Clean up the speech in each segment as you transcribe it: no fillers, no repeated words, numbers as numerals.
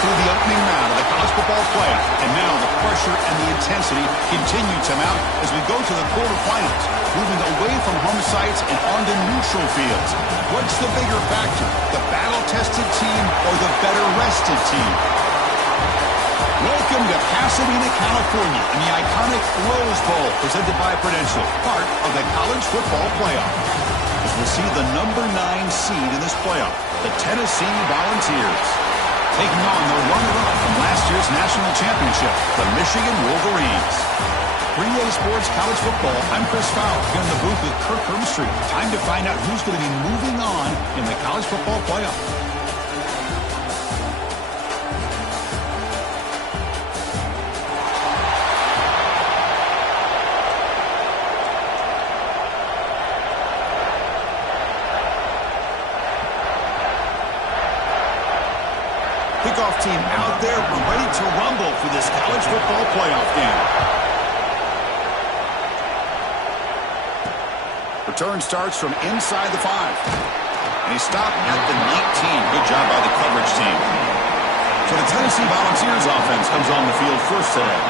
through the opening round of the college football playoff. And now the pressure and the intensity continue to mount as we go to the quarterfinals, moving away from home sites and onto neutral fields. What's the bigger factor, the battle-tested team or the better-rested team? Welcome to Pasadena, California, and the iconic Rose Bowl, presented by Prudential, part of the college football playoff. As we'll see the number 9 seed in this playoff, the Tennessee Volunteers, taking on the runner-up from last year's national championship, the Michigan Wolverines. 3A Sports College Football, I'm Chris Fowler, here in the booth with Kirk Herbstreit. Time to find out who's going to be moving on in the college football playoff. Kickoff team out there. We're ready to rumble for this college football playoff game. Return starts from inside the 5. And he stopped at the 19. Good job by the coverage team. So the Tennessee Volunteers offense comes on the field first today.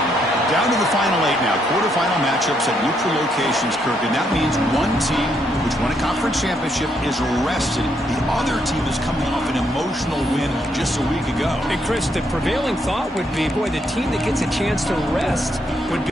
Down to the final 8 now. Quarterfinal matchups at neutral locations, Kirk. And that means one team, which won a conference championship, is rested. The other team is coming off an emotional win just a week ago. Hey, Chris, the prevailing thought would be, boy, the team that gets a chance to rest would be...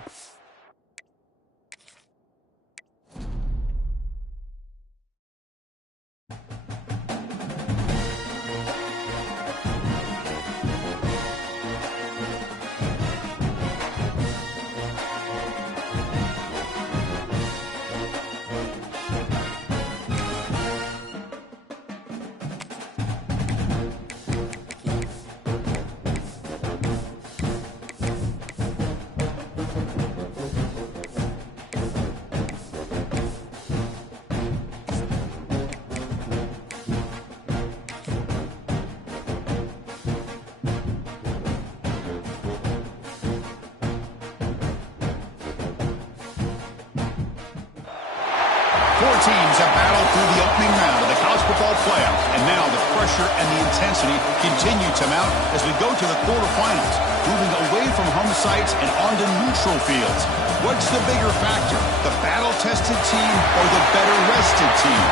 4 teams have battled through the opening round of the college football playoff, and now the pressure and the intensity continue to mount as we go to the quarterfinals, moving away from home sites and onto neutral fields. What's the bigger factor, the battle-tested team or the better-rested team?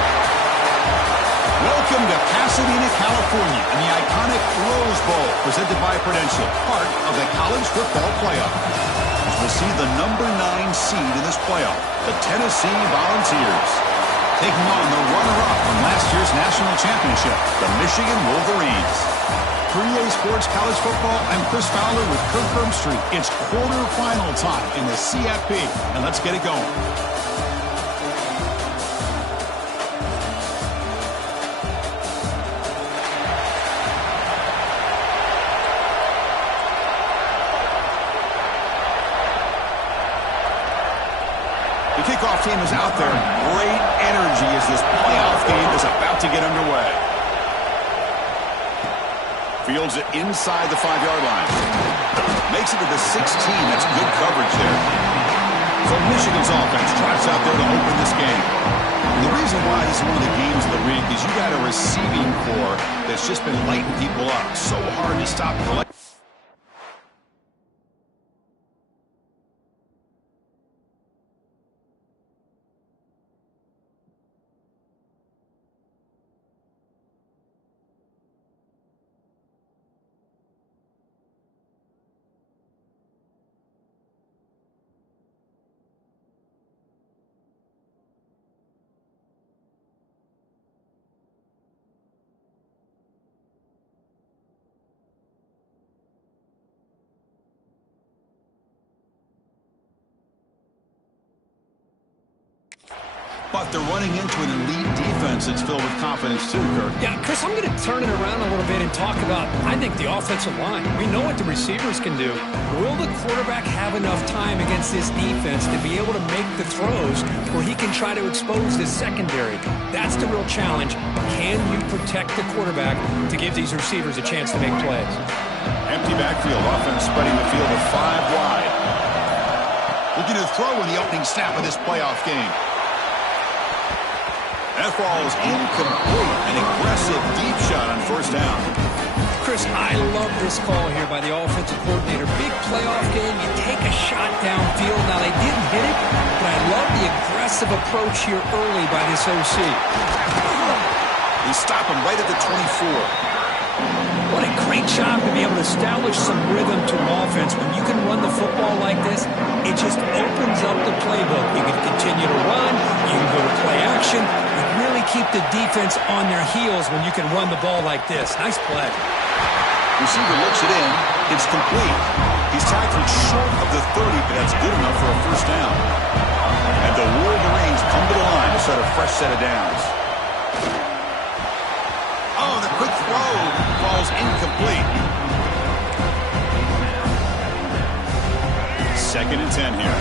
Welcome to Pasadena, California, and the iconic Rose Bowl, presented by Prudential, part of the college football playoff. As we'll see the number 9 seed in this playoff, the Tennessee Volunteers, taking on the runner-up from last year's national championship, the Michigan Wolverines. 3A Sports College Football, I'm Chris Fowler with Kirk Herbstreit. It's quarterfinal time in the CFB, and let's get it going. The kickoff team is out there. Great energy as this playoff game is about to get underway. Fields it inside the 5-yard line. Makes it to the 16. That's good coverage there. So Michigan's offense trots out there to open this game. The reason why this is one of the games of the week is you got a receiving core that's just been lighting people up. So hard to stop collecting. But they're running into an elite defense that's filled with confidence too, Kirk. Yeah, Chris, I'm going to turn it around a little bit and talk about, I think, the offensive line. We know what the receivers can do. Will the quarterback have enough time against this defense to be able to make the throws where he can try to expose this secondary? That's the real challenge. Can you protect the quarterback to give these receivers a chance to make plays? Empty backfield. Offense spreading the field with 5 wide. Looking to throw in the opening snap of this playoff game. That ball is incomplete. An aggressive deep shot on first down. Chris, I love this call here by the offensive coordinator. Big playoff game. You take a shot downfield. Now, they didn't hit it, but I love the aggressive approach here early by this OC. They stop him right at the 24. What a great job to be able to establish some rhythm to an offense. When you can run the football like this, it just opens up the playbook. You can continue to run. You can go to play action. You really keep the defense on their heels when you can run the ball like this. Nice play. Receiver looks it in. It's complete. He's tackled short of the 30, but that's good enough for a first down. And the Wolverines come to the line to set a fresh set of downs. Oh, the quick throw falls incomplete. 2nd and 10 here.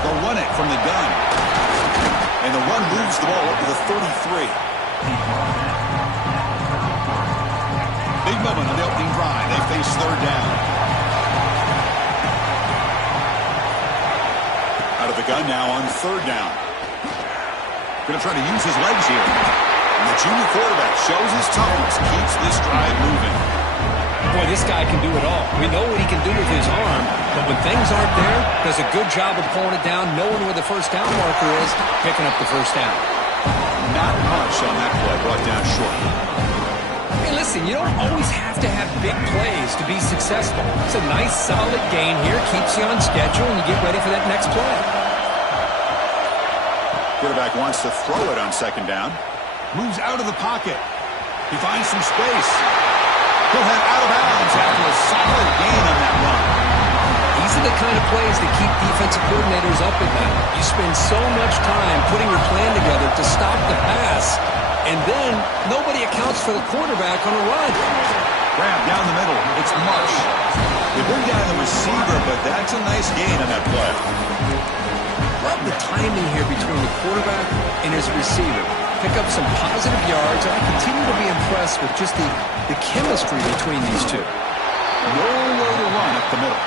They'll run it from the gun. And the run moves the ball up to the 33. Big moment on the opening drive. They face 3rd down. Out of the gun now on 3rd down. Going to try to use his legs here. And the junior quarterback shows his toughness, keeps this drive moving. Boy, this guy can do it all. We know what he can do with his arm, but when things aren't there, does a good job of pulling it down, knowing where the first down marker is, picking up the first down. Not much on that play, brought down short. Hey, listen, you don't always have to have big plays to be successful. It's a nice, solid gain here, keeps you on schedule, and you get ready for that next play. Quarterback wants to throw it on 2nd down. Moves out of the pocket. He finds some space. He'll head out of bounds after a solid gain on that run. These are the kind of plays that keep defensive coordinators up at night. You spend so much time putting your plan together to stop the pass, and then nobody accounts for the quarterback on a run. Grab down the middle. It's Marsh. They bring down the receiver, but that's a nice gain on that play. Love the timing here between the quarterback and his receiver. Pick up some positive yards, and I continue to be impressed with just the chemistry between these two. Nowhere to run up the middle.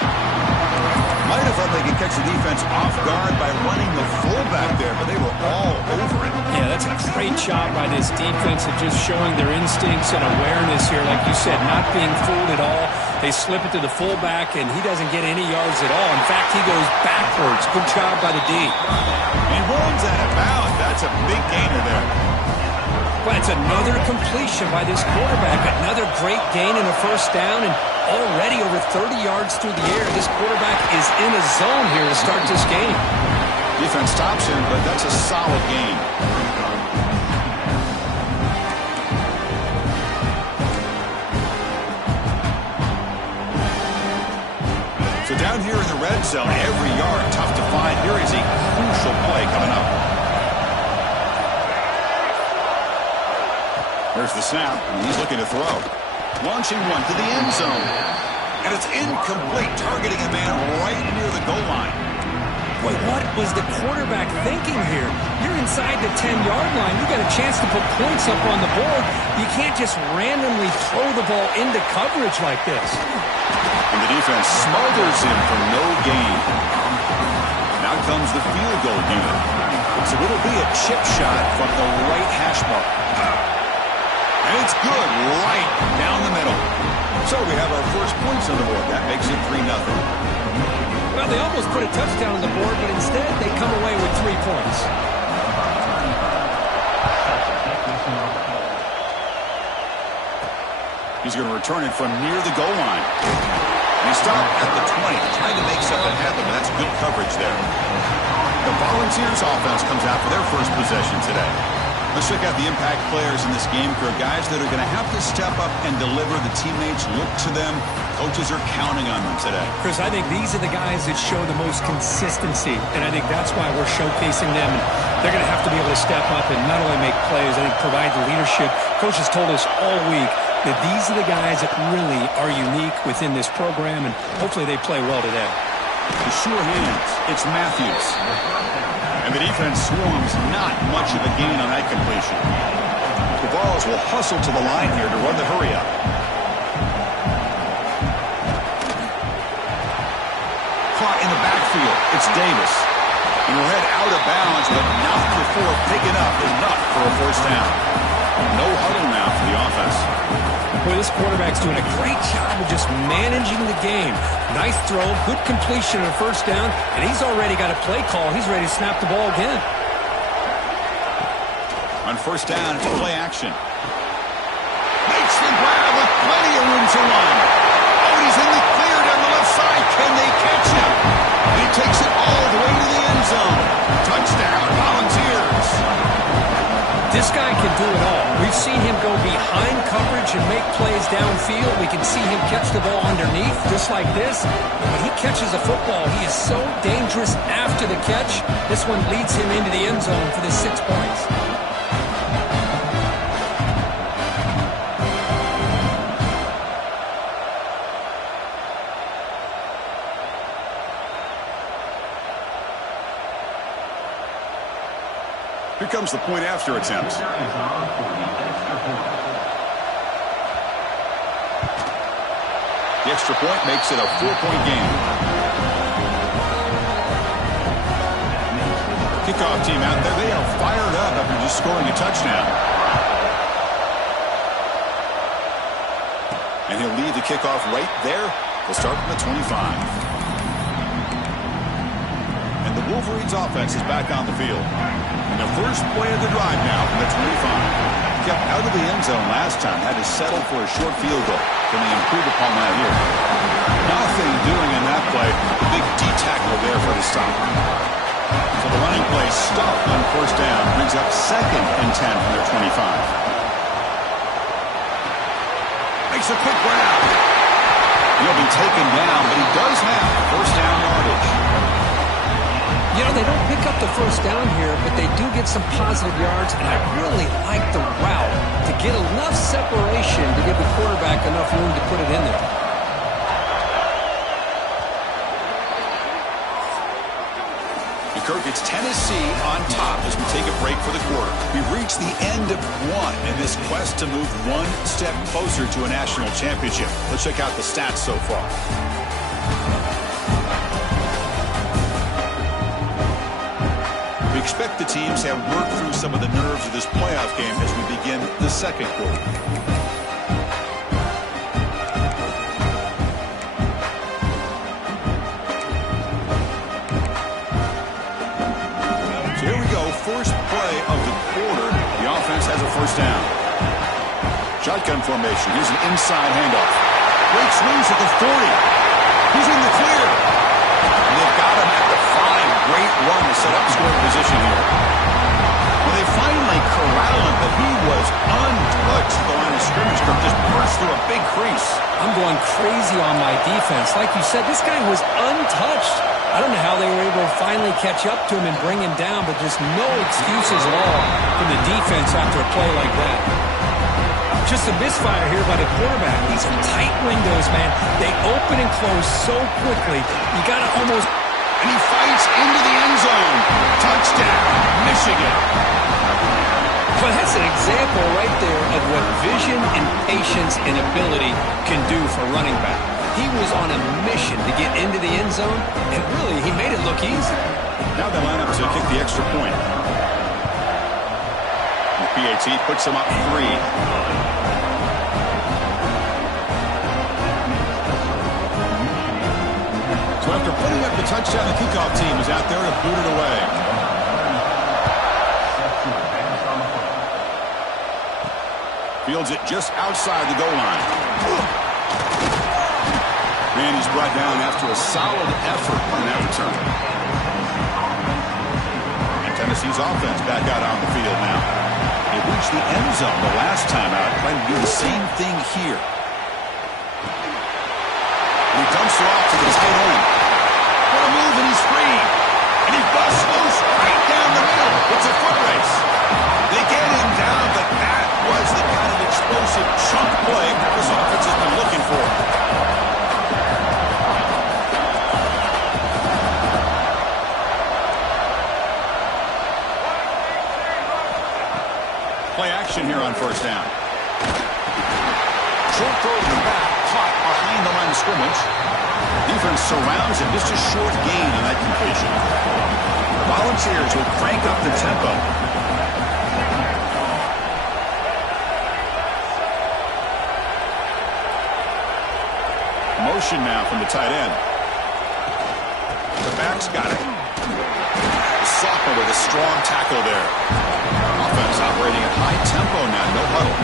Might have thought they could catch the defense off guard by running the fullback there, but they were all over it. Yeah, that's a great job by this defense of just showing their instincts and awareness here. Like you said, not being fooled at all. They slip it to the fullback, and he doesn't get any yards at all. In fact, he goes backwards. Good job by the D. He runs out of bounds. That's a big gainer there. But it's another completion by this quarterback. Another great gain in a first down, and already over 30 yards through the air. This quarterback is in a zone here to start this game. Defense stops him, but that's a solid gain. So down here in the red zone, every yard tough to find. Here is a crucial play coming up. There's the snap, and he's looking to throw. Launching one to the end zone. And it's incomplete, targeting a man right near the goal line. Boy, what was the quarterback thinking here? You're inside the 10-yard line. You got a chance to put points up on the board. You can't just randomly throw the ball into coverage like this. And the defense smothers him for no gain. Now comes the field goal unit. So it'll be a chip shot from the right hash mark. And it's good right down the middle. So we have our first points on the board. That makes it 3-0. Well, they almost put a touchdown on the board, but instead they come away with 3 points. He's going to return it from near the goal line. And he stopped at the 20, trying to make something happen, but that's good coverage there. The Volunteers offense comes out for their first possession today. Let's check out the impact players in this game crew. Guys that are going to have to step up and deliver. The teammates look to them. Coaches are counting on them today. Chris, I think these are the guys that show the most consistency, and I think that's why we're showcasing them. And they're going to have to be able to step up and not only make plays, I think provide the leadership. Coach has told us all week that these are the guys that really are unique within this program, and hopefully they play well today. The sure hands. It's Matthews. And the defense swarms, not much of a gain on that completion. The Vols will hustle to the line here to run the hurry up. Caught in the backfield. It's Davis. And he'll head out of bounds, but not before picking up enough for a first down. no huddle now for the offense. Boy, this quarterback's doing a great job of just managing the game. Nice throw, good completion on first down, and he's already got a play call. He's ready to snap the ball again. On first down, it's play action. Makes the grab with plenty of room to run. Oh, he's in the clear down the left side. Can they catch him? He takes it all the way to the end zone. Touchdown, Volunteers. This guy can do it all. We've seen him go behind coverage and make plays downfield. We can see him catch the ball underneath, just like this. When he catches a football, he is so dangerous after the catch. This one leads him into the end zone for the 6 points. Here comes the point after attempt. The extra point makes it a 4-point game. Kickoff team out there. They are fired up after just scoring a touchdown. And he'll lead the kickoff right there. They'll start from the 25. And the Wolverines offense is back on the field. And the first play of the drive now from the 25. Kept out of the end zone last time. Had to settle for a short field goal. Can they improve upon that here? Nothing doing in that play. Big D-tackle there for the stop. So the running play stopped on first down. Brings up 2nd and 10 from their 25. Makes a quick grab. He'll be taken down, but he does have first down yardage. You know, they don't pick up the first down here, but they do get some positive yards, and I really like the route to get enough separation to give the quarterback enough room to put it in there. Kirk, it's Tennessee on top as we take a break for the quarter. We've reached the end of one in this quest to move one step closer to a national championship. Let's check out the stats so far. We expect the teams to have worked through some of the nerves of this playoff game as we begin the second quarter. So here we go, first play of the quarter. The offense has a first down. Shotgun formation. Here's an inside handoff. Breaks loose at the 40. He's in the clear. And they've got him at the 5. Great run to set up scoring position here. Well, they finally corral him, but he was untouched at the line of scrimmage. Just burst through a big crease. I'm going crazy on my defense. Like you said, this guy was untouched. I don't know how they were able to finally catch up to him and bring him down, but just no excuses at all from the defense after a play like that. Just a misfire here by the quarterback. These are tight windows, man. They open and close so quickly. You got to almost... And he fights into the end zone. Touchdown, Michigan. Well, that's an example right there of what vision and patience and ability can do for running back. He was on a mission to get into the end zone, and really, he made it look easy. Now they line up to kick the extra point. The PAT puts him up 3. So after putting up the touchdown, the kickoff team is out there to boot it away. Fields it just outside the goal line. And he's brought down after a solid effort on that return. And Tennessee's offense back out on the field now. They reached the end zone the last time out, trying to do the same thing here. And he dumps it off to the tight end. What a move, and he's free. And he busts loose right down the middle. It's a foot race. They get him down, but that was the kind of explosive chunk play that this offense has been looking for. Play action here on first down. Short throw to the back, caught behind the line of scrimmage. Defense surrounds him, just a short gain on that completion. The Volunteers will crank up the tempo. motion now from the tight end. The back's got it. The sophomore with a strong tackle there. Offense operating at high tempo now. No huddle.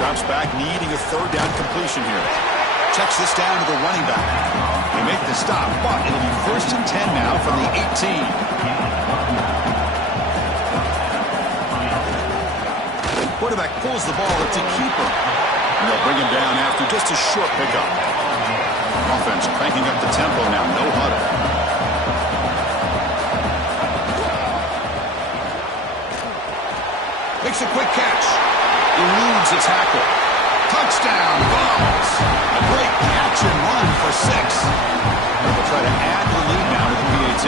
Drops back, needing a third down completion here. Checks this down to the running back. They make the stop, but it'll be 1st and 10 now from the 18. The quarterback pulls the ball up to keeper. And they'll bring him down after just a short pickup. Offense cranking up the tempo now. No huddle. Makes a quick catch. Eludes a tackle. Touchdown, Vols. A great catch and run for 6. They'll try to add the lead now to the PAT.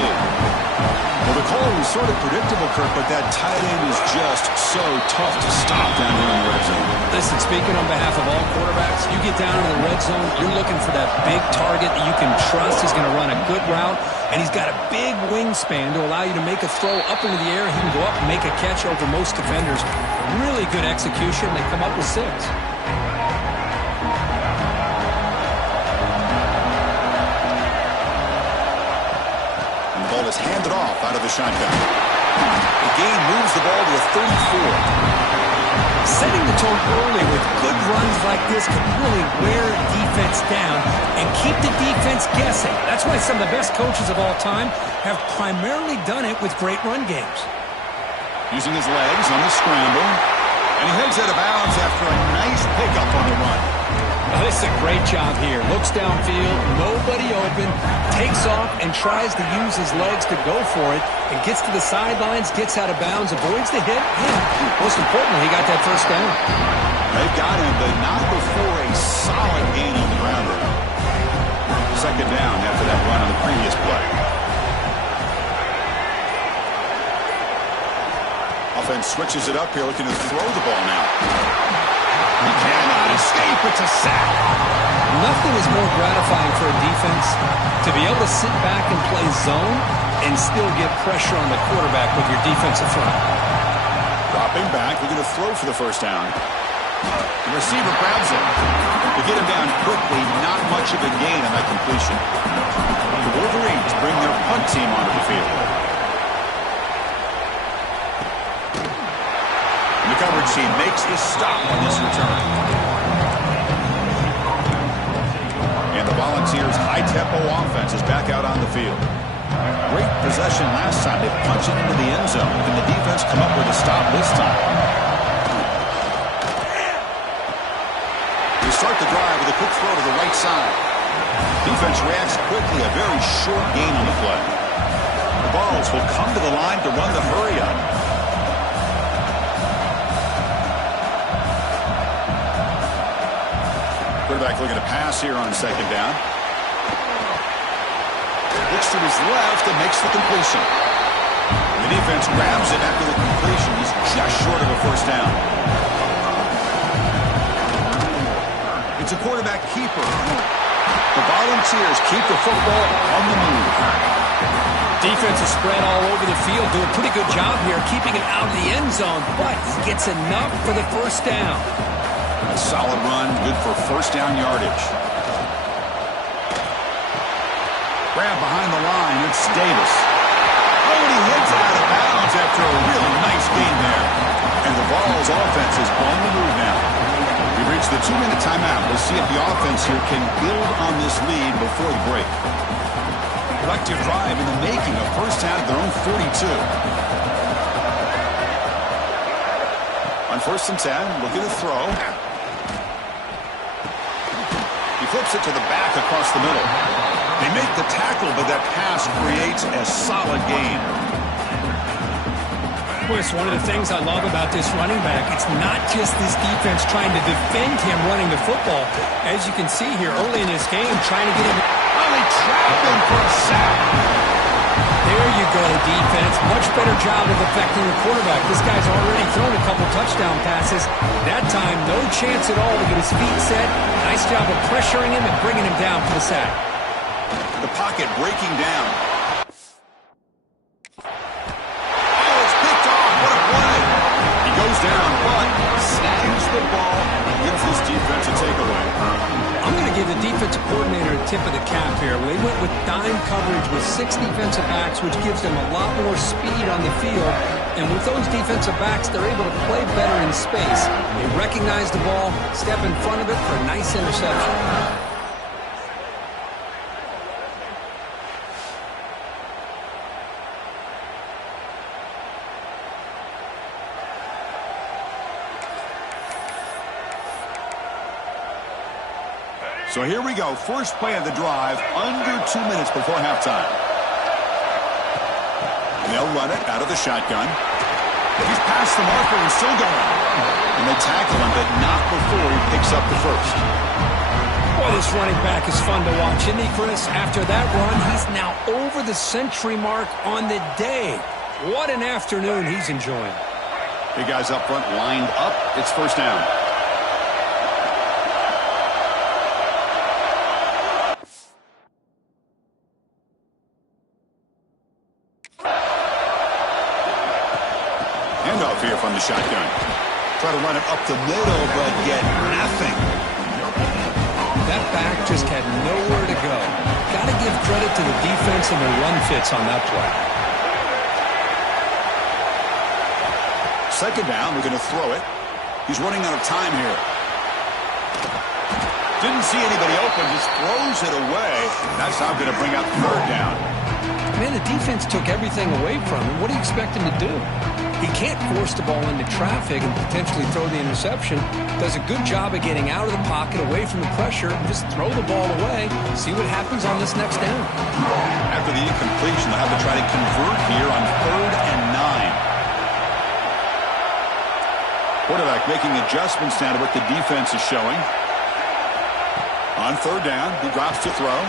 Well, the call was sort of predictable, Kirk, but that tight end is just so tough to stop down here in the red zone. Listen, speaking on behalf of all quarterbacks, you get down into the red zone, you're looking for that big target that you can trust is going to run a good route, and he's got a big wingspan to allow you to make a throw up into the air. He can go up and make a catch over most defenders. Really good execution. They come up with 6. Is handed off out of the shotgun. The game moves the ball to a 34. Setting the tone early with good runs like this can really wear defense down and keep the defense guessing. That's why some of the best coaches of all time have primarily done it with great run games. Using his legs on the scramble, and he heads out of bounds after a nice pickup on the run. Oh, this is a great job here. Looks downfield, nobody open, takes off and tries to use his legs to go for it, and gets to the sidelines, gets out of bounds, avoids the hit, and most importantly, he got that 1st down. They've got him, but not before a solid gain on the ground. 2nd down after that run on the previous play. Offense switches it up here, looking to throw the ball now. He cannot escape. It's a sack. Nothing is more gratifying for a defense to be able to sit back and play zone and still get pressure on the quarterback with your defensive front. Dropping back, looking to throw for the 1st down. The receiver grabs it. To get him down quickly, not much of a gain on that completion. The Wolverines bring their punt team onto the field. The coverage team makes the stop on this return. And the Volunteers' high-tempo offense is back out on the field. Great possession last time. They punch it into the end zone. Can the defense come up with a stop this time? They start the drive with a quick throw to the right side. Defense reacts quickly. A very short gain on the play. The Vols will come to the line to run the hurry-up. Quarterback looking to pass here on 2nd down. Looks to his left and makes the completion. The defense grabs it after the completion. He's just short of a 1st down. It's a quarterback keeper. The Volunteers keep the football on the move. Defense is spread all over the field. Do a pretty good job here keeping it out of the end zone, but he gets enough for the 1st down. A solid run, good for 1st down yardage. Grab behind the line, it's Davis. Oh, and he hits it out of bounds after a really nice gain there. And the Vols offense is on the move now. We've reached the 2-minute timeout. We'll see if the offense here can build on this lead before the break. Collective drive in the making, a 1st down at their own 42. On 1st and 10, looking to throw. He flips it to the back across the middle. They make the tackle, but that pass creates a solid gain. Well, it's one of the things I love about this running back. It's not just this defense trying to defend him running the football. As you can see here early in this game, trying to get him. Oh, they trap him for a sack. There you go, defense. Much better job of affecting the quarterback. This guy's already thrown a couple touchdown passes. That time, no chance at all to get his feet set. Nice job of pressuring him and bringing him down for the sack. The pocket breaking down. Oh, it's picked off. What a play. goes down, but snags the ball and gives his defense a takeaway. I'm going to give the defensive coordinator a tip of the cap here. They went with dime coverage with 6 defensive backs, which gives them a lot more speed on the field. And with those defensive backs, they're able to play better in space. They recognize the ball, step in front of it for a nice interception. So here we go. First play of the drive, under 2 minutes before halftime. They'll run it out of the shotgun. He's past the marker and still going. And they tackle him, but not before he picks up the first. Boy, this running back is fun to watch, isn't he, Chris? After that run, he's now over the century mark on the day. What an afternoon he's enjoying. Big guys up front lined up. It's first down. Handoff here from the shotgun. Try to run it up the middle, but get nothing. That back just had nowhere to go. Got to give credit to the defense and the run fits on that play. Second down, we're going to throw it. He's running out of time here. Didn't see anybody open, just throws it away. That's how I'm going to bring out third down. Man, the defense took everything away from him. What do you expect him to do? He can't force the ball into traffic and potentially throw the interception. Does a good job of getting out of the pocket, away from the pressure, and just throw the ball away. See what happens on this next down. After the incompletion, they'll have to try to convert here on 3rd and 9. Quarterback making adjustments now to what the defense is showing. On 3rd down, he drops to throw.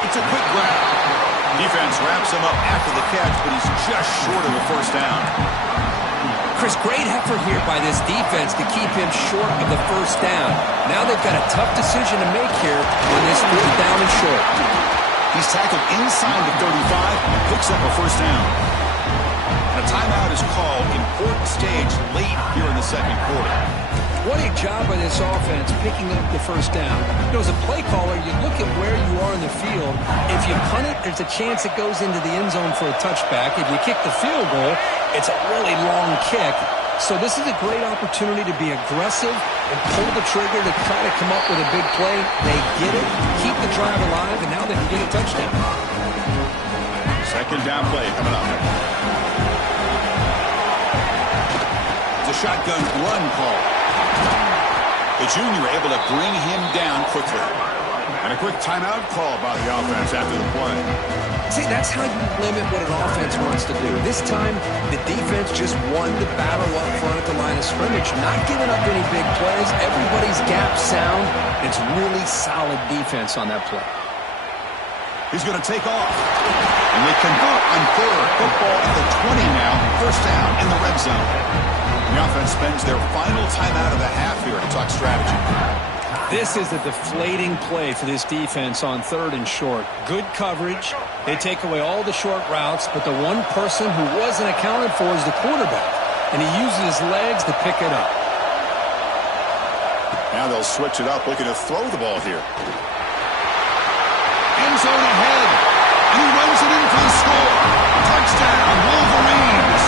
It's a quick grab. Defense wraps him up after the catch, but he's just short of the first down. Chris, great effort here by this defense to keep him short of the first down. Now they've got a tough decision to make here on this 4th down and short. He's tackled inside the 35 and picks up a first down. And a timeout is called. Important stage late here in the second quarter. What a job by this offense picking up the first down. You know, as a play caller, you look at where you are in the field. If you punt it, there's a chance it goes into the end zone for a touchback. If you kick the field goal, it's a really long kick. So this is a great opportunity to be aggressive and pull the trigger to try to come up with a big play. They get it, keep the drive alive, and now they can get a touchdown. Second down play coming up. It's a shotgun run call. The junior able to bring him down quickly. And a quick timeout call by the offense after the play. See, that's how you limit what an offense wants to do. This time, the defense just won the battle up front at the line of scrimmage, not giving up any big plays. Everybody's gap sound. It's really solid defense on that play. He's going to take off. And they convert on 3rd. Football at the 20 now. First down in the red zone. The offense spends their final timeout of the half here to talk strategy. This is a deflating play for this defense on 3rd and short. Good coverage. They take away all the short routes, but the one person who wasn't accounted for is the quarterback, and he uses his legs to pick it up. Now they'll switch it up, looking to throw the ball here. End zone ahead, and he runs it in for the score. Touchdown, Wolverines.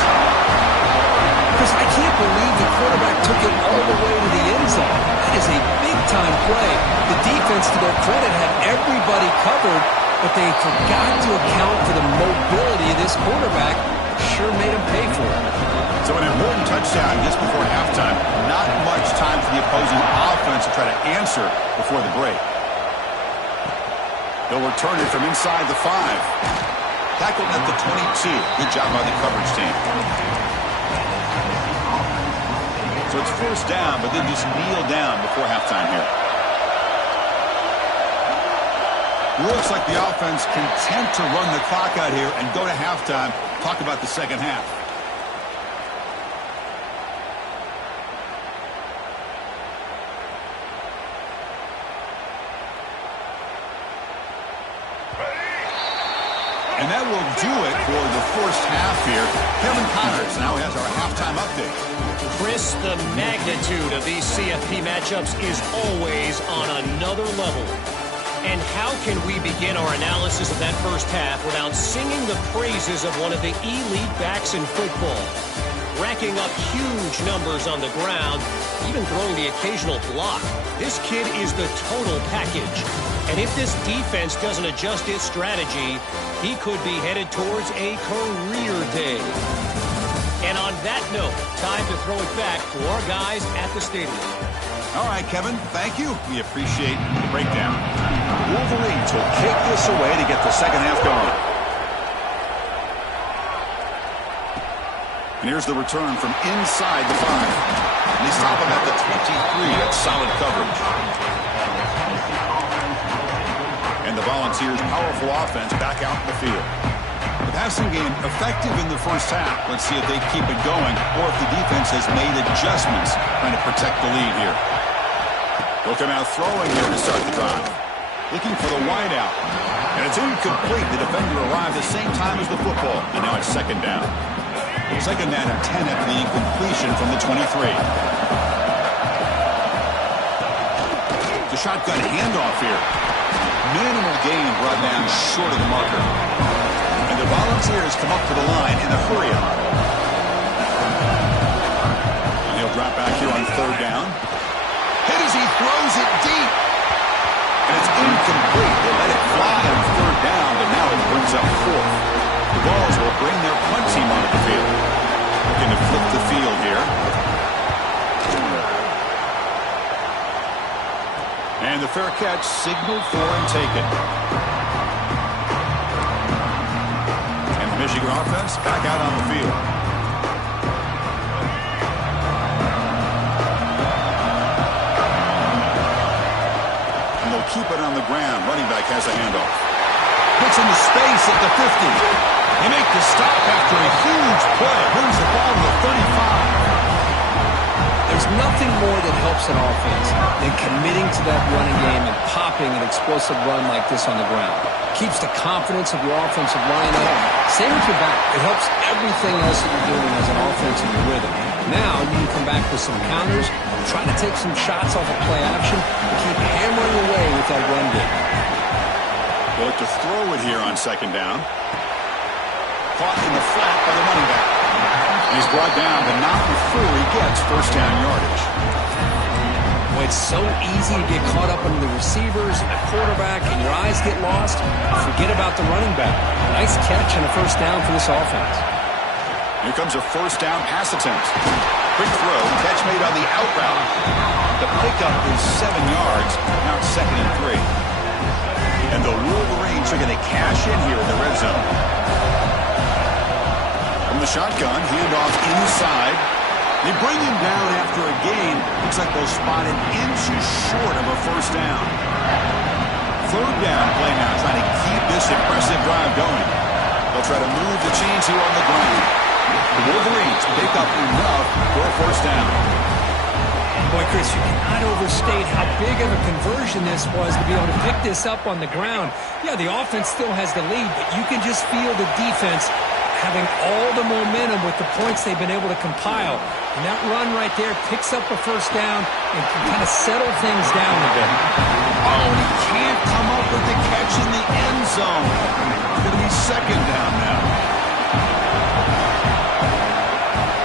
Because I can't believe the quarterback took it all the way to the end zone. That is a big-time play. The defense, to their credit, had everybody covered, but they forgot to account for the mobility of this quarterback. Sure made him pay for it. So an important touchdown just before halftime. Not much time for the opposing offense to try to answer before the break. They'll return it from inside the 5. Tackled at the 22. Good job by the coverage team. So it's first down, but then just kneel down before halftime here. Looks like the offense content to run the clock out here and go to halftime. Talk about the second half. And that will do it for the first half here. Kevin Connors now has our halftime update. Chris, the magnitude of these CFP matchups is always on another level. And how can we begin our analysis of that first half without singing the praises of one of the elite backs in football? Racking up huge numbers on the ground, even throwing the occasional block. This kid is the total package. And if this defense doesn't adjust its strategy, he could be headed towards a career day. And on that note, time to throw it back to our guys at the stadium. All right, Kevin, thank you. We appreciate the breakdown. Wolverines will kick this away to get the second half going. And here's the return from inside the 5. And they stop him at the 23. That's solid coverage. And the Volunteers' powerful offense back out in the field. The passing game effective in the first half. Let's see if they keep it going or if the defense has made adjustments trying to protect the lead here. They'll come out throwing here to start the drive. Looking for the wide out. And it's incomplete. The defender arrived at the same time as the football. And now it's second down. Second down and 10 after the incompletion from the 23. The shotgun handoff here. Minimal gain brought down short of the marker. And the Volunteers come up to the line in a hurry up. And he'll drop back here on third down. Hit as he throws it deep. And it's incomplete. They let it fly on third down, but now it brings up fourth. The Vols will bring their punt team onto the field. Looking to flip the field here. And the fair catch signaled for and taken. And the Michigan offense back out on the field. And they'll keep it on the ground. Running back has a handoff. Puts into space at the 50. They make the stop after a huge play. Brings the ball to the 35. There's nothing more that helps an offense than committing to that running game and popping an explosive run like this on the ground. Keeps the confidence of your offensive line up. Same with your back. It helps everything else that you're doing as an offense in your rhythm. Now you can come back with some counters, try to take some shots off of play action, and keep hammering away with that run game. They'll look to throw it here on second down. Caught in the flat by the running back. And he's brought down, but not before he gets first down yardage. Well, it's so easy to get caught up in the receivers and the quarterback, and your eyes get lost. Forget about the running back. Nice catch and a first down for this offense. Here comes a first down pass attempt. Quick throw, catch made on the out route. The pickup is 7 yards. Now it's 2nd and 3. And the Wolverines are going to cash in here in the red zone. From the shotgun, handoff inside. They bring him down after a gain. Looks like they'll spot him inches short of a first down. Third down play now, trying to keep this impressive drive going. They'll try to move the chains here on the ground. The Wolverines pick up enough for a first down. Boy, Chris, you cannot overstate how big of a conversion this was to be able to pick this up on the ground. Yeah, the offense still has the lead, but you can just feel the defense having all the momentum with the points they've been able to compile. And that run right there picks up a first down and can kind of settle things down a bit. Oh, and he can't come up with the catch in the end zone. It's going to be second down now.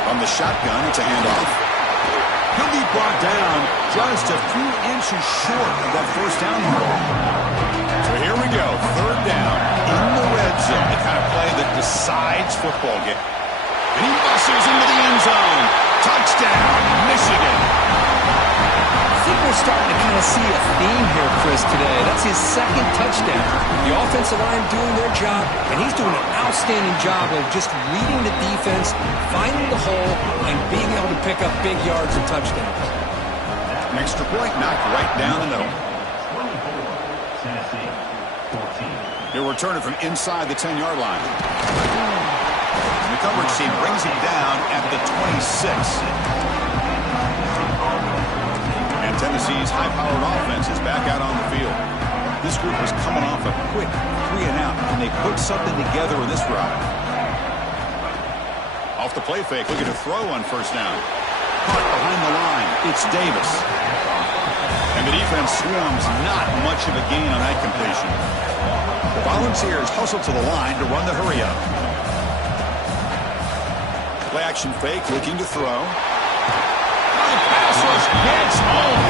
From the shotgun, it's a handoff. He'll be brought down just a few inches short of that first down mark. So here we go, third down in the red zone, the kind of play that decides football game. And he busses into the end zone. Touchdown, Michigan. I think we're starting to kind of see a theme here, Chris, today. That's his second touchdown. The offensive line doing their job, and he's doing an outstanding job of just reading the defense, finding the hole, and being able to pick up big yards and touchdowns. An extra point knocked right down the middle. He'll return it from inside the 10-yard line. And the coverage team brings him down at the 26. And Tennessee's high-powered offense is back out on the field. This group is coming off a quick 3-and-out, and they put something together in this drive. Off the play fake, looking to throw on first down. Caught behind the line. It's Davis. And the defense swarms. Not much of a gain on that completion. The Volunteers hustle to the line to run the hurry up. Play action fake, looking to throw. Pass rush gets home.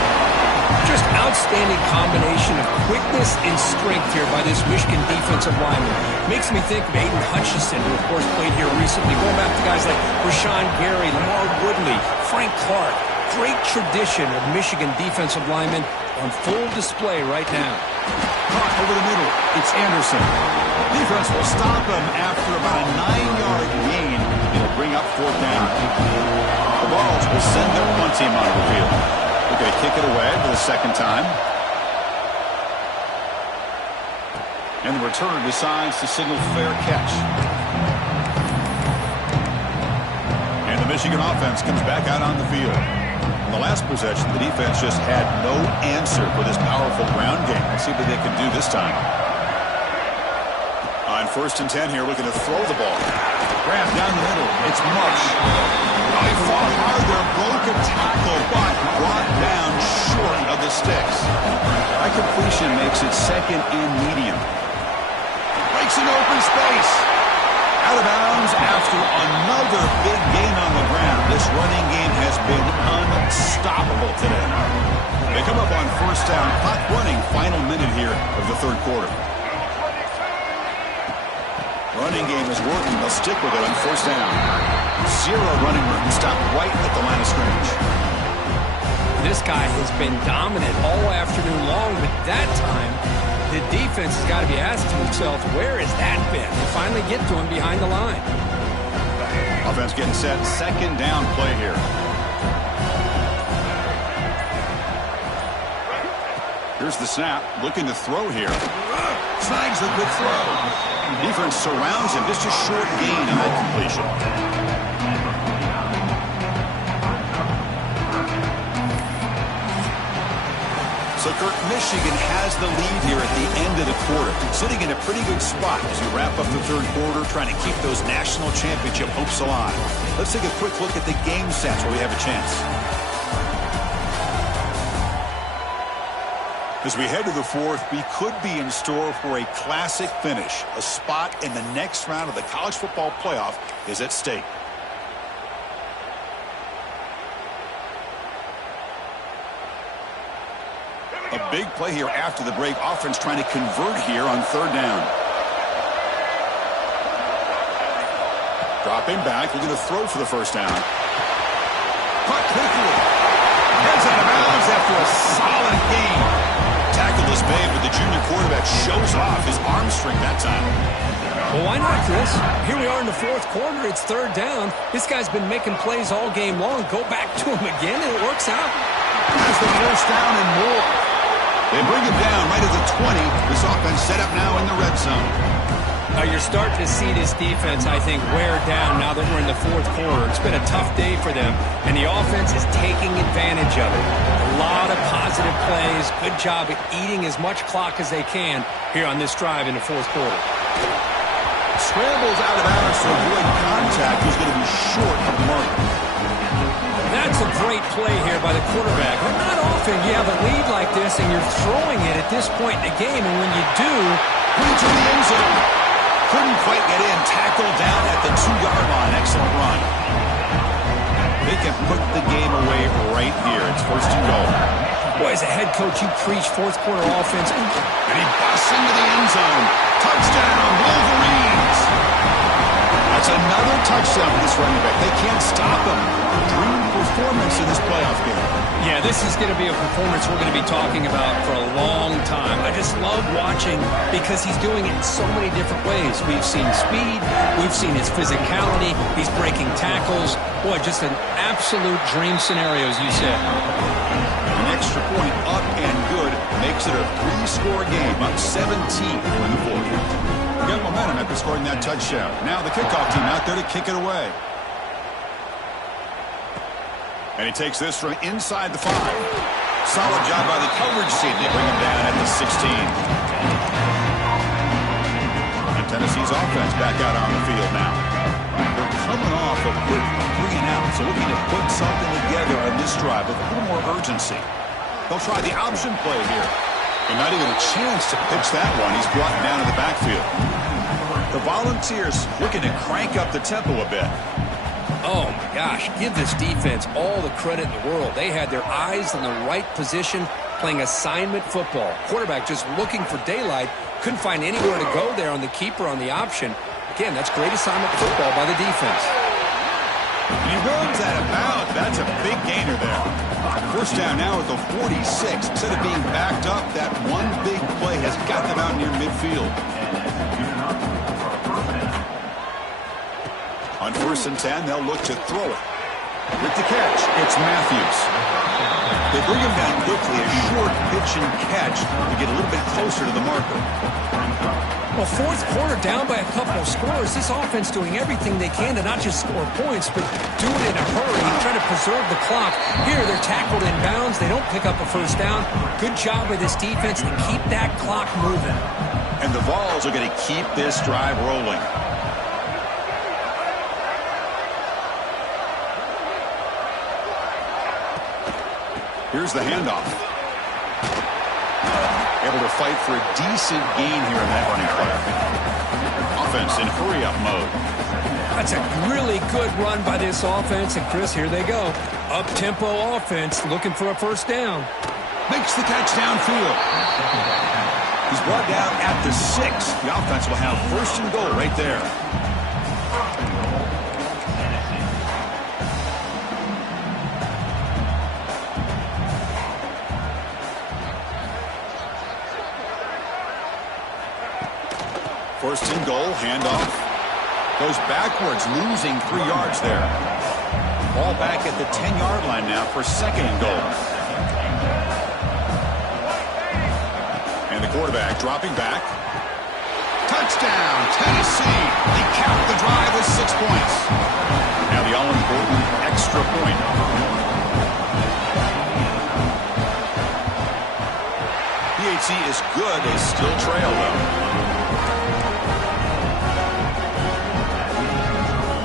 Just outstanding combination of quickness and strength here by this Michigan defensive lineman. Makes me think of Aiden Hutchinson, who of course played here recently. Going back to guys like Rashawn Gary, Lamar Woodley, Frank Clark. Great tradition of Michigan defensive linemen on full display right now. Caught over the middle. It's Anderson. Defense will stop him after about a 9-yard gain. It'll bring up 4th down. The Vols will send their punt team onto the field. They're going to kick it away for the second time. And the returner decides to signal fair catch. And the Michigan offense comes back out on the field. In the last possession, the defense just had no answer for this powerful ground game. Let's see what they can do this time. On 1st and 10 here, looking to throw the ball. Grab down the middle. It's Marsh. He fought hard there, broke a tackle, but brought down short of the sticks. That completion makes it 2nd and medium. Breaks an open space. Out of bounds after another big gain on the ground. This running game has been unstoppable today. They come up on 1st down, clock running, final minute here of the 3rd quarter. Running game is working. They'll stick with it on 1st down. 0 running room. Stop right at the line of scrimmage. This guy has been dominant all afternoon long, but that time the defense has got to be asking themselves, where has that been? They finally get to him behind the line. Offense getting set. 2nd down play here. Here's the snap. Looking to throw here. Snags the good throw. Defense surrounds him. Just a short gain on that completion. So, Kurt, Michigan has the lead here at the end of the quarter. Sitting in a pretty good spot as we wrap up the 3rd quarter, trying to keep those national championship hopes alive. Let's take a quick look at the game stats where we have a chance. As we head to the 4th, we could be in store for a classic finish. A spot in the next round of the college football playoff is at stake. A big play here after the break. Offense trying to convert here on 3rd down. Dropping back, looking to throw for the 1st down. Caught quickly. Heads out of bounds after a solid gain. Tackled this big, but the junior quarterback shows off his arm strength that time. Well, why not, Chris? Here we are in the 4th quarter. It's 3rd down. This guy's been making plays all game long. Go back to him again, and it works out. There's the 1st down and more. They bring him down right at the 20. This offense set up now in the red zone. You're starting to see this defense, I think, wear down now that we're in the 4th quarter. It's been a tough day for them, and the offense is taking advantage of it. A lot of positive plays. Good job at eating as much clock as they can here on this drive in the 4th quarter. Scrambles out of bounds to avoid contact. He's going to be short of the mark. That's a great play here by the quarterback. But not often you have a lead like this and you're throwing it at this point in the game. And when you do, put it to the end zone. Couldn't quite get in. Tackled down at the 2-yard line. Excellent run. They can put the game away right here. It's 1st and goal. Boy, as a head coach, you preach 4th quarter offense. And he busts into the end zone. Touchdown, Wolverines. That's another touchdown for this running back. They can't stop him. Dream performance in this playoff game. Yeah, this is going to be a performance we're going to be talking about for a long time. I just love watching because he's doing it in so many different ways. We've seen speed. We've seen his physicality. He's breaking tackles. Boy, just an absolute dream scenario, as you said. An extra point up and good makes it a 3-score game, up 17 in the 4th. Got momentum after scoring that touchdown. Now the kickoff team out there to kick it away. And he takes this from inside the 5. Solid job by the coverage team. They bring him down at the 16. And Tennessee's offense back out on the field now. They're coming off a quick 3-and-out defense are looking to put something together on this drive with a little more urgency. They'll try the option play here. And not even a chance to pitch that one. He's brought down to the backfield. The Volunteers looking to crank up the tempo a bit. Oh, my gosh. Give this defense all the credit in the world. They had their eyes in the right position, playing assignment football. Quarterback just looking for daylight. Couldn't find anywhere to go there on the keeper on the option. Again, that's great assignment football by the defense. And he runs out of bounds. That's a big gainer there. First down now at the 46. Instead of being backed up, that one big play has got them out near midfield. On 1st and 10, they'll look to throw it. With the catch, it's Matthews. They bring him down quickly, a short pitch and catch to get a little bit closer to the marker. Well, fourth quarter down by a couple of scores. This offense doing everything they can to not just score points, but do it in a hurry and try to preserve the clock. Here, they're tackled in bounds. They don't pick up a first down. Good job by this defense to keep that clock moving. And the Vols are going to keep this drive rolling. Here's the handoff. Able to fight for a decent gain here in that running play. Offense in hurry-up mode. That's a really good run by this offense. And, Chris, here they go. Up-tempo offense looking for a first down. Makes the catch downfield. He's brought down at the 6. The offense will have 1st and goal right there. First and goal, handoff. Goes backwards, losing 3 yards there. Ball back at the 10-yard line now for 2nd and goal. And the quarterback dropping back. Touchdown, Tennessee. They cap the drive with 6 points. Now the all-important extra point. PAT is good. They still trail, though.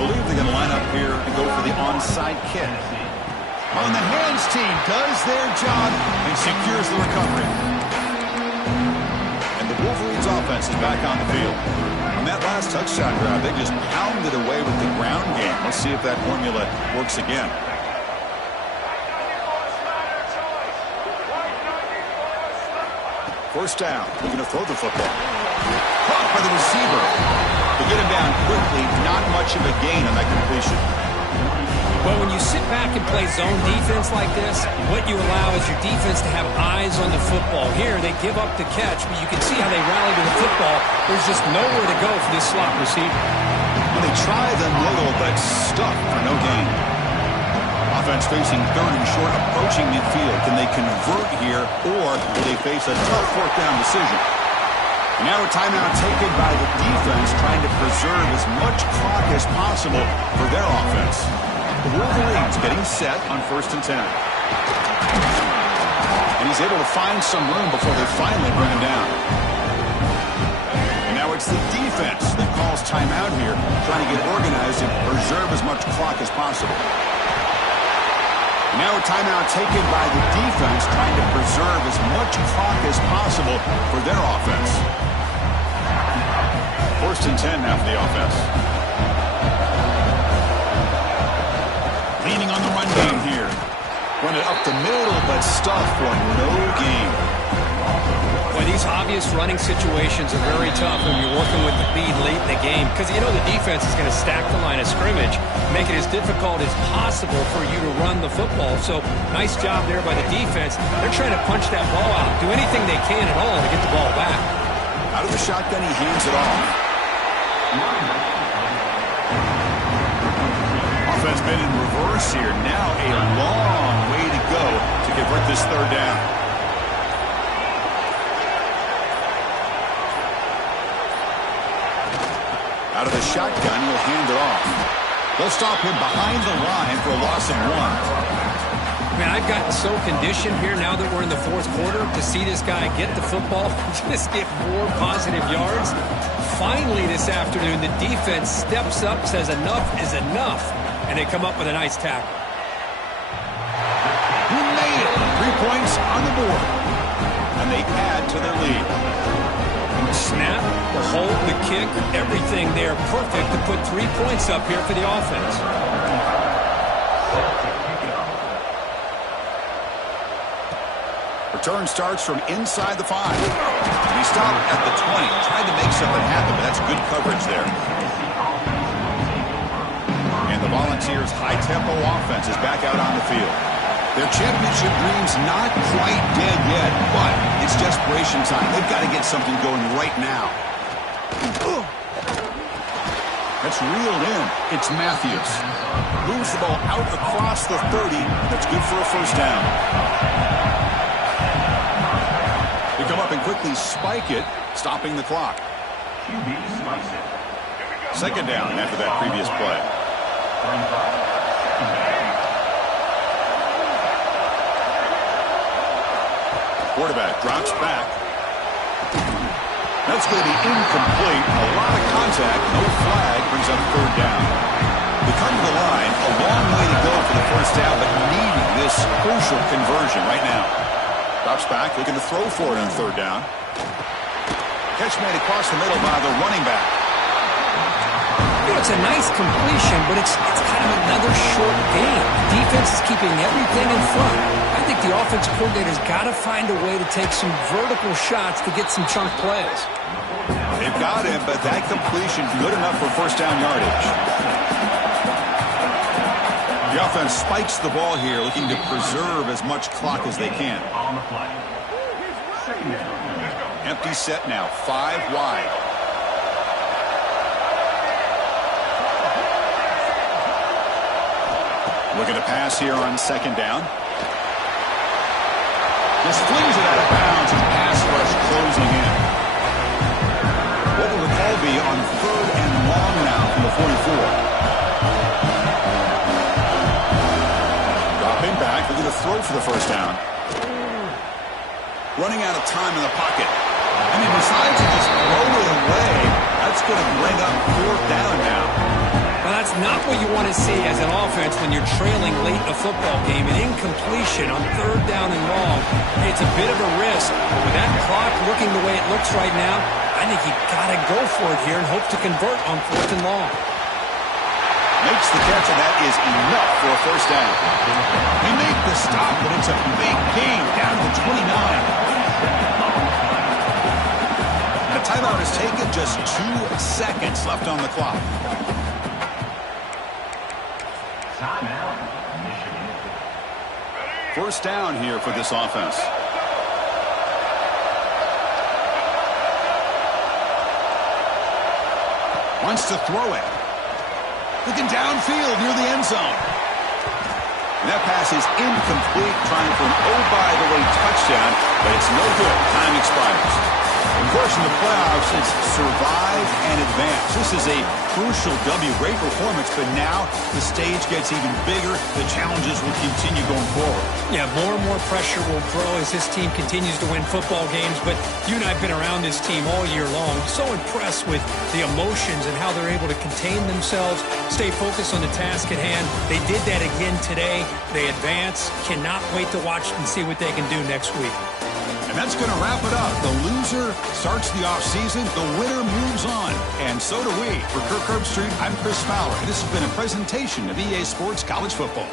I believe they're going to line up here and go for the onside kick. On the hands team does their job and secures the recovery. And the Wolverines offense is back on the field. On that last touchdown drive, they just pounded away with the ground game. Let's see if that formula works again. First down, looking to throw the football. Caught by the receiver. To get him down quickly, not much of a gain on that completion. Well, when you sit back and play zone defense like this, what you allow is your defense to have eyes on the football. Here, they give up the catch, but you can see how they rally to the football. There's just nowhere to go for this slot receiver. Well, they try the middle, but stuck for no gain. Offense facing 3rd and short, approaching midfield. Can they convert here, or will they face a tough 4th down decision? And now a timeout taken by the defense, trying to preserve as much clock as possible for their offense. The Wolverines getting set on 1st and 10. And he's able to find some room before they finally bring him down. And now it's the defense that calls timeout here, trying to get organized and preserve as much clock as possible. And now a timeout taken by the defense, trying to preserve as much clock as possible for their offense. 1st and 10 now for the offense. Leaning on the run game here. Run it up the middle, but stuffed for no gain. Well, these obvious running situations are very tough when you're working with the lead late in the game, because you know the defense is going to stack the line of scrimmage, make it as difficult as possible for you to run the football. So nice job there by the defense. They're trying to punch that ball out, do anything they can at all to get the ball back. Out of the shotgun, he hands it off. Offense been in reverse here. Now a long way to go to convert this 3rd down. Out of the shotgun, he'll hand it off. They'll stop him behind the line for a loss of 1. Man, I've gotten so conditioned here now that we're in the 4th quarter to see this guy get the football, just get 4 positive yards. Finally this afternoon, the defense steps up, says enough is enough. and they come up with a nice tackle. He made it. 3 points on the board. And they add to their lead. The snap, the hold, the kick, everything there perfect to put 3 points up here for the offense. Return starts from inside the 5. He stopped at the 20. Tried to make something happen, but that's good coverage there. And the Volunteers' high-tempo offense is back out on the field. Their championship dream's not quite dead yet, but it's desperation time. They've got to get something going right now. That's reeled in. It's Matthews. Moves the ball out across the 30. That's good for a first down. They come up and quickly spike it, stopping the clock. Second down after that previous play. Quarterback drops back. That's going to be incomplete. A lot of contact. No flag. Brings up third down. They come to the line. A long way to go for the first down, but needing this crucial conversion right now. Drops back. Looking to throw for it on third down. Catch made across the middle by the running back. You know, it's a nice completion, but it's kind of another short game. The defense is keeping everything in front. I think the offensive coordinator's got to find a way to take some vertical shots to get some chunk plays. They've got him, but that completion good enough for first down yardage. The offense spikes the ball here, looking to preserve as much clock as they can. Empty set now, 5 wide. Looking to pass here on second down. Just flings it out of bounds and pass rush closing in. What will the call be on third and long now from the 44? Dropping back, looking to throw for the first down. Running out of time in the pocket. And he decides to just throw it away. That's going to bring up fourth down now. Well, that's not what you want to see as an offense when you're trailing late in a football game. An incompletion on third down and long. It's a bit of a risk. With that clock looking the way it looks right now, I think you got to go for it here and hope to convert on fourth and long. Makes the catch, and that is enough for a first down. They make the stop, but it's a big gain down to the 29. The timeout is taken, just 2 seconds left on the clock. First down here for this offense. Wants to throw it. Looking downfield near the end zone. And that pass is incomplete, trying for an oh-by-the-way touchdown, but it's no good. Time expires. Of course, in the playoffs, it's survive and advance. This is a crucial W. Great performance, but now the stage gets even bigger. The challenges will continue going forward. Yeah, more and more pressure will grow as this team continues to win football games, but you and I have been around this team all year long. So impressed with the emotions and how they're able to contain themselves, stay focused on the task at hand. They did that again today. They advance. Cannot wait to watch and see what they can do next week. And that's going to wrap it up. The loser starts the offseason. The winner moves on. And so do we. For Kirk Herbstreit, I'm Chris Fowler. This has been a presentation of EA Sports College Football.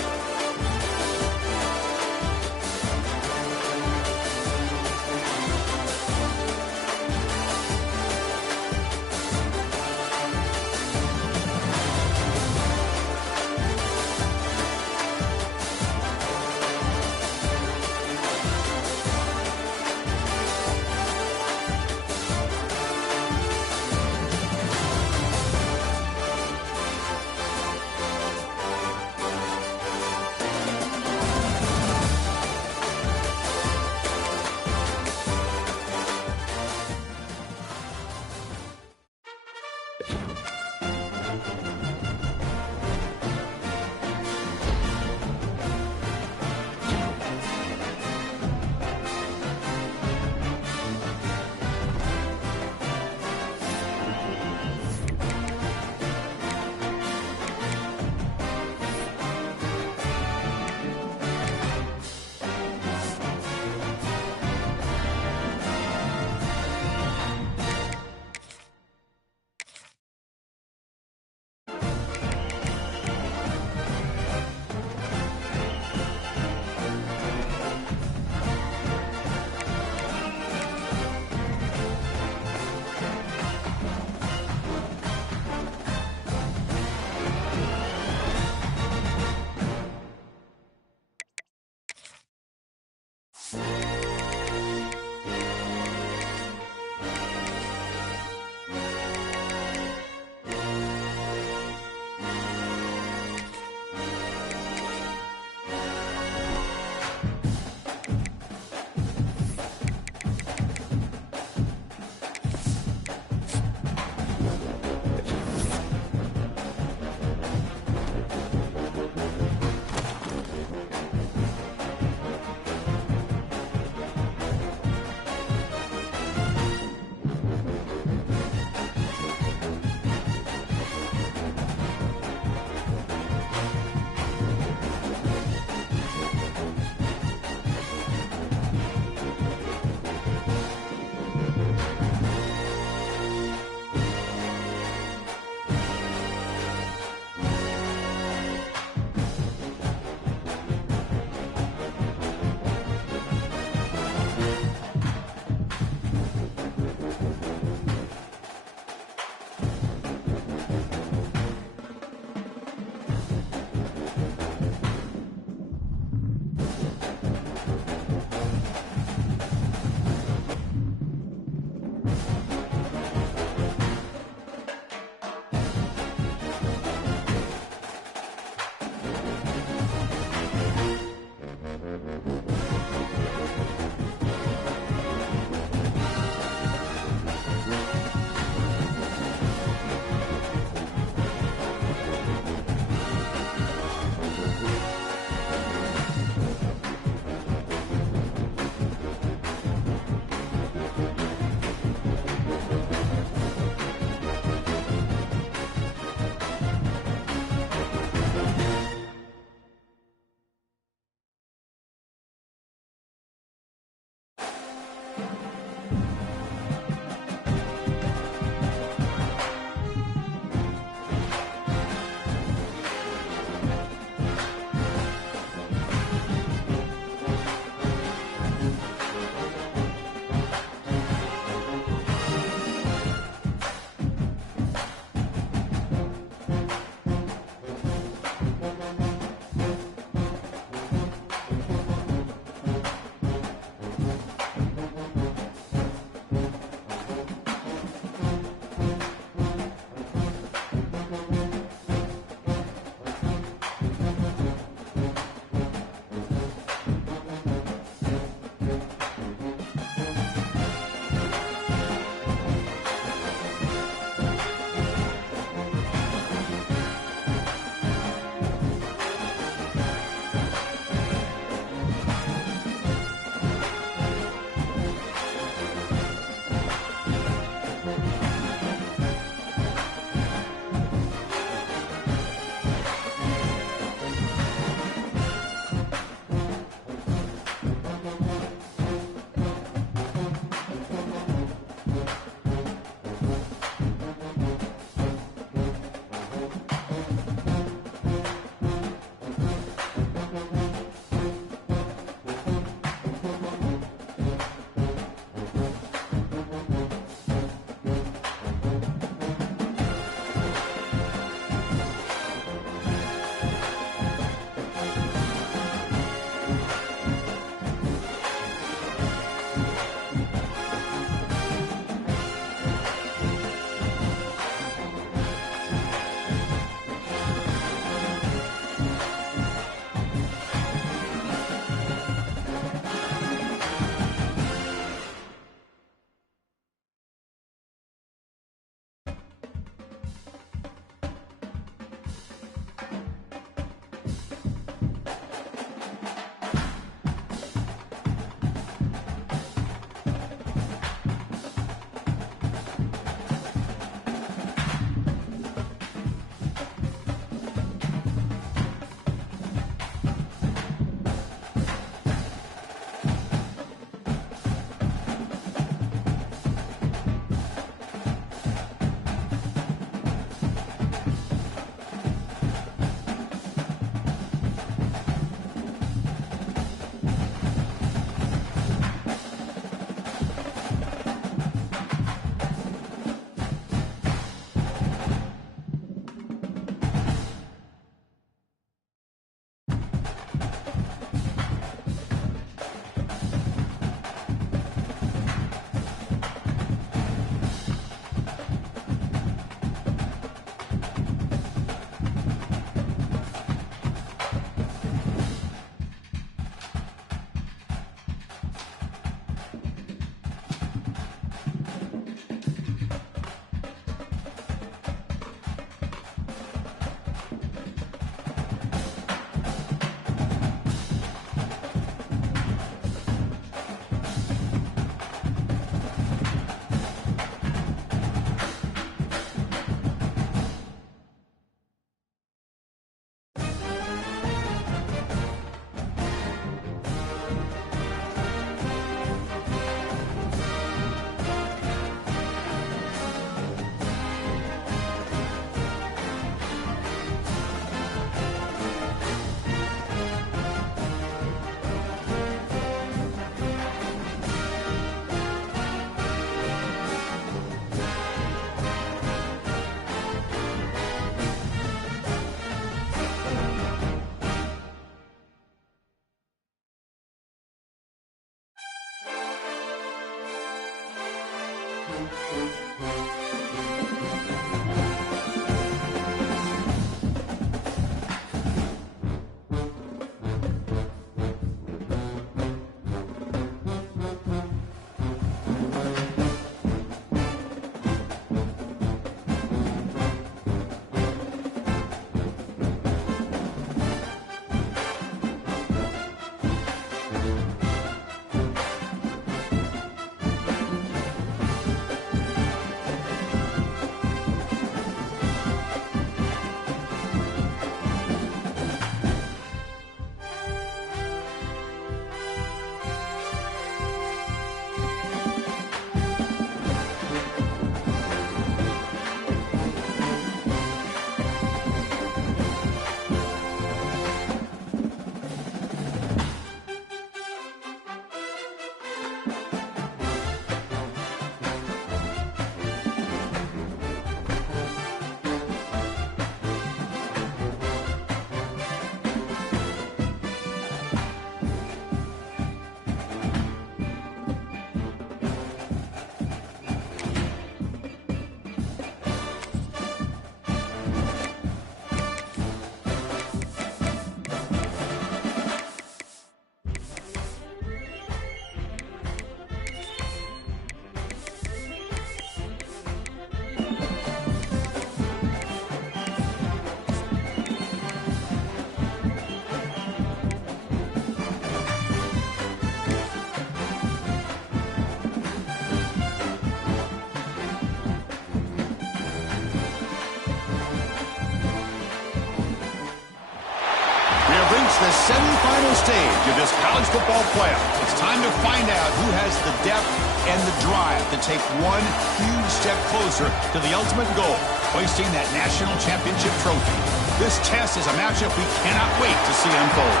The semifinal stage of this college football playoff. It's time to find out who has the depth and the drive to take one huge step closer to the ultimate goal, hoisting that national championship trophy. This test is a matchup we cannot wait to see unfold.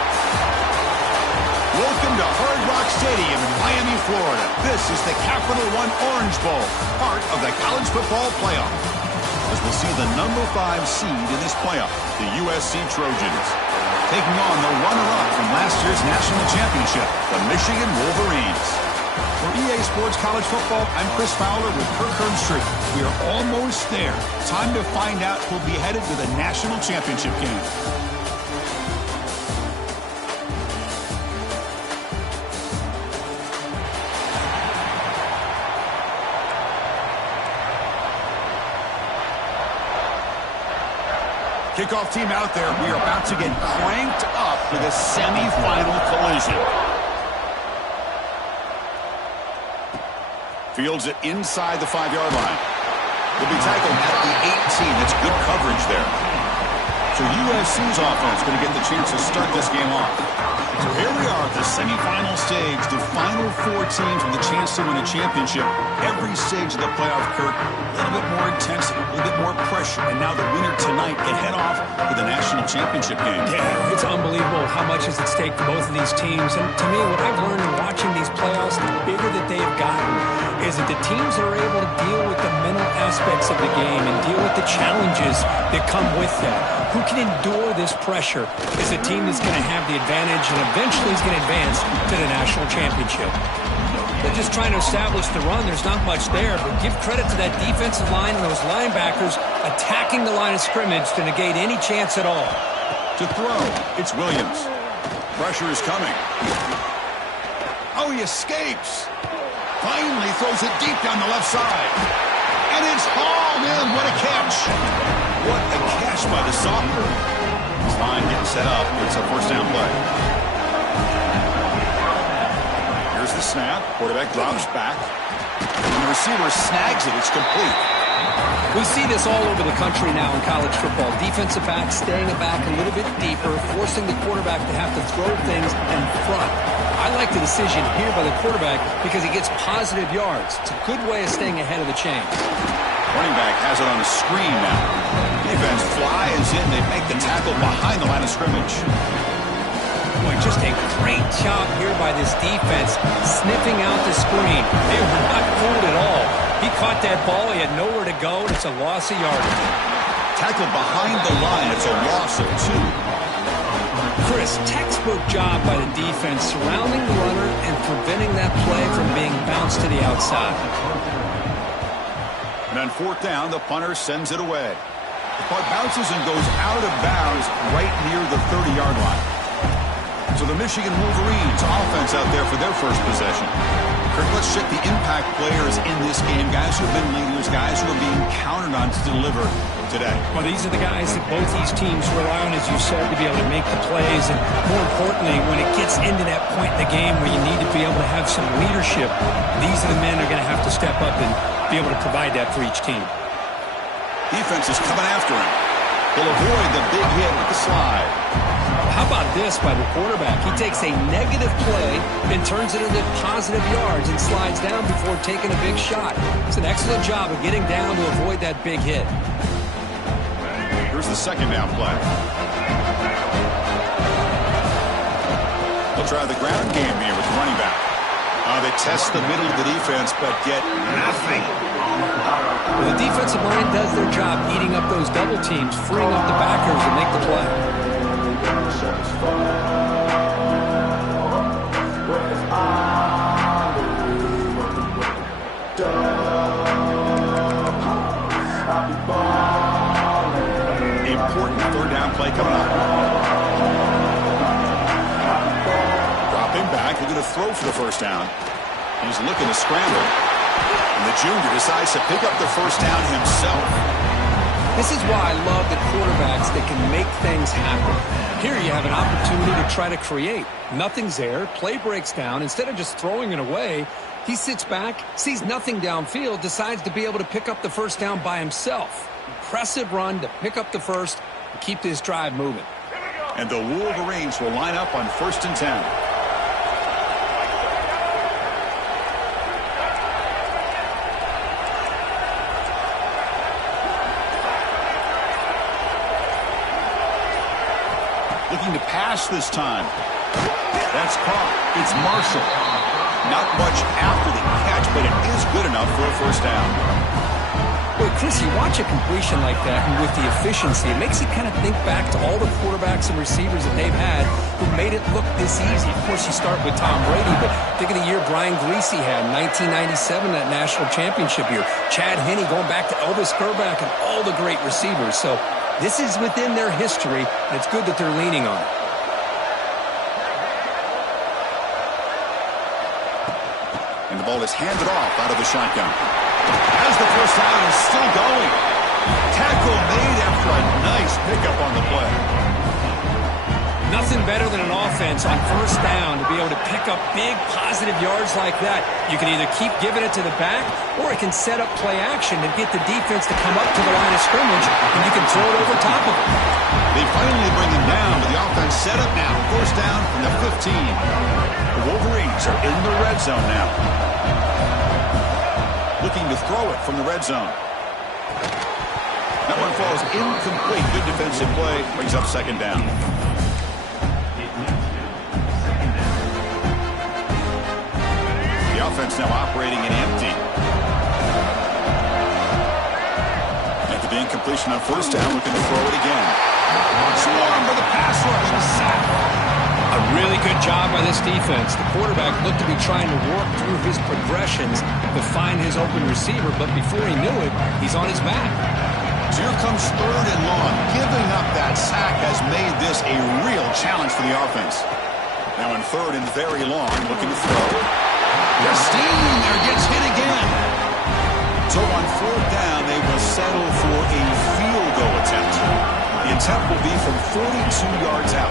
Welcome to Hard Rock Stadium in Miami, Florida. This is the Capital One Orange Bowl, part of the college football playoff. As we'll see the number 5 seed in this playoff, the USC Trojans, taking on the runner-up from last year's national championship, the Michigan Wolverines. For EA Sports College Football, I'm Chris Fowler with Kirk Herbstreit. We are almost there. Time to find out who'll be headed to the national championship game. Kickoff team out there. We are about to get cranked up for the semifinal collision. Fields it inside the 5-yard line. He'll be tackled at the 18. That's good coverage there. So USC's offense going to get the chance to start this game off. So here we are at the semifinal stage. The final 4 teams with a chance to win a championship. Every stage of the playoff, Kirk, a little bit more intensity, a little bit more pressure. And now the winner tonight can head off to the national championship game. Yeah, it's unbelievable how much is at stake for both of these teams. And to me, what I've learned in watching these playoffs, the bigger that they have gotten, is that the teams are able to deal with the mental aspects of the game and deal with the challenges that come with that. Who can endure this pressure is a team that's going to have the advantage and eventually is going to advance to the national championship. They're just trying to establish the run. There's not much there, but give credit to that defensive line and those linebackers attacking the line of scrimmage to negate any chance at all. To throw, it's Williams. Pressure is coming. Oh, he escapes. Finally throws it deep down the left side. And it's hauled in. What a catch. What a catch by the sophomore. It's fine getting set up. It's a first down play. Here's the snap. Quarterback drops back. And the receiver snags it. It's complete. We see this all over the country now in college football. Defensive backs staying back a little bit deeper, forcing the quarterback to have to throw things in front. I like the decision here by the quarterback because he gets positive yards. It's a good way of staying ahead of the chains. Running back has it on the screen now. Defense flies in. They make the tackle behind the line of scrimmage. Boy, just a great job here by this defense, sniffing out the screen. They were not fooled at all. He caught that ball. He had nowhere to go, and it's a loss of yardage. Tackled behind the line. It's a loss of 2. Chris, textbook job by the defense, surrounding the runner and preventing that play from being bounced to the outside. And on fourth down, the punter sends it away. The punt bounces and goes out of bounds right near the 30-yard line. So the Michigan Wolverines offense out there for their first possession. Kirk, let's check the impact players in this game. Guys who have been leaders, guys who are being counted on to deliver today. Well, these are the guys that both these teams rely on, as you said, to be able to make the plays. And more importantly, when it gets into that point in the game where you need to be able to have some leadership, these are the men that are going to have to step up and be able to provide that for each team. Defense is coming after him. He'll avoid the big hit with the slide. How about this by the quarterback? He takes a negative play and turns it into positive yards and slides down before taking a big shot. It's an excellent job of getting down to avoid that big hit. Here's the second down play. They'll try the ground game here with the running back. They test the middle of the defense, but get nothing. Well, the defensive line does their job eating up those double teams, freeing up the backers to make the play. Important third down play coming up. Dropping back, looking to throw for the first down. He's looking to scramble. And the junior decides to pick up the first down himself. This is why I love the quarterbacks that can make things happen. Here you have an opportunity to try to create. Nothing's there. Play breaks down. Instead of just throwing it away, he sits back, sees nothing downfield, decides to be able to pick up the first down by himself. Impressive run to pick up the first and keep this drive moving. And the Wolverines will line up on 1st and 10. Looking to pass this time. That's caught. It's Marshall. Not much after the catch, but it is good enough for a first down. Boy, Chris, you watch a completion like that, and with the efficiency, it makes you kind of think back to all the quarterbacks and receivers that they've had who made it look this easy. Of course, you start with Tom Brady, but think of the year Brian Griese had in 1997, that national championship year. Chad Henne going back to Elvis Grbac and all the great receivers. So this is within their history, and it's good that they're leaning on it. And the ball is handed off out of the shotgun. As the first down is still going. Tackle made after a nice pickup on the play. Nothing better than an offense on first down to be able to pick up big positive yards like that. You can either keep giving it to the back, or it can set up play action and get the defense to come up to the line of scrimmage, and you can throw it over top of it. They finally bring him down, but the offense set up now. First down from the 15. The Wolverines are in the red zone now. Looking to throw it from the red zone. That one falls incomplete. Good defensive play. Brings up second down. The offense now operating in empty. After the incompletion on first down, looking to throw it again. Swarm for the pass rush. A sack. A really good job by this defense. The quarterback looked to be trying to work through his progressions to find his open receiver, but before he knew it, he's on his back. So here comes third and long. Giving up that sack has made this a real challenge for the offense. Now in third and very long, looking to throw. They're steaming there, gets hit again. So on fourth down, they will settle for a field goal attempt. The attempt will be from 42 yards out.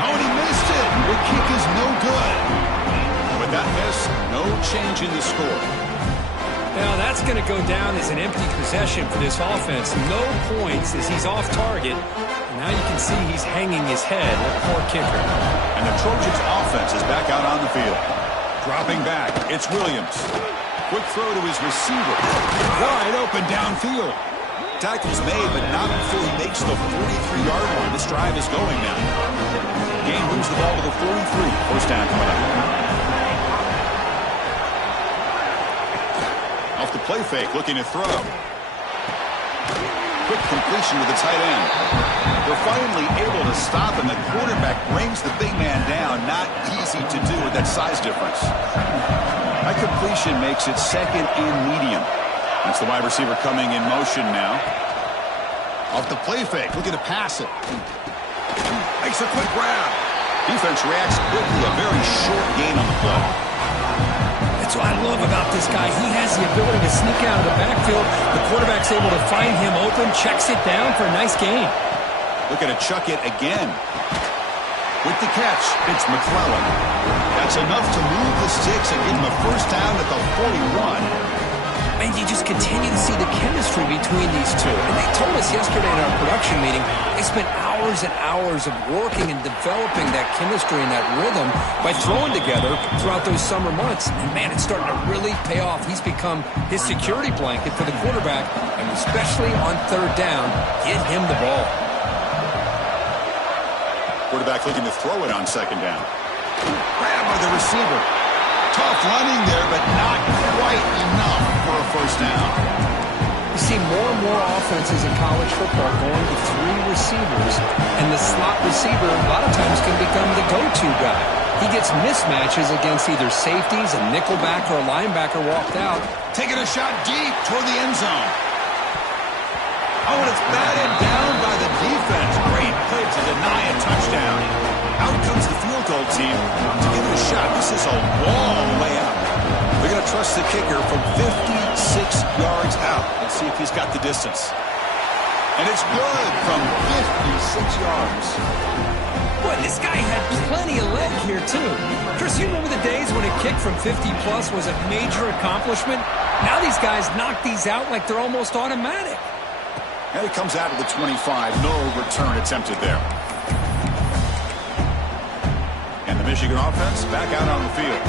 Oh, and he missed it. The kick is no good. With that miss, no change in the score. Now that's going to go down as an empty possession for this offense. No points as he's off target. And now you can see he's hanging his head. That poor kicker. And the Trojans' offense is back out on the field. Dropping back, it's Williams. Quick throw to his receiver. Wide open downfield. Tackle's made, but not before he makes the 43-yard line. This drive is going now. Game moves the ball to the 43. First down coming up. Off the play fake, looking to throw. Quick completion to the tight end. They're finally able to stop, and the quarterback brings the big man down. Not easy to do with that size difference. That completion makes it second and medium. That's the wide receiver coming in motion now. Off the play fake, looking to pass it. Makes a quick grab. Defense reacts quickly, a very short gain on the play. That's what I love about this guy. He has the ability to sneak out of the backfield. The quarterback's able to find him open, checks it down for a nice gain. Looking to chuck it again. With the catch, it's McClellan. That's enough to move the sticks and give him a first down at the 41. And you just continue to see the chemistry between these two. And they told us yesterday in our production meeting, they spent hours and hours of working and developing that chemistry and that rhythm by throwing together throughout those summer months. And, man, it's starting to really pay off. He's become his security blanket for the quarterback, and especially on third down, get him the ball. Quarterback looking to throw it on second down. Grab by the receiver. Tough running there, but not quite enough for a first down. You see more and more offenses in college football going to three receivers, and the slot receiver a lot of times can become the go-to guy. He gets mismatches against either safeties, a nickelback, or a linebacker walked out. Taking a shot deep toward the end zone. Oh, and it's batted down by the defense. Great play to deny a touchdown. Out comes the field goal team to give it a shot. This is a long way out. They're going to trust the kicker from 56 yards out. Let's see if he's got the distance. And it's good from 56 yards. Boy, this guy had plenty of leg here, too. Chris, you remember the days when a kick from 50-plus was a major accomplishment? Now these guys knock these out like they're almost automatic. And it comes out of the 25. No return attempted there. And the Michigan offense back out on the field.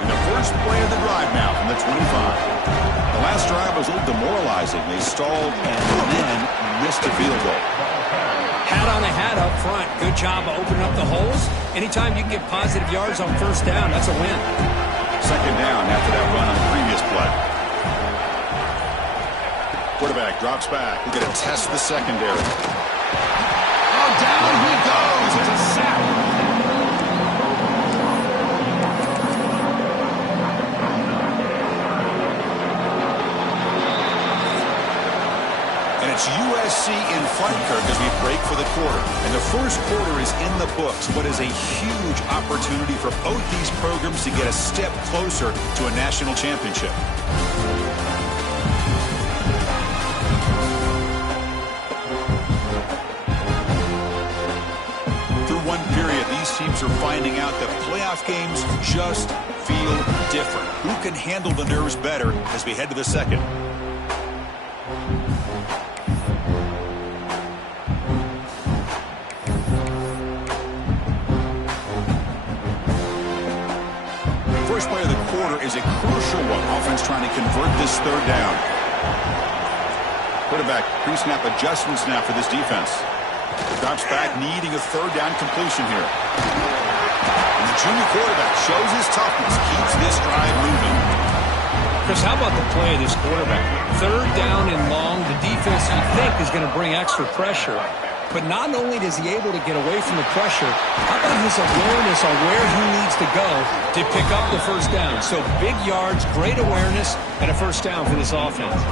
In the first play of the drive now from the 25. The last drive was a little demoralizing. They stalled and then missed a field goal. Hat on a hat up front. Good job of opening up the holes. Anytime you can get positive yards on first down, that's a win. Second down after that run on the previous play. Quarterback drops back. He's going to test the secondary. Oh, down he goes. It's a sack. And it's USC in front, Kirk, as we break for the quarter. And the first quarter is in the books. What is a huge opportunity for both these programs to get a step closer to a national championship. One period, these teams are finding out that playoff games just feel different. Who can handle the nerves better as we head to the second? First play of the quarter is a crucial one. Offense trying to convert this third down. Quarterback pre-snap adjustments now for this defense. Drops back, needing a third down completion here. And the junior quarterback shows his toughness, keeps this drive moving. Chris, how about the play of this quarterback? Third down and long, the defense you think is going to bring extra pressure. But not only is he able to get away from the pressure, how about his awareness on where he needs to go to pick up the first down? So big yards, great awareness, and a first down for this offense.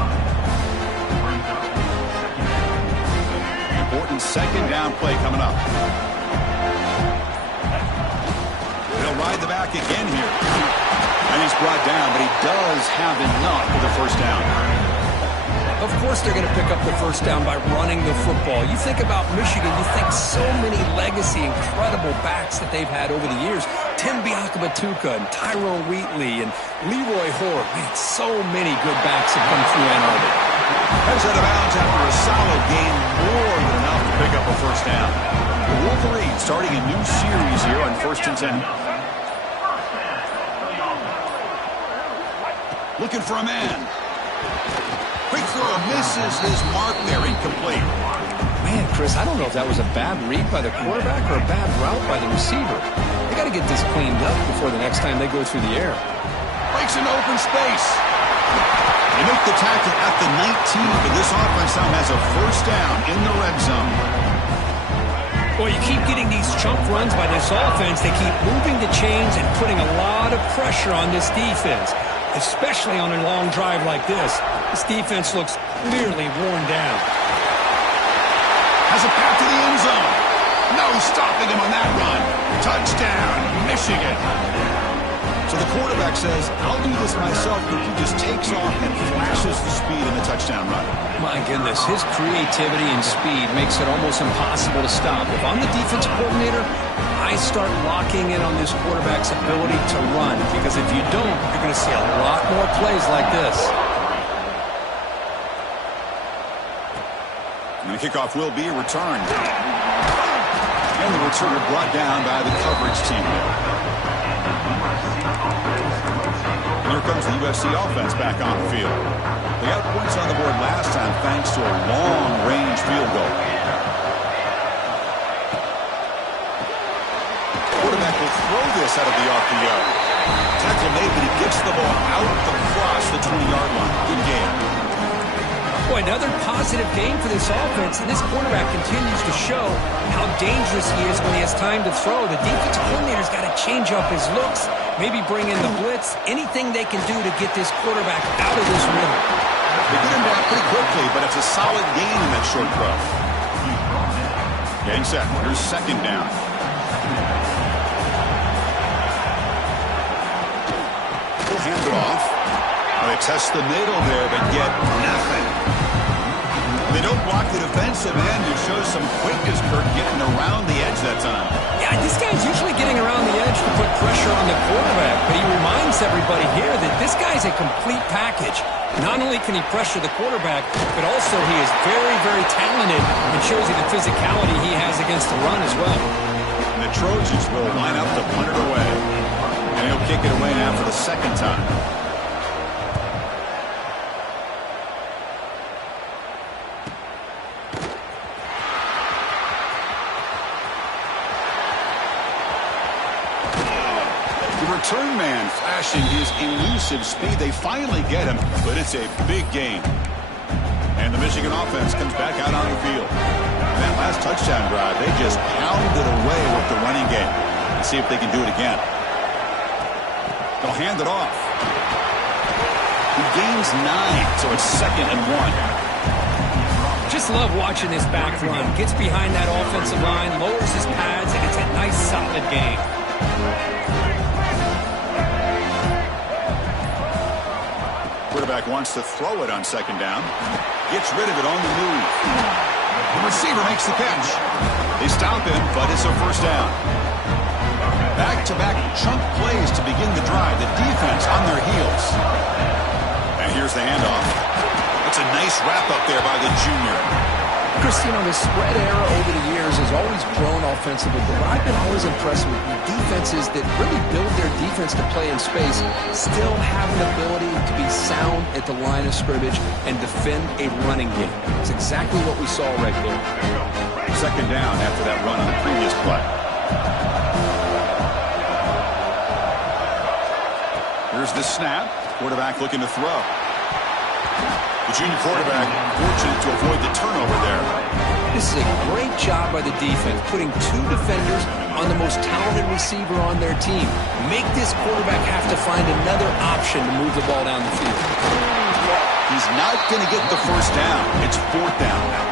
Important second down play coming up. He'll ride the back again here. And he's brought down, but he does have enough for the first down. Of course they're going to pick up the first down by running the football. You think about Michigan, you think so many legacy, incredible backs that they've had over the years. Tim Biakabatuka and Tyrone Wheatley and Leroy Hoare. Man, so many good backs have come through Ann Arbor. Heads out of bounds after a solid game, more than enough to pick up a first down. The Wolverines starting a new series here on 1st and 10. Looking for a man. Quick throw misses his mark there, incomplete. Man, Chris, I don't know if that was a bad read by the quarterback or a bad route by the receiver. They got to get this cleaned up before the next time they go through the air. Breaks into open space. They make the tackle at the 19, but this offense now has a first down in the red zone. Well, you keep getting these chunk runs by this offense. They keep moving the chains and putting a lot of pressure on this defense, especially on a long drive like this. This defense looks clearly worn down. Has a path to the end zone. No stopping him on that run. Touchdown, Michigan. So the quarterback says, I'll do this myself, but he just takes off and flashes the speed in the touchdown run. My goodness, his creativity and speed makes it almost impossible to stop. If I'm the defensive coordinator, I start locking in on this quarterback's ability to run, because if you don't, you're going to see a lot more plays like this. And the kickoff will be returned. And the returner brought down by the coverage team there. And here comes the USC offense back on the field. They got points on the board last time thanks to a long-range field goal. Quarterback will throw this out of the RPO. Tackle made, but he gets the ball out across the 20-yard line. Good game. Boy, another positive game for this offense, and this quarterback continues to show how dangerous he is when he has time to throw. The defensive coordinator's got to change up his looks, maybe bring in the blitz, anything they can do to get this quarterback out of this rhythm. They get him down pretty quickly, but it's a solid gain in that short throw. Getting set. Here's second down. We'll hand it off. They test the middle there, but get nothing. They don't block the defensive end. It shows some quickness, Kirk, getting around the edge that time. Yeah, this guy's usually getting around the edge to put pressure on the quarterback, but he reminds everybody here that this guy's a complete package. Not only can he pressure the quarterback, but also he is very, very talented and shows you the physicality he has against the run as well. And the Trojans will line up to punt it away. And he'll kick it away now for the second time. Return man flashing his elusive speed. They finally get him, but it's a big game. And the Michigan offense comes back out on the field. And that last touchdown drive, they just pounded away with the running game. Let's see if they can do it again. They'll hand it off. He gains 9, so it's 2nd and 1. Just love watching this back run. Gets behind that offensive line, lowers his pads, and it's a nice, solid game. Quarterback wants to throw it on second down. Gets rid of it on the move. The receiver makes the catch. They stop him, but it's a first down. Back-to-back chunk plays to begin the drive. The defense on their heels. And here's the handoff. It's a nice wrap up there by the junior. Chris, you know, the spread era over the years has always grown offensively, but what I've been always impressed with defenses that really build their defense to play in space still have an ability to be sound at the line of scrimmage and defend a running game. It's exactly what we saw right there. Second down after that run on the previous play. Here's the snap. Quarterback looking to throw. The junior quarterback fortunate to avoid the turnover there. This is a great job by the defense, putting 2 defenders on the most talented receiver on their team. Make this quarterback have to find another option to move the ball down the field. He's not going to get the first down. It's 4th down now.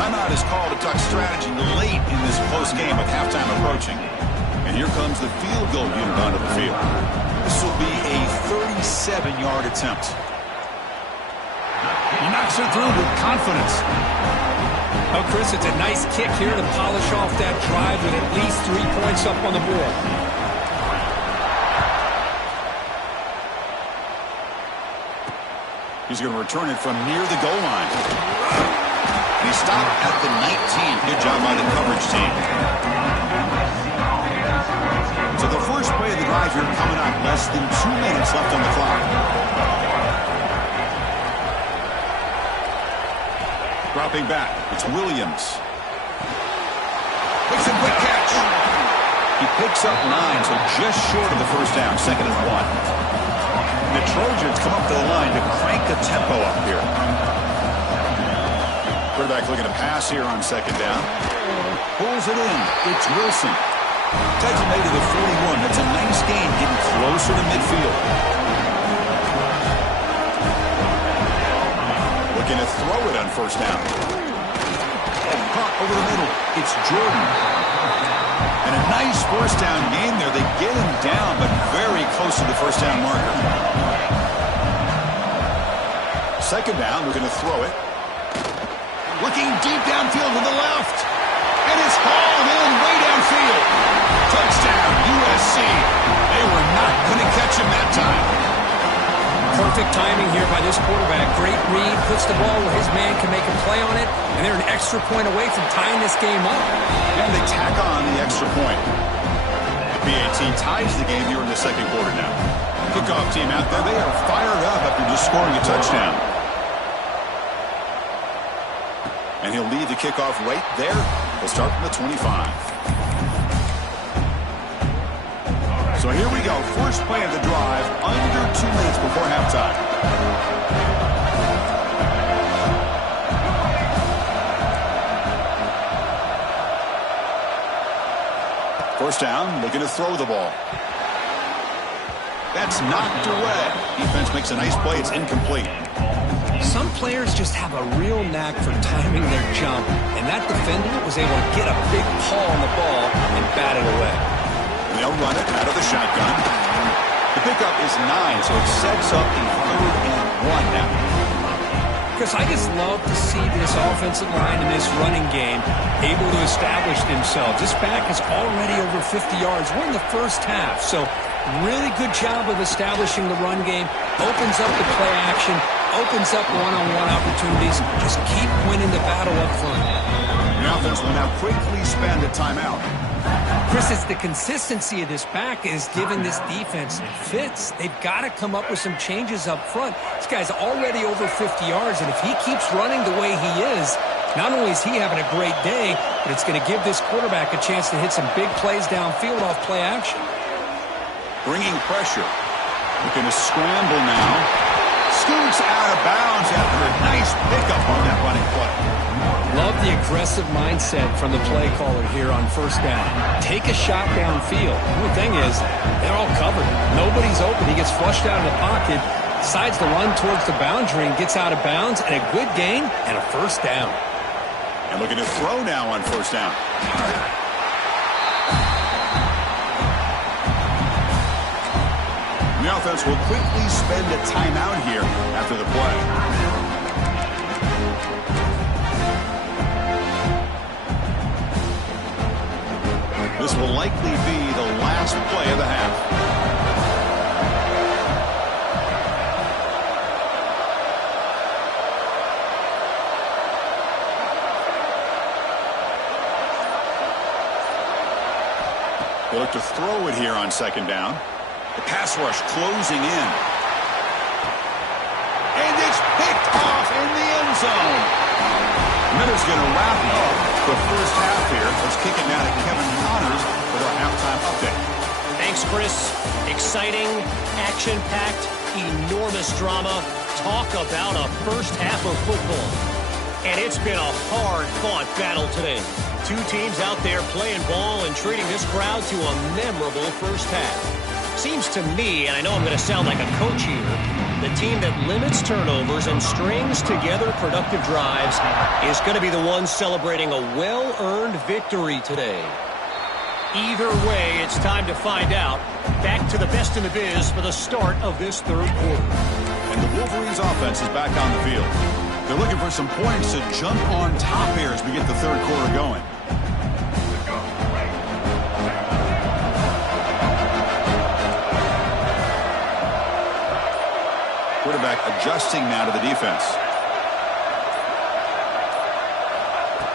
Timeout is called to talk strategy late in this close game with halftime approaching. And here comes the field goal unit onto the field. This will be a 37-yard attempt. He knocks it through with confidence. Oh, Chris, it's a nice kick here to polish off that drive with at least 3 points up on the board. He's going to return it from near the goal line. And he stopped at the 19. Good job by the coverage team. So the first play of the drive here coming up. Less than 2 minutes left on the clock. Dropping back, it's Williams. Makes a quick catch. He picks up 9, so just short of the first down, 2nd and 1. The Trojans come up to the line to crank the tempo up here. Quarterback looking to pass here on second down. Pulls it in. It's Wilson. Takes it to the 41. That's a nice gain, getting closer to midfield. Looking to throw it on first down. Caught over the middle. It's Jordan. And a nice first down gain there. They get him down, but very close to the first down marker. Second down, we're going to throw it. Looking deep downfield to the left. And it's hauled in way downfield. Touchdown, USC. They were not going to catch him that time. Perfect timing here by this quarterback. Great read, puts the ball where his man can make a play on it, and they're an extra point away from tying this game up. And they tack on the extra point. BAT ties the game here in the second quarter now. Kickoff team out there, they are fired up after just scoring a touchdown. And he'll lead the kickoff right there. We'll start from the 25. So here we go. First play of the drive, under 2 minutes before halftime. First down, looking to throw the ball. That's knocked away. Defense makes a nice play. It's incomplete. Some players just have a real knack for timing their jump, and that defender was able to get a big paw on the ball and bat it away. They'll run it out of the shotgun. The pickup is 9, so it sets up a 3rd and 1 now. Because I just love to see this offensive line in this running game able to establish themselves. This back is already over 50 yards. We're in the first half, so really good job of establishing the run game. Opens up the play action, opens up one-on-one opportunities. Just keep winning the battle up front. The offense will now quickly spend a timeout. Chris, it's the consistency of this back is giving this defense fits. They've got to come up with some changes up front. This guy's already over 50 yards, and if he keeps running the way he is, not only is he having a great day, but it's going to give this quarterback a chance to hit some big plays downfield off play action. Bringing pressure. Looking to scramble now. Scoots out of bounds after a nice pickup on that running play. Love the aggressive mindset from the play caller here on first down. Take a shot downfield. The only thing is, they're all covered. Nobody's open. He gets flushed out of the pocket, decides to run towards the boundary and gets out of bounds, and a good gain and a first down. And looking to throw now on first down. The offense will quickly spend a timeout here after the play. This will likely be the last play of the half. They look to throw it here on second down. The pass rush closing in. And it's picked off in the end zone. Miller's going to wrap up the first half here. Let's kick it now to Kevin Connors with our halftime update. Thanks, Chris. Exciting, action-packed, enormous drama. Talk about a first half of football. And it's been a hard-fought battle today. Two teams out there playing ball and treating this crowd to a memorable first half. Seems to me, and I know I'm going to sound like a coach here, the team that limits turnovers and strings together productive drives is going to be the one celebrating a well-earned victory today. Either way, it's time to find out. Back to the best in the biz for the start of this third quarter. And the Wolverines offense is back on the field. They're looking for some points to jump on top here as we get the third quarter going. Quarterback adjusting now to the defense.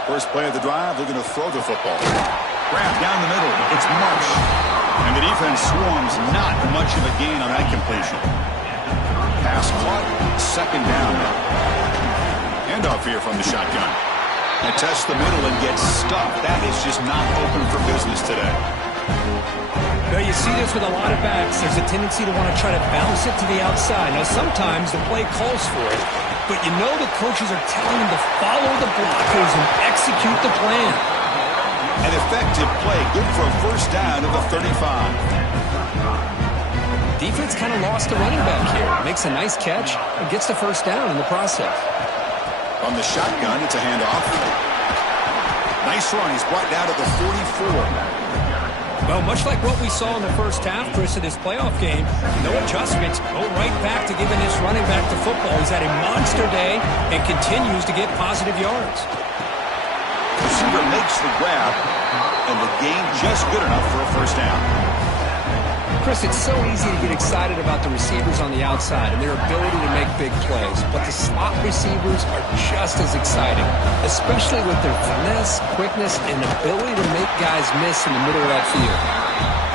First play of the drive, looking to throw the football. Grab down the middle. It's Marsh. And the defense swarms, not much of a gain on that completion. Pass caught, second down. Handoff here from the shotgun. And tests the middle and gets stuffed. That is just not open for business today. Now, you see this with a lot of backs. There's a tendency to want to try to bounce it to the outside. Now, sometimes the play calls for it, but you know the coaches are telling him to follow the blockers and execute the plan. An effective play, good for a first down of the 35. Defense kind of lost the running back here. Makes a nice catch and gets the first down in the process. On the shotgun, it's a handoff. Nice run. He's brought down to the 44. Well, much like what we saw in the first half, Chris, of this playoff game, no adjustments, go right back to giving this running back the football. He's had a monster day and continues to get positive yards. Receiver makes the grab, and the gain just good enough for a first down. Chris, it's so easy to get excited about the receivers on the outside and their ability to make big plays, but the slot receivers are just as exciting, especially with their finesse, quickness, and ability to make guys miss in the middle of that field.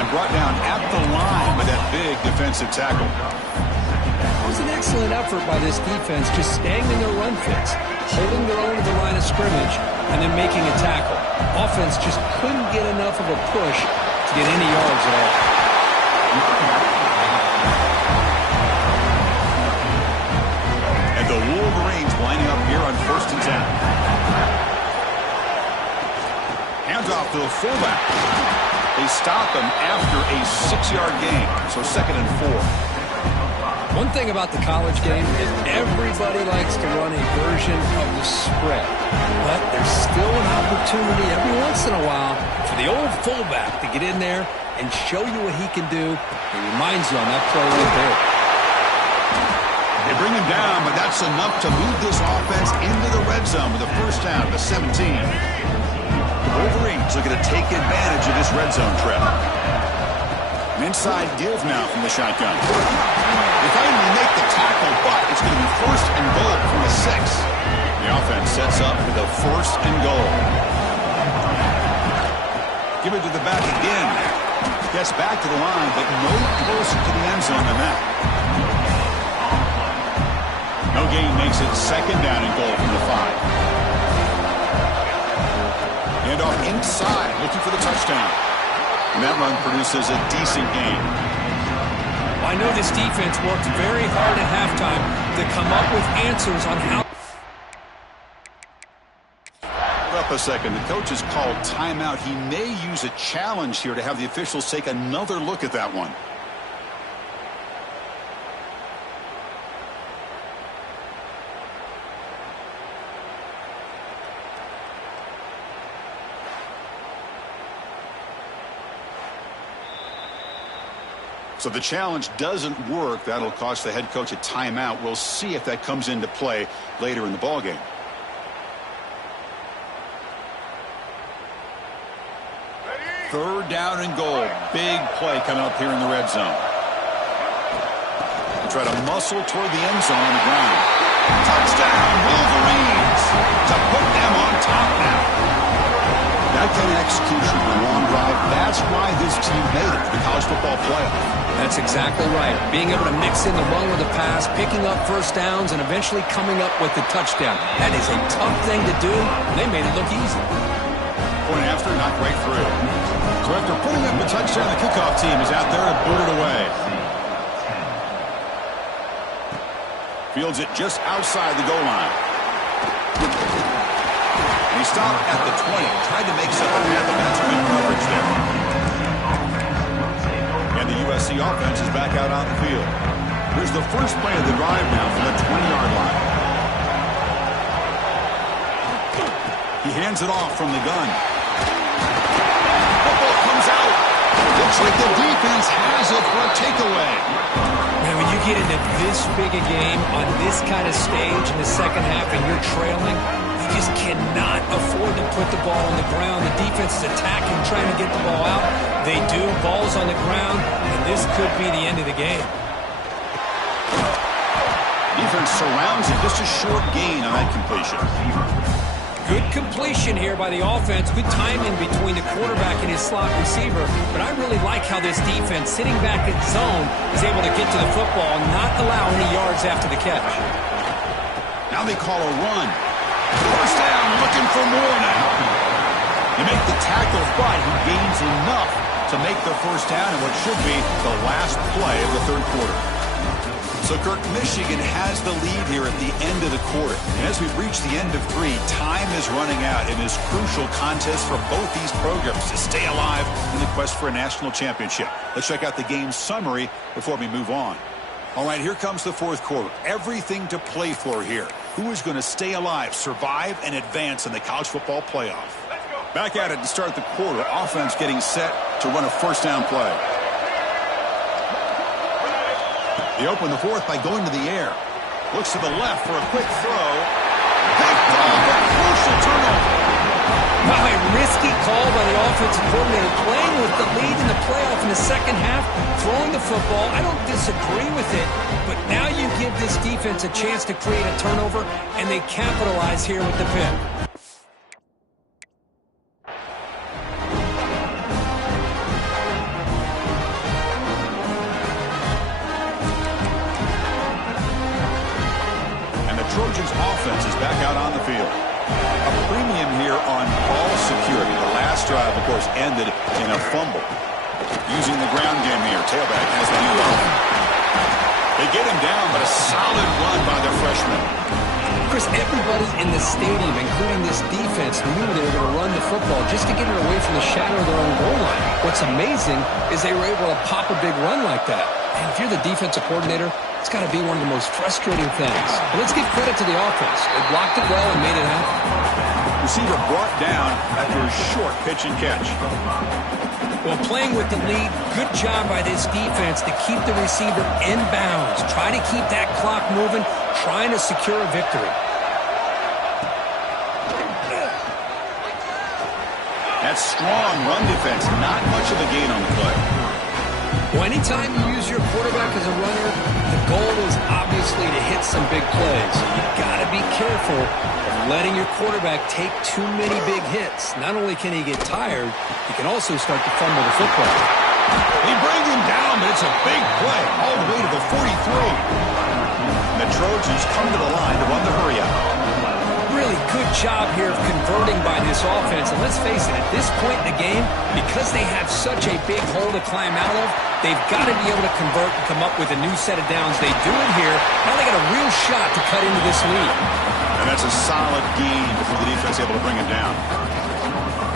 And brought down at the line with that big defensive tackle. It was an excellent effort by this defense, just staying in their run fits, holding their own at the line of scrimmage, and then making a tackle. Offense just couldn't get enough of a push to get any yards at all. And the Wolverines lining up here on 1st and 10. Hands off to the fullback. They stop him after a 6-yard gain, so 2nd and 4. One thing about the college game is everybody likes to run a version of the spread. But there's still an opportunity every once in a while for the old fullback to get in there and show you what he can do. It reminds you on that play right there. They bring him down, but that's enough to move this offense into the red zone with a first down at the 17. The Wolverines looking to take advantage of this red zone trip. An inside give now from the shotgun. They finally make the tackle, but it's going to be 1st and goal from the 6. The offense sets up with a 1st and goal. Give it to the back again. Gets back to the line, but no closer to the end zone than that. No gain makes it 2nd down and goal from the 5. Handoff inside, looking for the touchdown. And that run produces a decent gain. I know this defense worked very hard at halftime to come up with answers on how. Up a second. The coach has called timeout. He may use a challenge here to have the officials take another look at that one. So the challenge doesn't work. That'll cost the head coach a timeout. We'll see if that comes into play later in the ballgame. Third down and goal. Big play coming up here in the red zone. Try to muscle toward the end zone on the ground. Touchdown, Wolverines! To put them on top now. That kind of execution for a long drive, that's why this team made it to the college football playoff. That's exactly right. Being able to mix in the run with the pass, picking up first downs, and eventually coming up with the touchdown. That is a tough thing to do, and they made it look easy. Point after, knocked right through. So after putting up a touchdown, the kickoff team is out there to boot it away. Fields it just outside the goal line. And he stopped at the 20. Tried to make something happen. That's good coverage there. And the USC offense is back out on the field. Here's the first play of the drive now from the 20-yard line. He hands it off from the gun. Football comes out. Looks like the defense has it for a takeaway. Man, when you get into this big a game on this kind of stage in the second half and you're trailing, you just cannot afford to put the ball on the ground. The defense is attacking, trying to get the ball out. They do. Ball's on the ground, and this could be the end of the game. Defense surrounds it. Just a short gain on that completion. Good completion here by the offense. Good timing between the quarterback and his slot receiver. But I really like how this defense, sitting back in zone, is able to get to the football and not allow any yards after the catch. Now they call a run. First down, looking for more now. You make the tackle, but he gains enough to make the first down in what should be the last play of the third quarter. So, Kirk, Michigan has the lead here at the end of the quarter. And as we reach the end of 3, time is running out in this crucial contest for both these programs to stay alive in the quest for a national championship. Let's check out the game summary before we move on. All right, here comes the fourth quarter. Everything to play for here. Who is going to stay alive, survive, and advance in the college football playoff? Back at it to start the quarter. Offense getting set to run a first down play. They open the fourth by going to the air. Looks to the left for a quick throw. Picked off, a crucial turnover. Wow, a risky call by the offensive coordinator, playing with the lead in the playoff in the second half, throwing the football. I don't disagree with it, but now you give this defense a chance to create a turnover, and they capitalize here with the pick. Trojans offense is back out on the field. A premium here on ball security. The last drive, of course, ended in a fumble. Using the ground game here. Tailback has the handoff. They get him down, but a solid run by their freshman. Chris, everybody in the stadium, including this defense, knew they were going to run the football just to get it away from the shadow of their own goal line. What's amazing is they were able to pop a big run like that. And if you're the defensive coordinator, it's got to be one of the most frustrating things. But let's give credit to the offense. They blocked it well and made it happen. Receiver brought down after a short pitch and catch. Well, playing with the lead, good job by this defense to keep the receiver in bounds. Try to keep that clock moving, trying to secure a victory. That strong run defense, not much of a gain on the play. Well, anytime you use your quarterback as a runner, the goal is obviously to hit some big plays. You've got to be careful of letting your quarterback take too many big hits. Not only can he get tired, he can also start to fumble the football. They bring him down, but it's a big play all the way to the 43. And the Trojans come to the line to run the hurry out. Really good job here of converting by this offense. And let's face it, at this point in the game, because they have such a big hole to climb out of, they've got to be able to convert and come up with a new set of downs. They do it here. Now they got a real shot to cut into this lead. And that's a solid gain before the defense able to bring him down.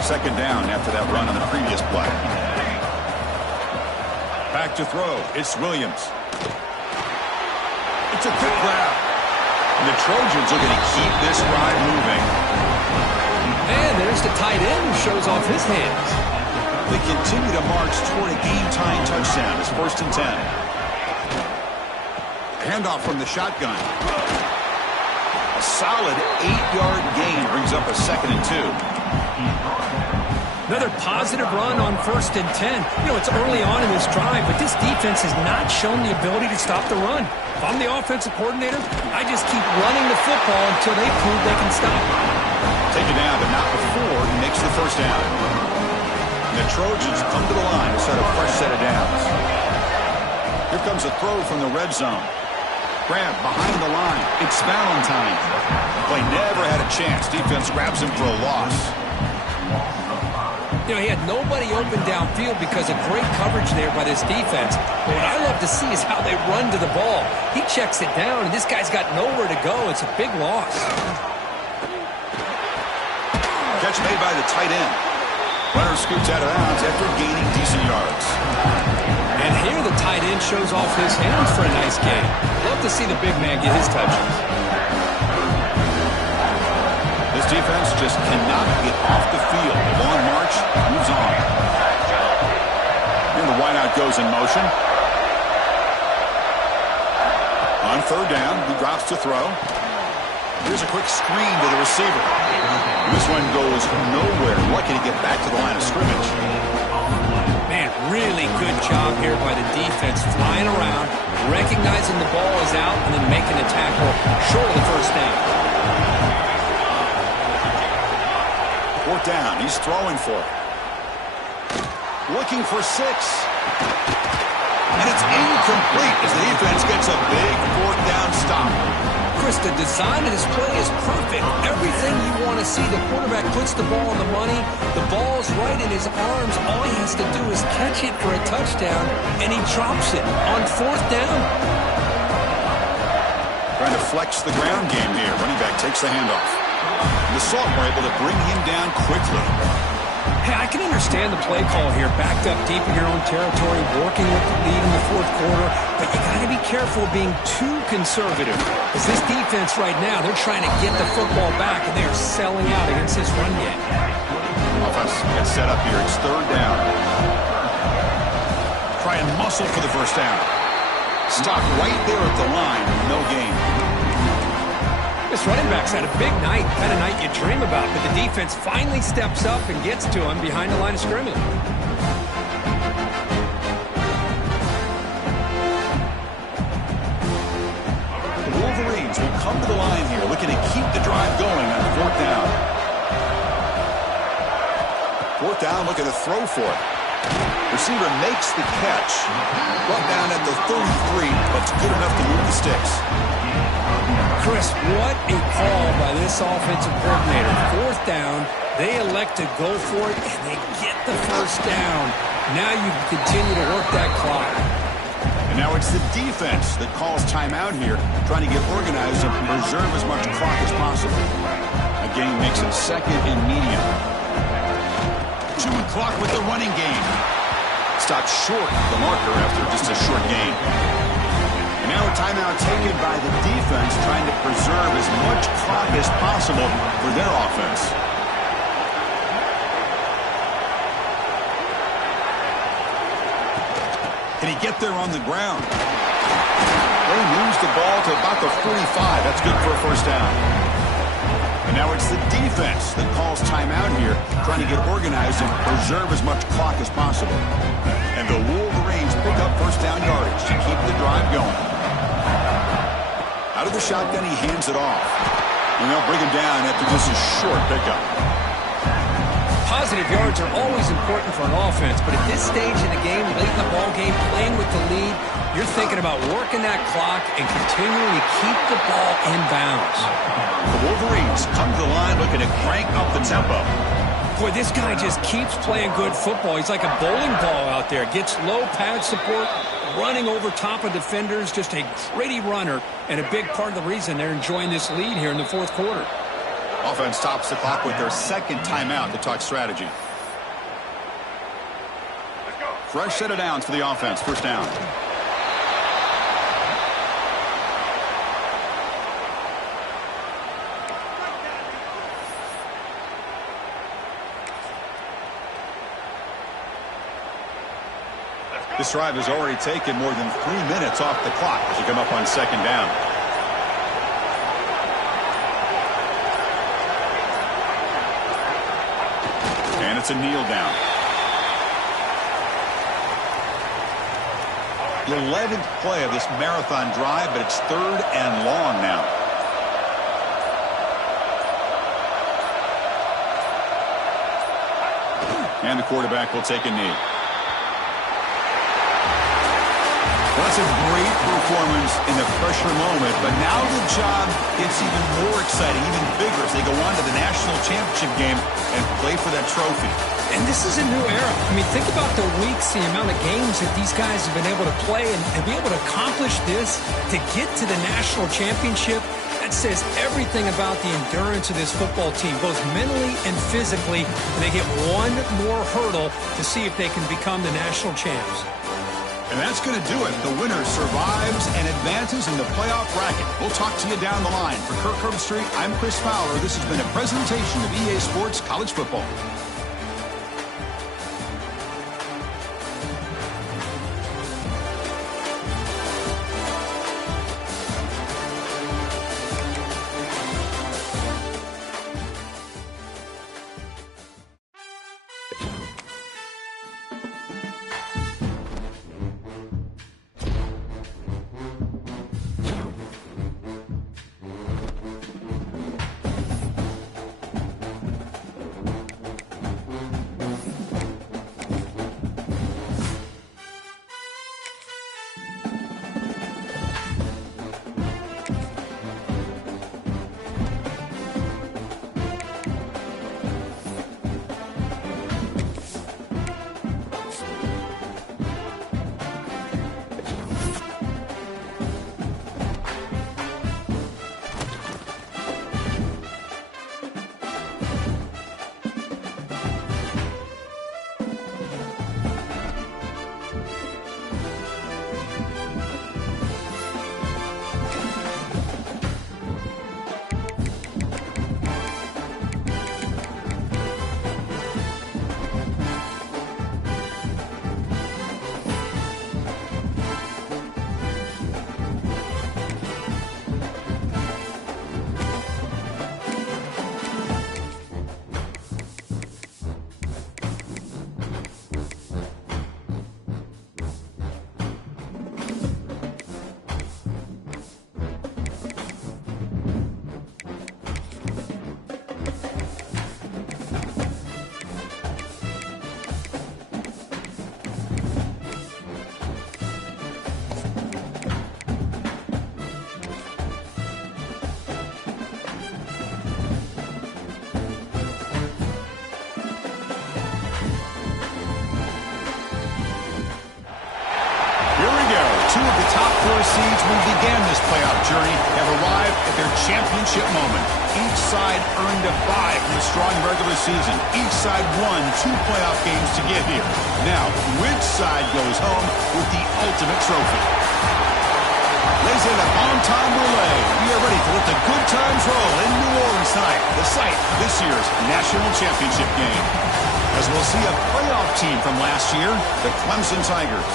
Second down after that run on the previous play. Back to throw. It's Williams. It's a quick grab. And the Trojans are going to keep this ride moving. And there's the tight end who shows off his hands. They continue to march toward a game-tying touchdown. It's 1st and 10. Handoff from the shotgun. A solid 8-yard gain brings up a 2nd and 2. Another positive run on 1st and 10. You know, it's early on in this drive, but this defense has not shown the ability to stop the run. If I'm the offensive coordinator, I just keep running the football until they prove they can stop it. Take it down, but not before he makes the first down. And the Trojans come to the line to set a fresh set of downs. Here comes a throw from the red zone. Grab behind the line. It's Valentine. Play never had a chance. Defense grabs him for a loss. You know, he had nobody open downfield because of great coverage there by this defense. But what I love to see is how they run to the ball. He checks it down, and this guy's got nowhere to go. It's a big loss. Catch made by the tight end. Runner scoots out of bounds after gaining decent yards. And here the tight end shows off his hands for a nice gain. Love to see the big man get his touches. This defense just cannot get off the field. The long march moves on. Here the wideout goes in motion. On 3rd down, he drops to throw. Here's a quick screen to the receiver. This one goes nowhere. Lucky to get back to the line of scrimmage. Man, really good job here by the defense, flying around, recognizing the ball is out, and then making a tackle short of the first down. 4th down. He's throwing for it. Looking for 6. And it's incomplete as the defense gets a big 4th down stop. Chris, the design of this play is perfect. Everything you want to see. The quarterback puts the ball on the money. The ball's right in his arms. All he has to do is catch it for a touchdown, and he drops it on 4th down. Trying to flex the ground game here. Running back takes the handoff. The Salt were able to bring him down quickly. Hey, I can understand the play call here, backed up deep in your own territory, working with the lead in the fourth quarter, but you got to be careful of being too conservative. Because this defense right now, they're trying to get the football back, and they're selling out against this run game. Offense gets set up here. It's third down. Try and muscle for the first down. Stop right there at the line. No gain. This running back's had a big night, kind of night you dream about, but the defense finally steps up and gets to him behind the line of scrimmage. The Wolverines will come to the line here, looking to keep the drive going on fourth down. Fourth down, looking to throw for it. Receiver makes the catch. Brought down at the 33, but it's good enough to move the sticks. Chris, what a call by this offensive coordinator. Fourth down, they elect to go for it, and they get the first down. Now you can continue to work that clock. And now it's the defense that calls timeout here, trying to get organized and preserve as much clock as possible. A gain makes it second and medium. Chewing clock with the running game. Stopped short of the marker after just a short gain. And now a timeout taken by the defense, trying to preserve as much clock as possible for their offense. Can he get there on the ground? He moves the ball to about the 45. That's good for a first down. And now it's the defense that calls timeout here, trying to get organized and preserve as much clock as possible. And the Wolverines pick up first down yardage to keep the drive going. Out of the shotgun, he hands it off. And they'll bring him down after just a short pickup. Positive yards are always important for an offense, but at this stage in the game, late in the ball game, playing with the lead, you're thinking about working that clock and continuing to keep the ball in bounds. The Wolverines come to the line looking to crank up the tempo. Boy, this guy just keeps playing good football. He's like a bowling ball out there. Gets low pad support, running over top of defenders. Just a gritty runner, and a big part of the reason they're enjoying this lead here in the fourth quarter. Offense stops the clock with their second timeout to talk strategy. Fresh set of downs for the offense. First down. This drive has already taken more than 3 minutes off the clock as you come up on second down. And it's a kneel down. The 11th play of this marathon drive, but it's third and long now. And the quarterback will take a knee. Well, that's a great performance in the pressure moment, but now the job gets even more exciting, even bigger as they go on to the national championship game and play for that trophy. And this is a new era. I mean, think about the weeks, the amount of games that these guys have been able to play and be able to accomplish this, to get to the national championship. That says everything about the endurance of this football team, both mentally and physically. And they get one more hurdle to see if they can become the national champs. And that's going to do it. The winner survives and advances in the playoff bracket. We'll talk to you down the line. For Kirk Herbstreit, I'm Chris Fowler. This has been a presentation of EA Sports College Football. Two of the top 4 seeds who began this playoff journey have arrived at their championship moment. Each side earned a bye from a strong regular season. Each side won 2 playoff games to get here. Now, which side goes home with the ultimate trophy? Lays in a bon temps relay. We are ready to let the good times roll in New Orleans tonight, the site of this year's national championship game. As we'll see a playoff team from last year, the Clemson Tigers.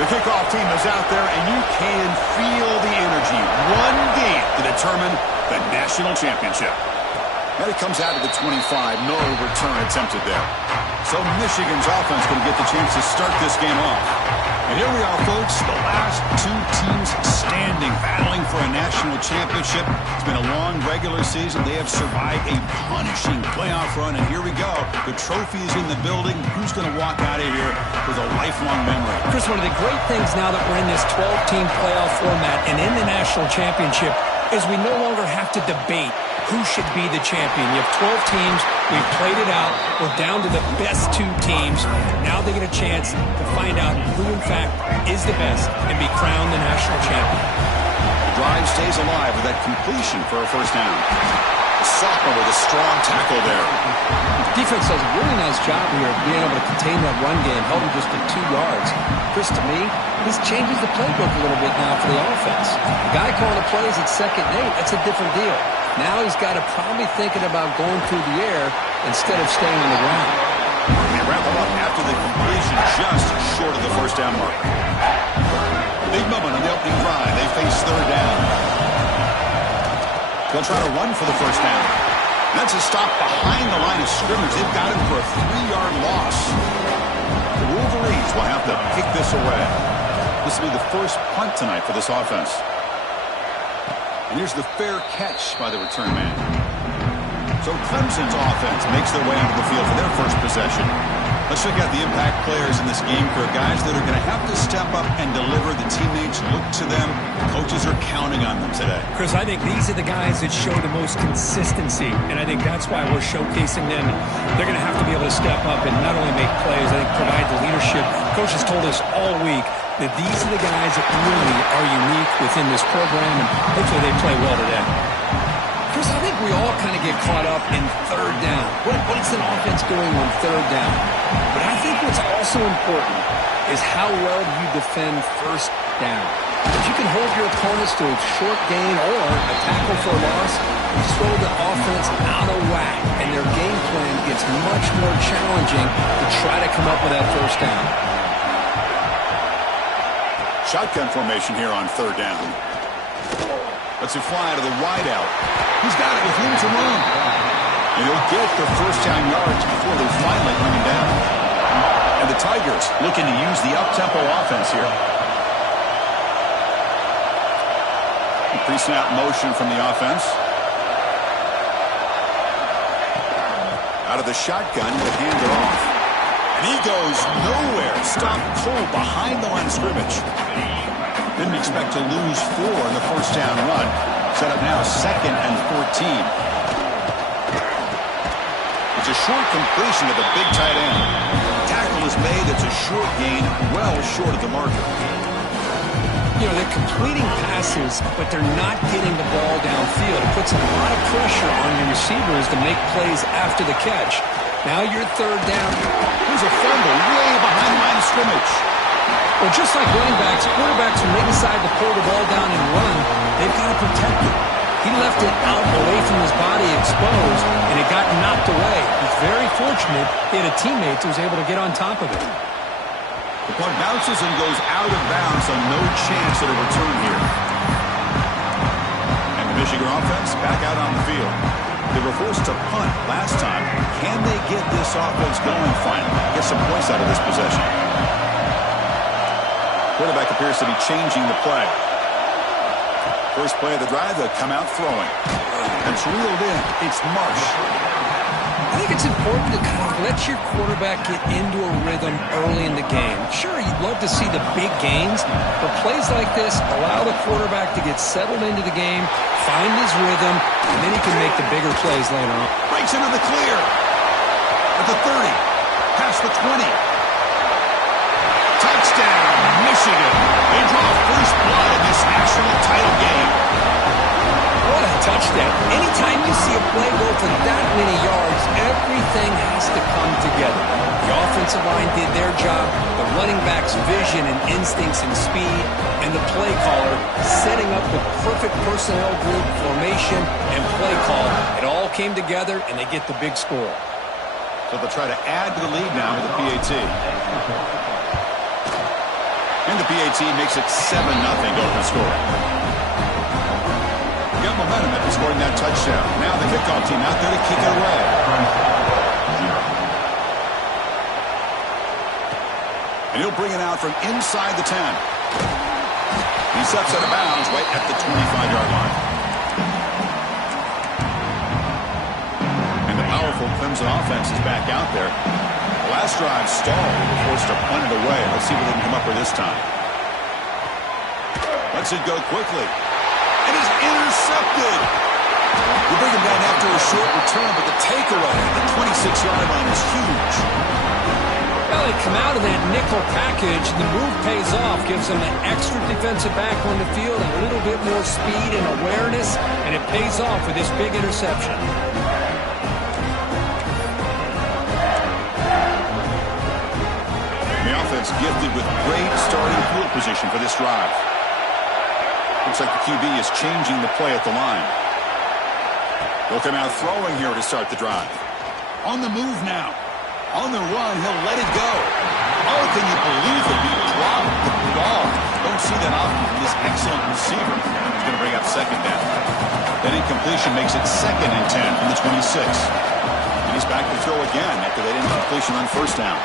The kickoff team is out there, and you can feel the energy. One game to determine the national championship. And it comes out of the 25. No return attempted there. So Michigan's offense going to get the chance to start this game off. And here we are, folks, the last 2 teams standing, battling for a national championship. It's been a long regular season. They have survived a punishing playoff run, and here we go. The trophy is in the building. Who's going to walk out of here with a lifelong memory? Chris, one of the great things now that we're in this 12-team playoff format and in the national championship is we no longer have to debate who should be the champion. You have 12 teams. We've played it out. We're down to the best 2 teams. Now they get a chance to find out who, in fact, is the best and be crowned the national champion. The drive stays alive with that completion for a first down. The sophomore with a strong tackle there. Defense does a really nice job here of being able to contain that run game, held him just to 2 yards. Chris, to me, this changes the playbook a little bit now for the offense. The guy calling the plays at 2nd and 8, that's a different deal. Now he's got to probably thinking about going through the air instead of staying on the ground. They wrap him up after the completion just short of the first down mark. Big moment on the opening drive. They face 3rd down. They'll try to run for the first down. That's a stop behind the line of scrimmage. They've got him for a 3-yard loss. The Wolverines will have to kick this away. This will be the first punt tonight for this offense. And here's the fair catch by the return man. So Clemson's offense makes their way onto the field for their first possession. Let's check out the impact players in this game for guys that are going to have to step up and deliver. The teammates look to them. Coaches are counting on them today. Chris, I think these are the guys that show the most consistency, and I think that's why we're showcasing them. They're going to have to be able to step up and not only make plays, I think provide the leadership. Coach has told us all week that these are the guys that really are unique within this program, and hopefully they play well today. Chris, I think we all kind of get caught up in 3rd down. What's an offense doing on 3rd down? But I think what's also important is how well do you defend 1st down. If you can hold your opponents to a short gain or a tackle for a loss, you throw the offense out of whack, and their game plan gets much more challenging to try to come up with that 1st down. Shotgun formation here on 3rd down. Let's it fly to the wide out. He's got it with room to run. And he'll get the first down yards before they finally bring him down. And the Tigers looking to use the up-tempo offense here. Pre-snap motion from the offense. Out of the shotgun, he'll hand it off. And he goes nowhere. Stop cold behind the line of scrimmage. Didn't expect to lose 4 in the first down run. Set up now 2nd and 14. It's a short completion to the big tight end. Tackle is made. It's a short gain, well short of the marker. You know, they're completing passes, but they're not getting the ball downfield. It puts a lot of pressure on your receivers to make plays after the catch. Now you're 3rd down. Here's a fumble way behind the line of scrimmage. Well, just like running backs, quarterbacks, when they decide to pull the ball down and run, they've got to protect it. He left it out away from his body exposed, and it got knocked away. He's very fortunate he had a teammate who was able to get on top of it. The punt bounces and goes out of bounds, so no chance at a return here. And the Michigan offense back out on the field. They were forced to punt last time. Can they get this offense going finally? Get some points out of this possession. Quarterback appears to be changing the play. First play of the drive, they'll come out throwing. It's reeled in. It's Marsh. I think it's important to kind of let your quarterback get into a rhythm early in the game. Sure, you'd love to see the big gains, but plays like this allow the quarterback to get settled into the game, find his rhythm, and then he can make the bigger plays later on. Breaks into the clear. At the 30. Past the 20. Touchdown, Michigan. They draw first blood in this national title game. What a touchdown. Anytime you see a play go for that many yards, everything has to come together. The offensive line did their job, the running back's vision and instincts and speed, and the play caller setting up the perfect personnel group, formation, and play call. It all came together, and they get the big score. So they'll try to add to the lead now with the PAT. And the PAT makes it 7-0 open score. Got momentum after scoring that touchdown. Now the kickoff team out there to kick it away. And he'll bring it out from inside the 10. He steps out of bounds right at the 25-yard line. And the powerful Clemson offense is back out there. The last drive stalled. They were forced to punt it away. Let's see what they can come up with this time. Lets it go quickly. It is intercepted. We bring him down after a short return, but the takeaway at the 26-yard line is huge. Well, they come out of that nickel package, and the move pays off, gives them an extra defensive back on the field, a little bit more speed and awareness, and it pays off with this big interception. The offense gifted with great starting field position for this drive. Looks like the QB is changing the play at the line. They'll come out throwing here to start the drive. On the move now. On the run, he'll let it go. Oh, can you believe it? He dropped the ball. Don't see that often from this excellent receiver. He's going to bring up second down. That incompletion makes it 2nd and 10 from the 26. And he's back to throw again after that incompletion on first down.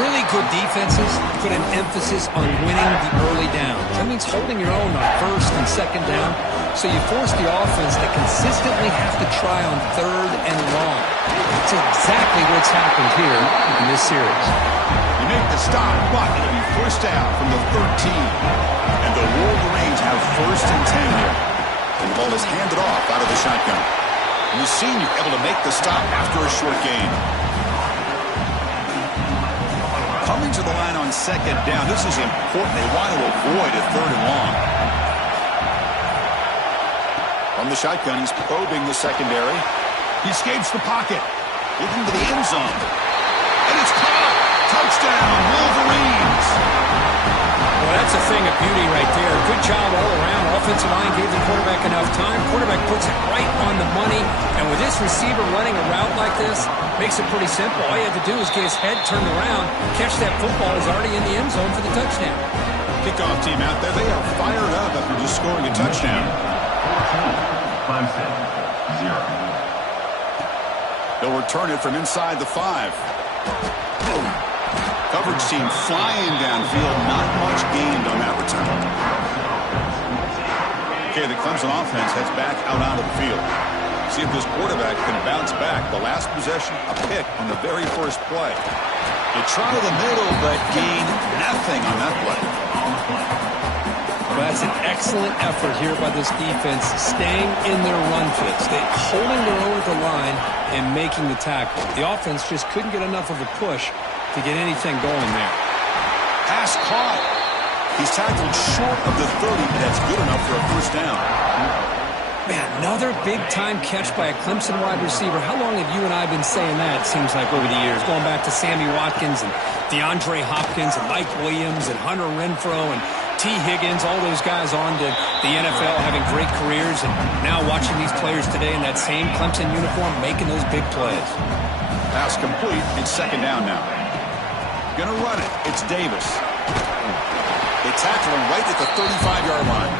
Really good defenses put an emphasis on winning the early down. That means holding your own on first and second down, so you force the offense to consistently have to try on third and long. That's exactly what's happened here in this series. You make the stop, but it'll be first down from the 13. And the Wolverines have first and 10 here. And the ball is handed off out of the shotgun. And the senior able to make the stop after a short gain. Coming to the line on second down. This is important. They want to avoid a third and long. From the shotgun, he's probing the secondary. He escapes the pocket. Looking to the end zone. And it's caught. Touchdown, Wolverines. Well, that's a thing of beauty right there. Good job all around. Offensive line gave the quarterback enough time. Quarterback puts it right on the money. And with this receiver running a route like this, makes it pretty simple. All you have to do is get his head turned around, catch that football. He's already in the end zone for the touchdown. Kickoff team out there. They are fired up after just scoring a touchdown. Clemson, 0. They'll return it from inside the 5. Coverage team flying downfield. Not much gained on that return. Okay, the Clemson offense heads back out onto the field. See if this quarterback can bounce back. The last possession, a pick on the very first play. They try the middle, but gain nothing on that play. Well, that's an excellent effort here by this defense, staying in their run fits. They holding their own at the line and making the tackle. The offense just couldn't get enough of a push to get anything going there. Pass caught. He's tackled short of the 30, but that's good enough for a first down. Man, another big-time catch by a Clemson wide receiver. How long have you and I been saying that, it seems like, over the years? Going back to Sammy Watkins and DeAndre Hopkins and Mike Williams and Hunter Renfrow and T. Higgins, all those guys on to the NFL having great careers, and now watching these players today in that same Clemson uniform making those big plays. Pass complete. It's second down now. Gonna run it. It's Davis. They tackle him right at the 35-yard line.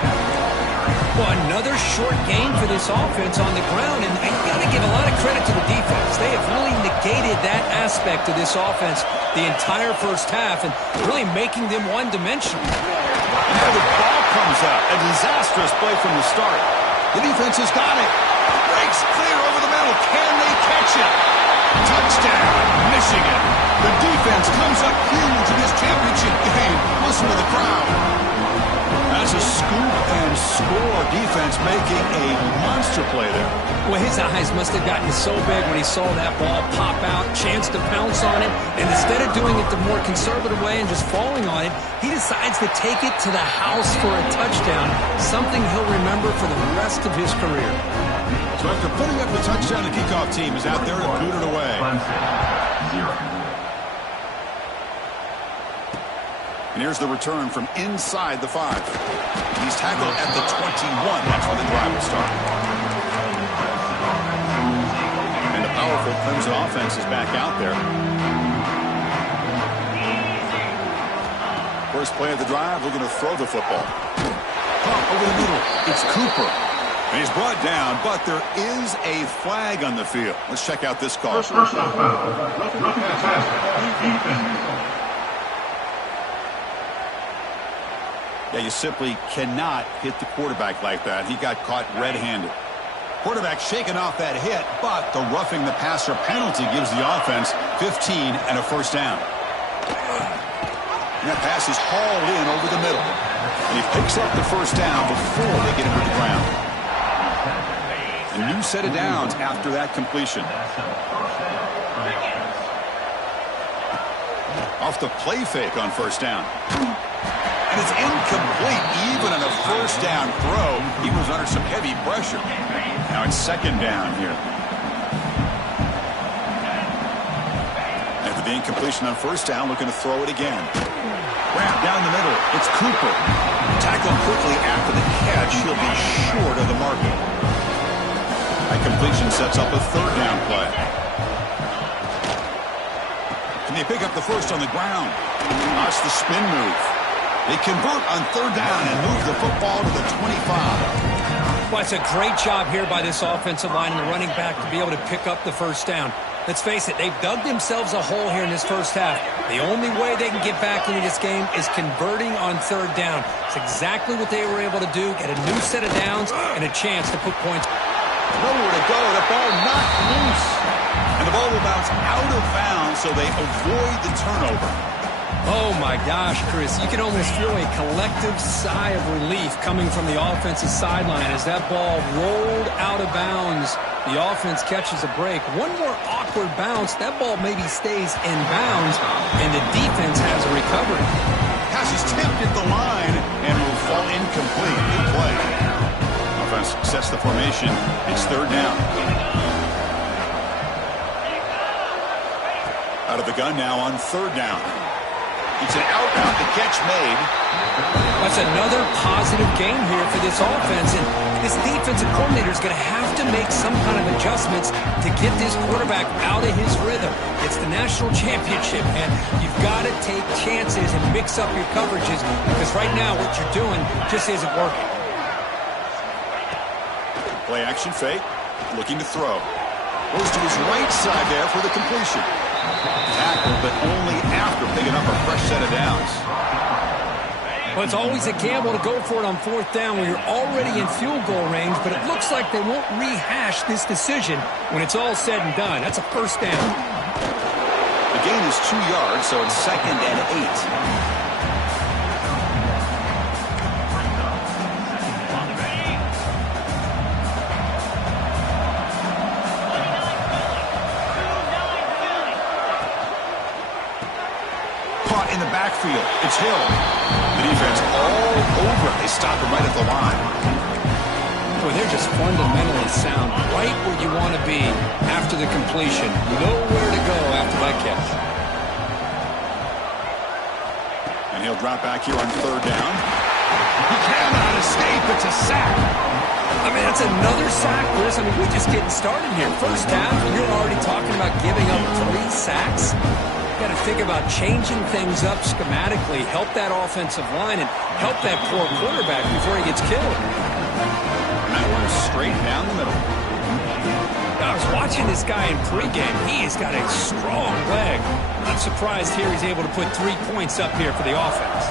Well, another short gain for this offense on the ground, and you got to give a lot of credit to the defense. They have really negated that aspect of this offense the entire first half and really making them one-dimensional. Now the ball comes out. A disastrous play from the start. The defense has got it. Breaks clear over the middle. Can they catch Gotcha! Touchdown, Michigan. The defense comes up huge in this championship game. Listen to the crowd. That's a scoop and score defense making a monster play there. Well, his eyes must have gotten so big when he saw that ball pop out, chance to pounce on it, and instead of doing it the more conservative way and just falling on it, he decides to take it to the house for a touchdown, something he'll remember for the rest of his career. So after putting up the touchdown, the kickoff team is out there to boot it away. And here's the return from inside the 5. He's tackled at the 21. That's where the drive will start. And the powerful Crimson offense is back out there. First play of the drive, looking to throw the football. Pump over the middle. It's Cooper. And he's brought down, but there is a flag on the field. Let's check out this call. First off, Yeah, you simply cannot hit the quarterback like that. He got caught red-handed. Quarterback shaking off that hit, but the roughing the passer penalty gives the offense 15 and a first down. And that pass is hauled in over the middle. And he picks up the first down before they get him to the ground. A new set of downs after that completion. Off the play fake on first down. And it's incomplete. Even on a first down throw, he was under some heavy pressure. Now it's second down here. After the incompletion on first down, looking to throw it again. Wrap down the middle. It's Cooper. Tackled quickly after the catch. He'll be short of the marker. That completion sets up a third down play. Can they pick up the first on the ground? That's the spin move. They convert on third down and move the football to the 25. Well, it's a great job here by this offensive line and the running back to be able to pick up the first down. Let's face it, they've dug themselves a hole here in this first half. The only way they can get back into this game is converting on third down. It's exactly what they were able to do, get a new set of downs and a chance to put points. Nowhere to go, the ball not loose. And the ball will bounce out of bounds, so they avoid the turnover. Oh, my gosh, Chris. You can almost feel a collective sigh of relief coming from the offensive sideline as that ball rolled out of bounds. The offense catches a break. One more awkward bounce. That ball maybe stays in bounds, and the defense has a recovery. Pass is tipped at the line and will fall incomplete. Good play. Offense sets the formation. It's third down. Out of the gun now on third down. It's an out-route, the catch made. That's another positive game here for this offense, and this defensive coordinator is going to have to make some kind of adjustments to get this quarterback out of his rhythm. It's the national championship, and you've got to take chances and mix up your coverages because right now what you're doing just isn't working. Play action fake, looking to throw. Goes to his right side there for the completion. Tackle, but only after picking up a fresh set of downs. Well, it's always a gamble to go for it on fourth down when you're already in field goal range, but it looks like they won't rehash this decision when it's all said and done. That's a first down. The gain is 2 yards, so it's 2nd and 8. In the backfield, it's Hill. The defense all over. They stop him right at the line. Boy, they're just fundamentally sound, right where you want to be after the completion. Nowhere to go after that catch. And he'll drop back here on third down. He cannot escape. It's a sack. I mean, that's another sack, Chris. I mean, we're just getting started here. First half, you're already talking about giving up 3 sacks. Got to think about changing things up schematically, help that offensive line, and help that poor quarterback before he gets killed. And that one straight down the middle. I was watching this guy in pregame. He has got a strong leg. I'm surprised here he's able to put 3 points up here for the offense.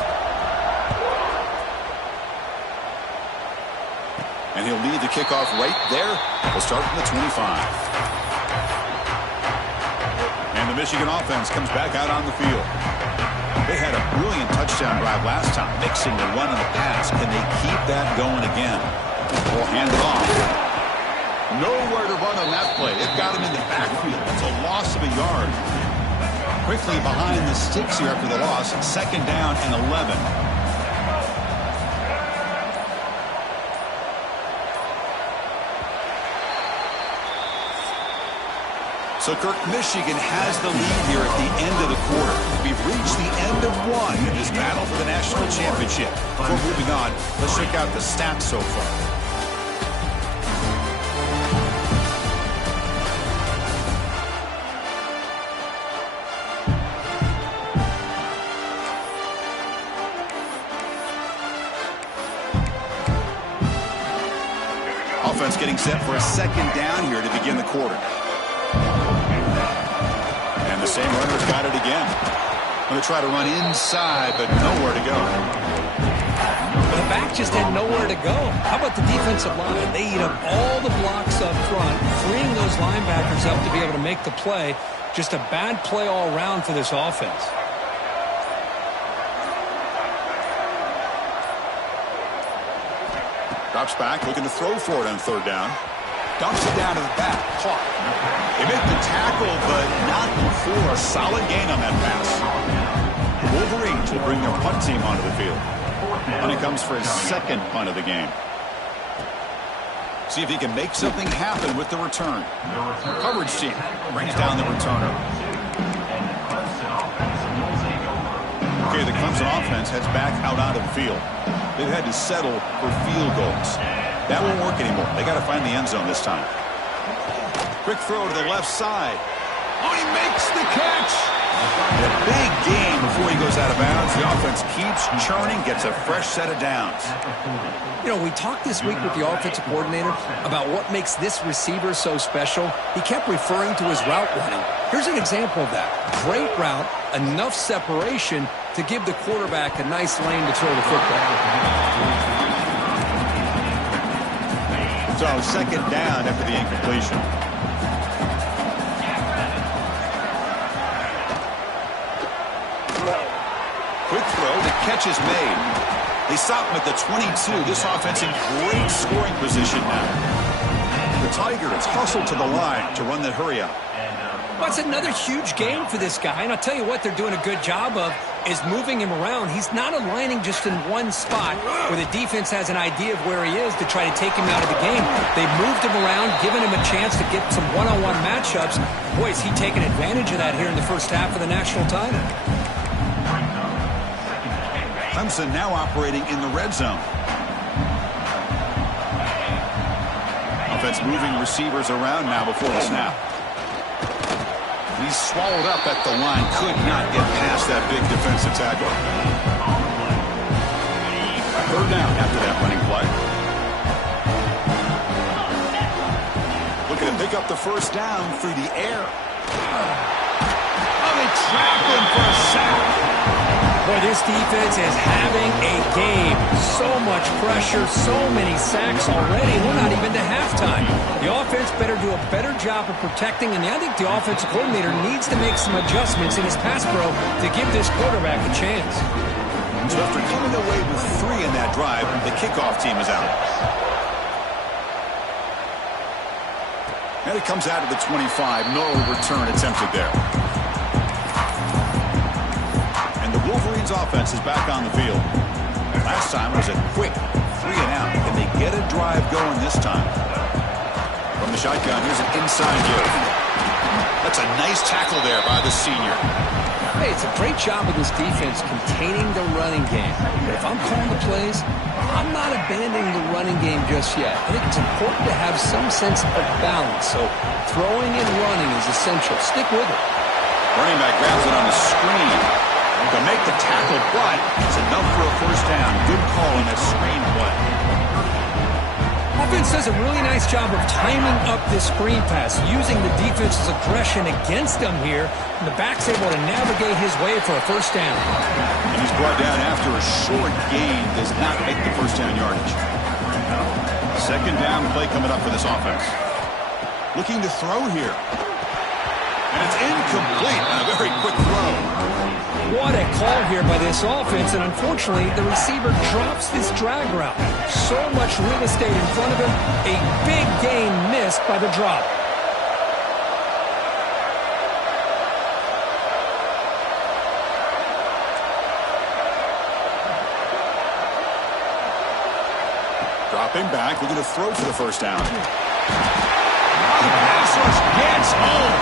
And he'll lead the kickoff right there. We'll start from the 25. the Michigan offense comes back out on the field. They had a brilliant touchdown drive last time, mixing the run and the pass. Can they keep that going again? We'll hand it off. Nowhere to run on that play. They've got him in the backfield. It's a loss of a yard. Quickly behind the sticks here after the loss. 2nd down and 11. So, Kirk, Michigan has the lead here at the end of the quarter. We've reached the end of one in this battle for the national championship. Before moving on, let's check out the stats so far. Offense getting set for a 2nd down here to begin the quarter. And the same runner's got it again. Going to try to run inside, but nowhere to go. Well, the back just had nowhere to go. How about the defensive line? They eat up all the blocks up front, freeing those linebackers up to be able to make the play. Just a bad play all around for this offense. Drops back, looking to throw for it on 3rd down. Dumps it down to the back. Caught. They make the tackle, but not before a solid gain on that pass. Wolverines will bring their punt team onto the field. And it comes for his 2nd punt of the game. See if he can make something happen with the return. Coverage team brings down the returner. Okay, the Clemson offense heads back out onto the field. They've had to settle for field goals. That won't work anymore. They got to find the end zone this time. Quick throw to the left side. Oh, he makes the catch. A big gain before he goes out of bounds. The offense keeps churning, gets a fresh set of downs. You know, we talked this week with the offensive coordinator about what makes this receiver so special. He kept referring to his route running. Here's an example of that. Great route, enough separation to give the quarterback a nice lane to throw the football. So 2nd down after the incompletion. Quick throw, the catch is made. They stop him at the 22. This offense in great scoring position now. The Tigers hustle to the line to run the hurry up. Well, it's another huge game for this guy, and I'll tell you what they're doing a good job of is moving him around. He's not aligning just in one spot where the defense has an idea of where he is to try to take him out of the game. They've moved him around, given him a chance to get some one-on-one matchups. Boy, is he taking advantage of that here in the first half of the national title. Clemson now operating in the red zone. Offense moving receivers around now before the snap. He's swallowed up at the line. Could not get past that big defensive tackle. 3rd down after that running play. Looking to pick up the 1st down through the air. Oh, they trap him for a sack. Boy, this defense is having a game. So much pressure, so many sacks already. We're not even to halftime. The offense better do a better job of protecting, and I think the offensive coordinator needs to make some adjustments in his pass pro to give this quarterback a chance. So after coming away with 3 in that drive, the kickoff team is out. And it comes out of the 25. No return attempted there. The Wolverines offense is back on the field. Last time was a quick 3 and out. Can they get a drive going this time? From the shotgun, here's an inside give. That's a nice tackle there by the senior. Hey, it's a great job of this defense containing the running game. But if I'm calling the plays, I'm not abandoning the running game just yet. I think it's important to have some sense of balance. So throwing and running is essential. Stick with it. Running back grabs it on the screen to make the tackle, but it's enough for a 1st down. Good call in that screen play. Offense does a really nice job of timing up this screen pass, using the defense's aggression against them here, and the back's able to navigate his way for a 1st down. And he's brought down after a short gain, does not make the 1st down yardage. 2nd down play coming up for this offense. Looking to throw here. And it's incomplete on a very quick throw. What a call here by this offense, and unfortunately, the receiver drops this drag route. So much real estate in front of him, a big gain missed by the drop. Dropping back, looking to throw for the first down. The pass rush gets home.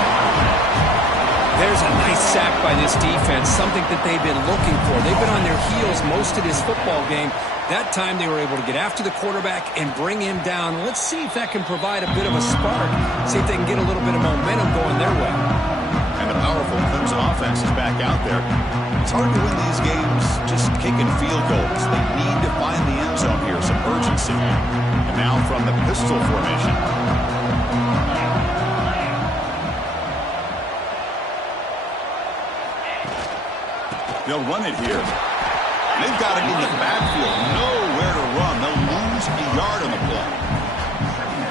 There's a nice sack by this defense, something that they've been looking for. They've been on their heels most of this football game. That time they were able to get after the quarterback and bring him down. Let's see if that can provide a bit of a spark, see if they can get a little bit of momentum going their way. And the powerful Clemson offense is back out there. It's hard to win these games just kicking field goals. They need to find the end zone here, some urgency. And now from the pistol formation. They'll run it here. They've got it in the backfield. Nowhere to run. They'll lose a yard on the play.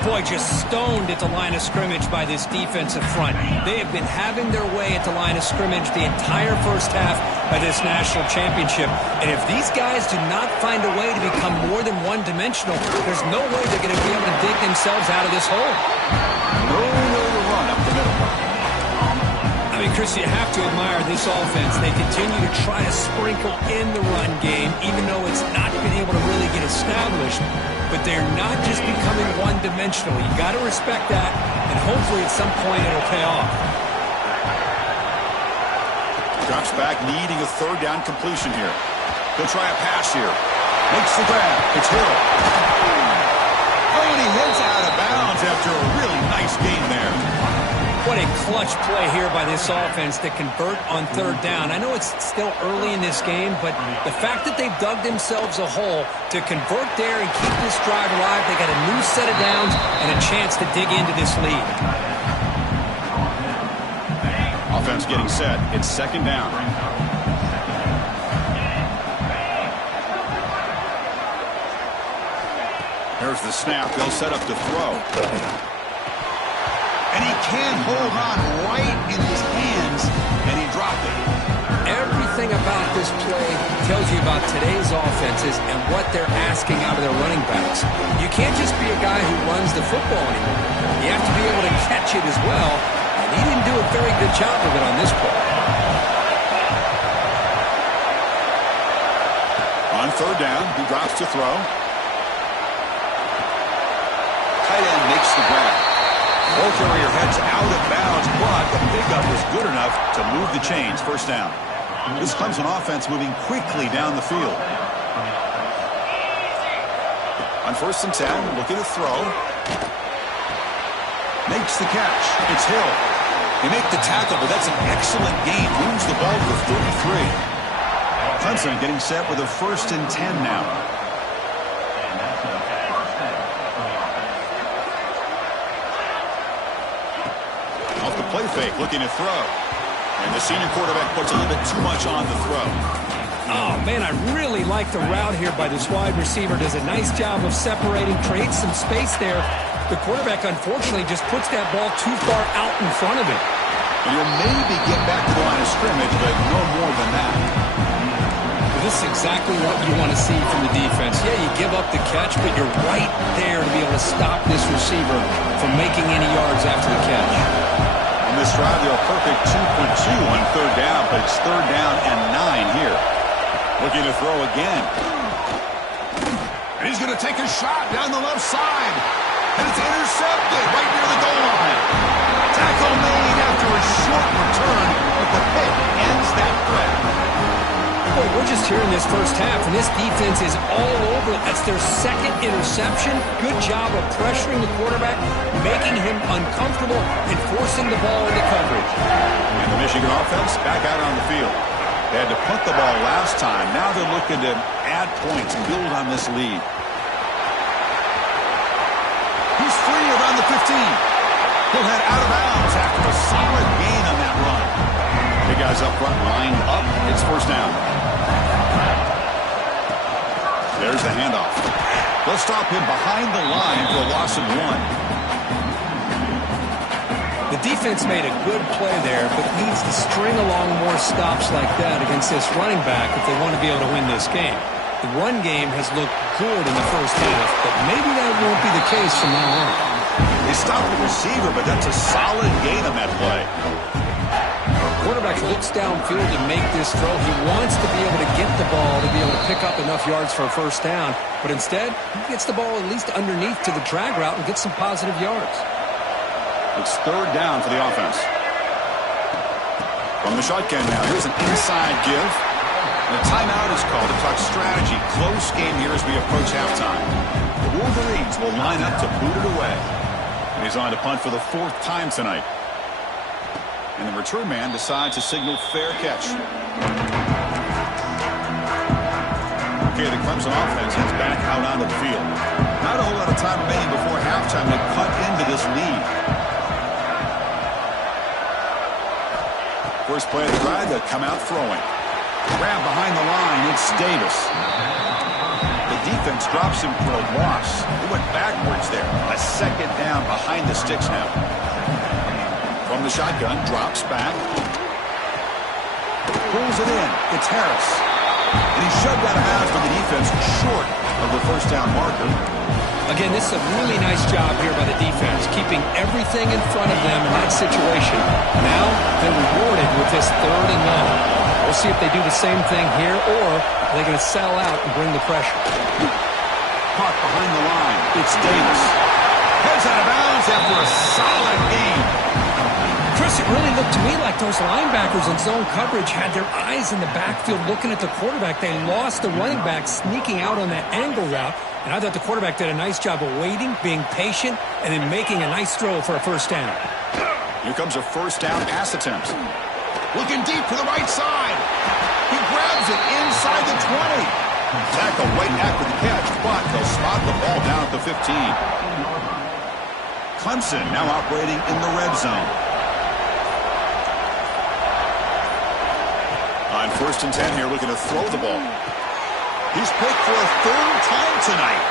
Boy, just stoned at the line of scrimmage by this defensive front. They have been having their way at the line of scrimmage the entire first half of this national championship. And if these guys do not find a way to become more than one-dimensional, there's no way they're going to be able to dig themselves out of this hole. Nowhere to run up the middle. I mean, Chris, you have to admire this offense. They continue to try to sprinkle in the run game, even though it's not been able to really get established. But they're not just becoming one-dimensional. You got to respect that, and hopefully at some point it'll pay off. Drops back, needing a third down completion here. He'll try a pass here. Makes the grab. It's Hill. Oh, and he heads out of bounds after a really nice game there. What a clutch play here by this offense to convert on third down. I know it's still early in this game, but the fact that they've dug themselves a hole to convert there and keep this drive alive, they got a new set of downs and a chance to dig into this lead. Offense getting set. It's second down. There's the snap. They'll set up to throw. And he can't hold on right in his hands, and he dropped it. Everything about this play tells you about today's offenses and what they're asking out of their running backs. You can't just be a guy who runs the football anymore. You have to be able to catch it as well, and he didn't do a very good job of it on this play. On third down, he drops to throw. Tight end makes the grab. Ball carrier heads out of bounds, but the pickup was good enough to move the chains. First down. This Clemson offense moving quickly down the field. On 1st and 10, looking to throw. Makes the catch. It's Hill. They make the tackle, but that's an excellent gain. Moves the ball to the 33. Clemson getting set with a 1st and 10 now. Play fake, looking to throw. And the senior quarterback puts a little bit too much on the throw. Oh, man, I really like the route here by this wide receiver. Does a nice job of separating, creates some space there. The quarterback, unfortunately, just puts that ball too far out in front of him. And he'll maybe get back to the line of scrimmage, but no more than that. This is exactly what you want to see from the defense. Yeah, you give up the catch, but you're right there to be able to stop this receiver from making any yards after the catch. On this drive, they're a perfect 2 for 2 on third down, but it's third down and 9 here. Looking to throw again. And he's going to take a shot down the left side. And it's intercepted right near the goal line. Tackle made after a short return, but the pick ends that play. Boy, we're just here in this first half, and this defense is all over it. That's their second interception. Good job of pressuring the quarterback, making him uncomfortable, and forcing the ball into coverage. And the Michigan offense back out on the field. They had to punt the ball last time. Now they're looking to add points and build on this lead. He's free around the 15. He'll head out of bounds after a solid gain on that run. Big guys up front lined up. It's first down. There's the handoff. They'll stop him behind the line for a loss of 1. The The defense made a good play there, but needs to string along more stops like that against this running back if they want to be able to win this game. The run game has looked good in the first half, but maybe that won't be the case from now on. They stopped the receiver, but that's a solid gain on that play. Quarterback looks downfield to make this throw. He wants to be able to get the ball to be able to pick up enough yards for a first down, but instead, he gets the ball at least underneath to the drag route and gets some positive yards. It's third down for the offense. From the shotgun now, here's an inside give. And a timeout is called to talk strategy. Close game here as we approach halftime. The Wolverines will line up to boot it away. And he's on to punt for the fourth time tonight. And the return man decides to signal fair catch. Okay, the Clemson offense heads back out onto the field. Not a whole lot of time remaining before halftime to cut into this lead. First play of the drive, they'll come out throwing. Grab behind the line, it's Davis. The defense drops him for a loss. He went backwards there. A second down behind the sticks now. From the shotgun, drops back. Pulls it in. It's Harris. And he's shoved out of bounds for the defense short of the first down marker. Again, this is a really nice job here by the defense, keeping everything in front of them in that situation. Now they're rewarded with this 3rd and long. We'll see if they do the same thing here, or are they going to sell out and bring the pressure. Caught behind the line. It's Davis. Heads out of bounds after a solid gain. Chris, it really looked to me like those linebackers in zone coverage had their eyes in the backfield looking at the quarterback. They lost the running back sneaking out on that angle route, and I thought the quarterback did a nice job of waiting, being patient, and then making a nice throw for a first down. Here comes a first down pass attempt. Looking deep to the right side. He grabs it inside the 20. Tackle right after the catch, but they'll spot the ball down at the 15. Clemson now operating in the red zone. On 1st and 10 here, looking to throw the ball. He's picked for a 3rd time tonight.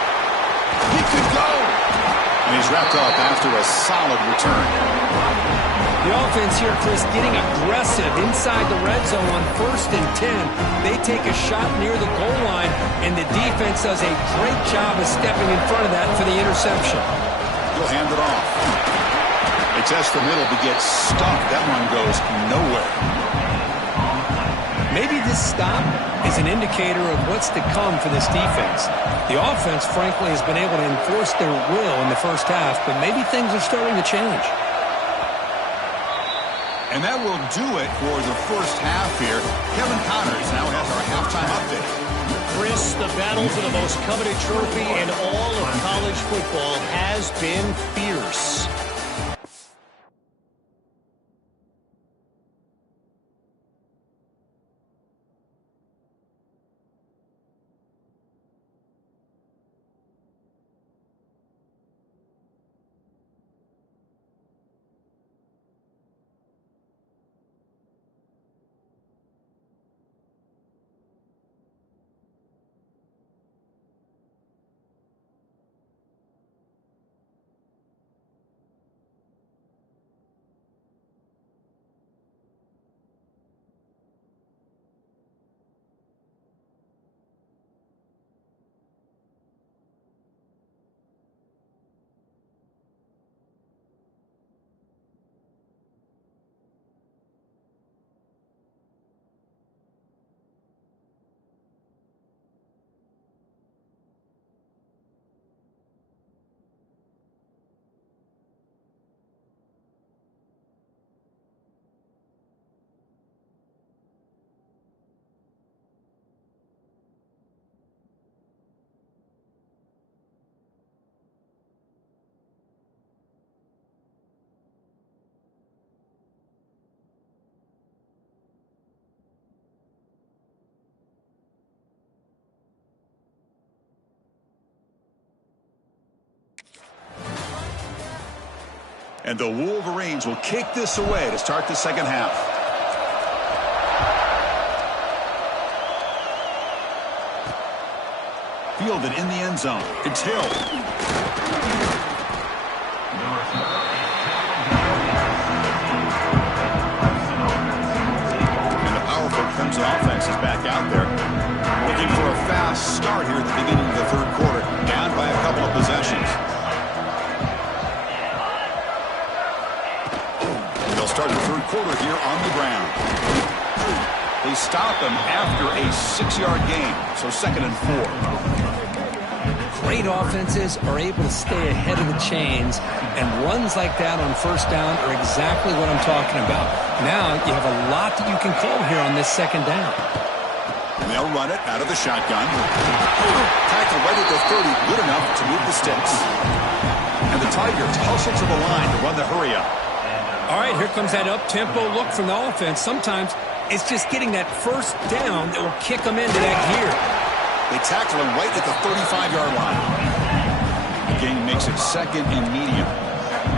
He could go. And he's wrapped up after a solid return. The offense here, Chris, getting aggressive inside the red zone on 1st and 10. They take a shot near the goal line, and the defense does a great job of stepping in front of that for the interception. He'll hand it off. They test the middle, but gets stuck. That one goes nowhere. Maybe this stop is an indicator of what's to come for this defense. The offense, frankly, has been able to enforce their will in the first half, but maybe things are starting to change. And that will do it for the first half here. Kevin Connors now has our halftime update. Chris, the battle for the most coveted trophy in all of college football has been fierce. And the Wolverines will kick this away to start the second half. Fielded in the end zone. It's Hill. is back out there. Looking for a fast start here at the beginning of the third quarter. Down by a couple of possessions. And they'll start the third quarter here on the ground. They stop him after a 6-yard gain. So 2nd and 4. Great offenses are able to stay ahead of the chains, and runs like that on first down are exactly what I'm talking about. Now you have a lot that you can call here on this 2nd down. And they'll run it out of the shotgun. Tackle right at the 30, good enough to move the sticks. And the Tigers hustle to the line to run the hurry up. All right, here comes that up-tempo look from the offense. Sometimes it's just getting that first down that will kick them into that gear. They tackle him right at the 35-yard line. The gain makes it 2nd and medium.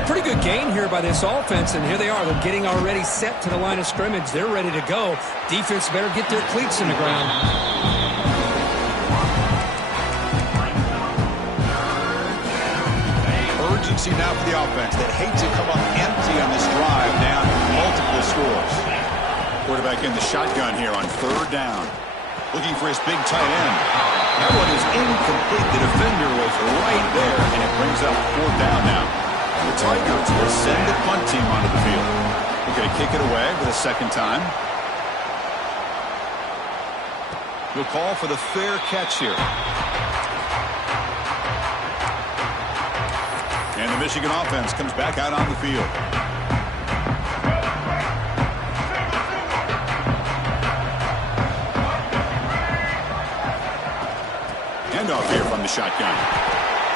Pretty good gain here by this offense, and here they are. They're getting already set to the line of scrimmage. They're ready to go. Defense better get their cleats in the ground. Urgency now for the offense that hate to come up empty on this drive, down multiple scores. Quarterback in the shotgun here on 3rd down. Looking for his big tight end. That one is incomplete. The defender was right there, and it brings up 4th down now. The Tigers will send the punt team onto the field. We're going to kick it away for the 2nd time. We'll call for the fair catch here. And the Michigan offense comes back out on the field. Handoff here from the shotgun.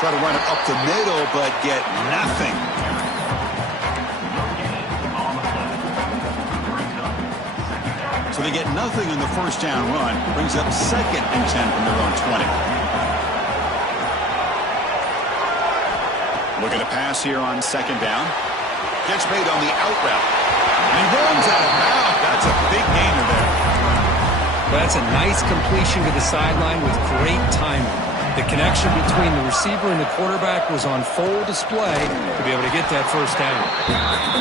Try to run it up the middle, but get nothing. So they get nothing on the first down run. Brings up 2nd and 10 from their own 20. Looking to pass here on 2nd down. Gets made on the out route. And he runs out of bounds. That's a big gainer there. Well, that's a nice completion to the sideline with great timing. The connection between the receiver and the quarterback was on full display to be able to get that first down.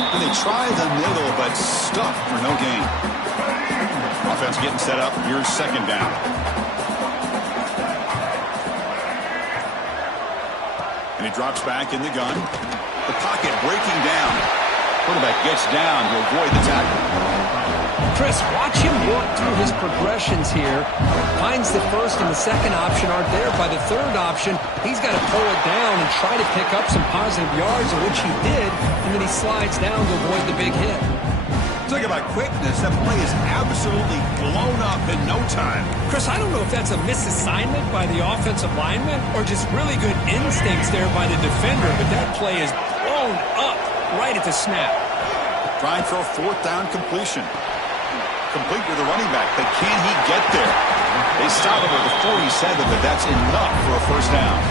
And they try the middle, but stuffed for no gain. Offense getting set up. Here's 2nd down. And he drops back in the gun. The pocket breaking down. Quarterback gets down to avoid the tackle. Chris, watch him work through his progressions here. Finds the first and the 2nd option aren't there. By the 3rd option, he's got to pull it down and try to pick up some positive yards, of which he did, and then he slides down to avoid the big hit. Talk about quickness. That play is absolutely blown up in no time. Chris, I don't know if that's a misassignment by the offensive lineman or just really good instincts there by the defender, but that play is blown up right at the snap. Trying for a 4th down completion. Complete with the running back, but can he get there? They stop him at the 47, but that's enough for a first down.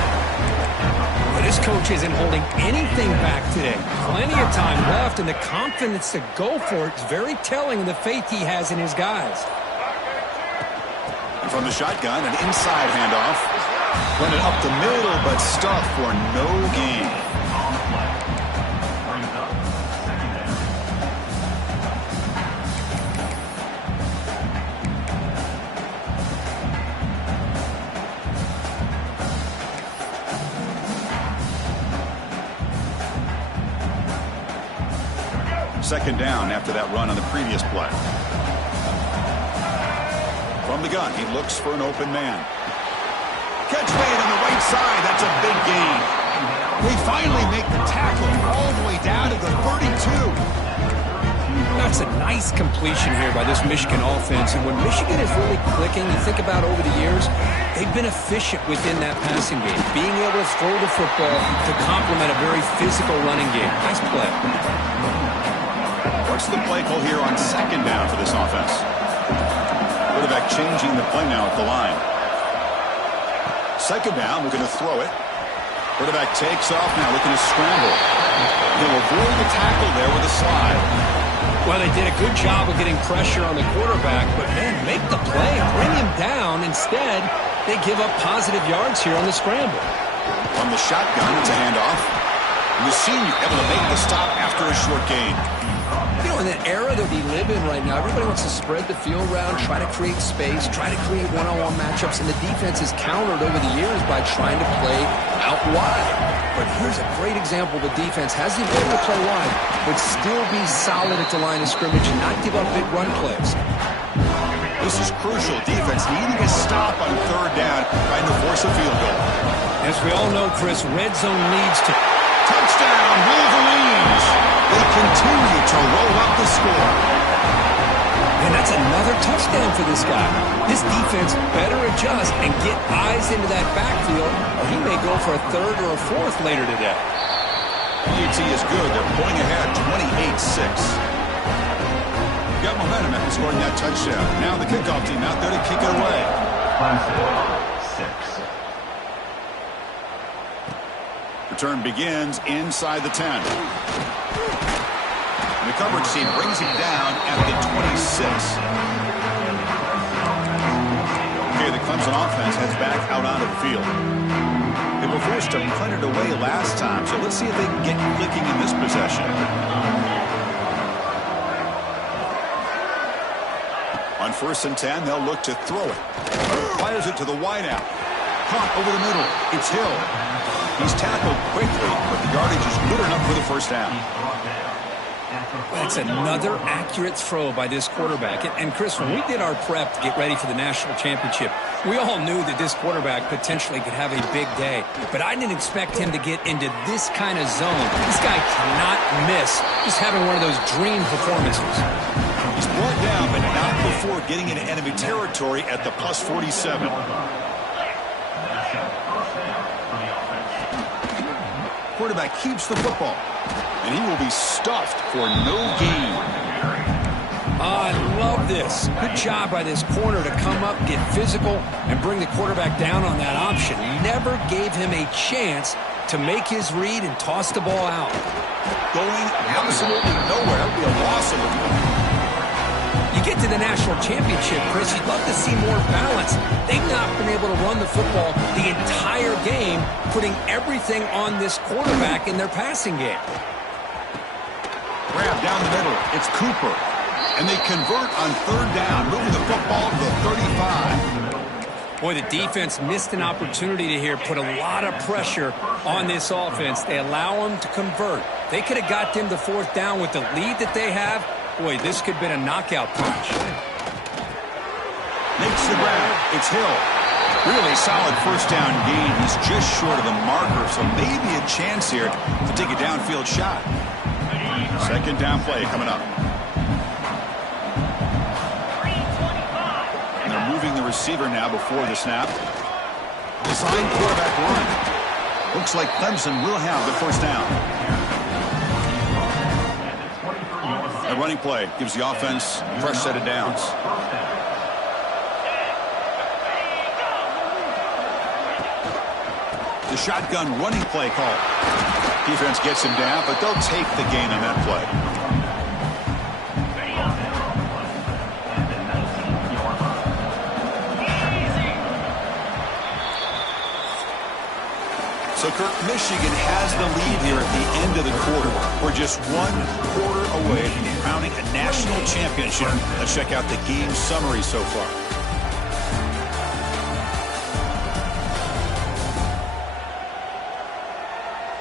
But this coach isn't holding anything back today. Plenty of time left, and the confidence to go for it is very telling of the faith he has in his guys. And from the shotgun, an inside handoff. Run it up the middle, but stuffed for no gain. Second down after that run on the previous play. From the gun, he looks for an open man. Catch made on the right side. That's a big gain. They finally make the tackle all the way down to the 32. That's a nice completion here by this Michigan offense. And when Michigan is really clicking, you think about over the years, they've been efficient within that passing game. Being able to throw the football to complement a very physical running game. Nice play. What's the play call here on 2nd down for this offense? Quarterback changing the play now at the line. 2nd down, we're going to throw it. Quarterback takes off now, looking to scramble. He'll avoid the tackle there with a slide. Well, they did a good job of getting pressure on the quarterback, but man, make the play, bring him down. Instead, they give up positive yards here on the scramble. From the shotgun, it's a handoff. And the senior able to make the stop after a short gain. You know, in the era that we live in right now, everybody wants to spread the field around, try to create space, try to create one-on-one matchups, and the defense has countered over the years by trying to play out wide. But here's a great example. The defense has the ability to play wide, but still be solid at the line of scrimmage and not give up big run plays. This is crucial. Defense needing a stop on third down, trying to force a field goal. As we all know, Chris, red zone leads to Touchdown, Wolverines! They continue to roll up the score. And that's another touchdown for this guy. This defense better adjust and get eyes into that backfield, or he may go for a third or a fourth later today. PAT is good. They're pulling ahead 28-6. Got momentum after scoring that touchdown. Now the kickoff team out there to kick it away. 6. Return begins inside the 10. And the coverage team brings him down at the 26. Okay, the Clemson offense heads back out onto the field. They were forced to punt it away last time, so let's see if they can get clicking in this possession. On 1st and 10, they'll look to throw it. Fires it to the wideout. Caught over the middle. It's Hill. He's tackled quickly, but the yardage is good enough for the first down. That's another accurate throw by this quarterback. And Chris, when we did our prep to get ready for the national championship, we all knew that this quarterback potentially could have a big day. But I didn't expect him to get into this kind of zone. This guy cannot miss just having one of those dream performances. He's brought down, but not before getting into enemy territory at the plus 47. Quarterback keeps the football, and he will be stuffed for no gain. I love this. Good job by this corner to come up, get physical, and bring the quarterback down on that option. Never gave him a chance to make his read and toss the ball out. Going absolutely nowhere. That would be a loss of the field. You get to the national championship, Chris, you'd love to see more balance. They've not been able to run the football the entire game, putting everything on this quarterback in their passing game. Grab down the middle. It's Cooper. And they convert on third down, moving the football to the 35. Boy, the defense missed an opportunity to here, put a lot of pressure on this offense. They allow them to convert. They could have got them to fourth down with the lead that they have. Boy, this could have been a knockout punch. Makes the grab. It's Hill. Really solid first down gain. He's just short of the marker, so maybe a chance here to take a downfield shot. Second down play coming up. And they're moving the receiver now before the snap. Design quarterback run. Looks like Clemson will have the first down. The running play gives the offense a fresh set of downs. The shotgun running play call. Defense gets him down, but they'll take the gain on that play. So, Kirk, Michigan has the lead here at the end of the quarter. We're just 1 quarter away from crowning a national championship. Let's check out the game summary so far.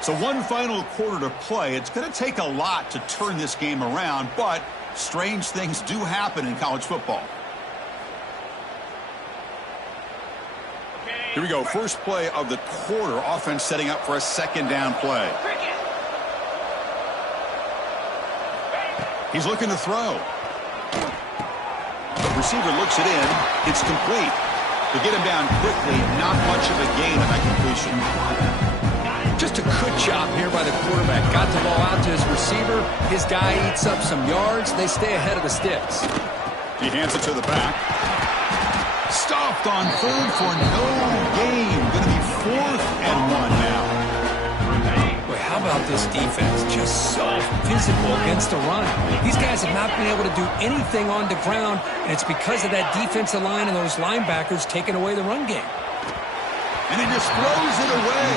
So 1 final quarter to play. It's going to take a lot to turn this game around, but strange things do happen in college football. Here we go. First play of the quarter. Offense setting up for a second down play. He's looking to throw. The receiver looks it in. It's complete. To get him down quickly, not much of a gain on that completion. Just a good job here by the quarterback. Got the ball out to his receiver. His guy eats up some yards. They stay ahead of the sticks. He hands it to the back. Stopped on third for no gain. Going to be 4th and 1 now. Boy, how about this defense? Just so physical against the run. These guys have not been able to do anything on the ground, and it's because of that defensive line and those linebackers taking away the run game. And he just throws it away.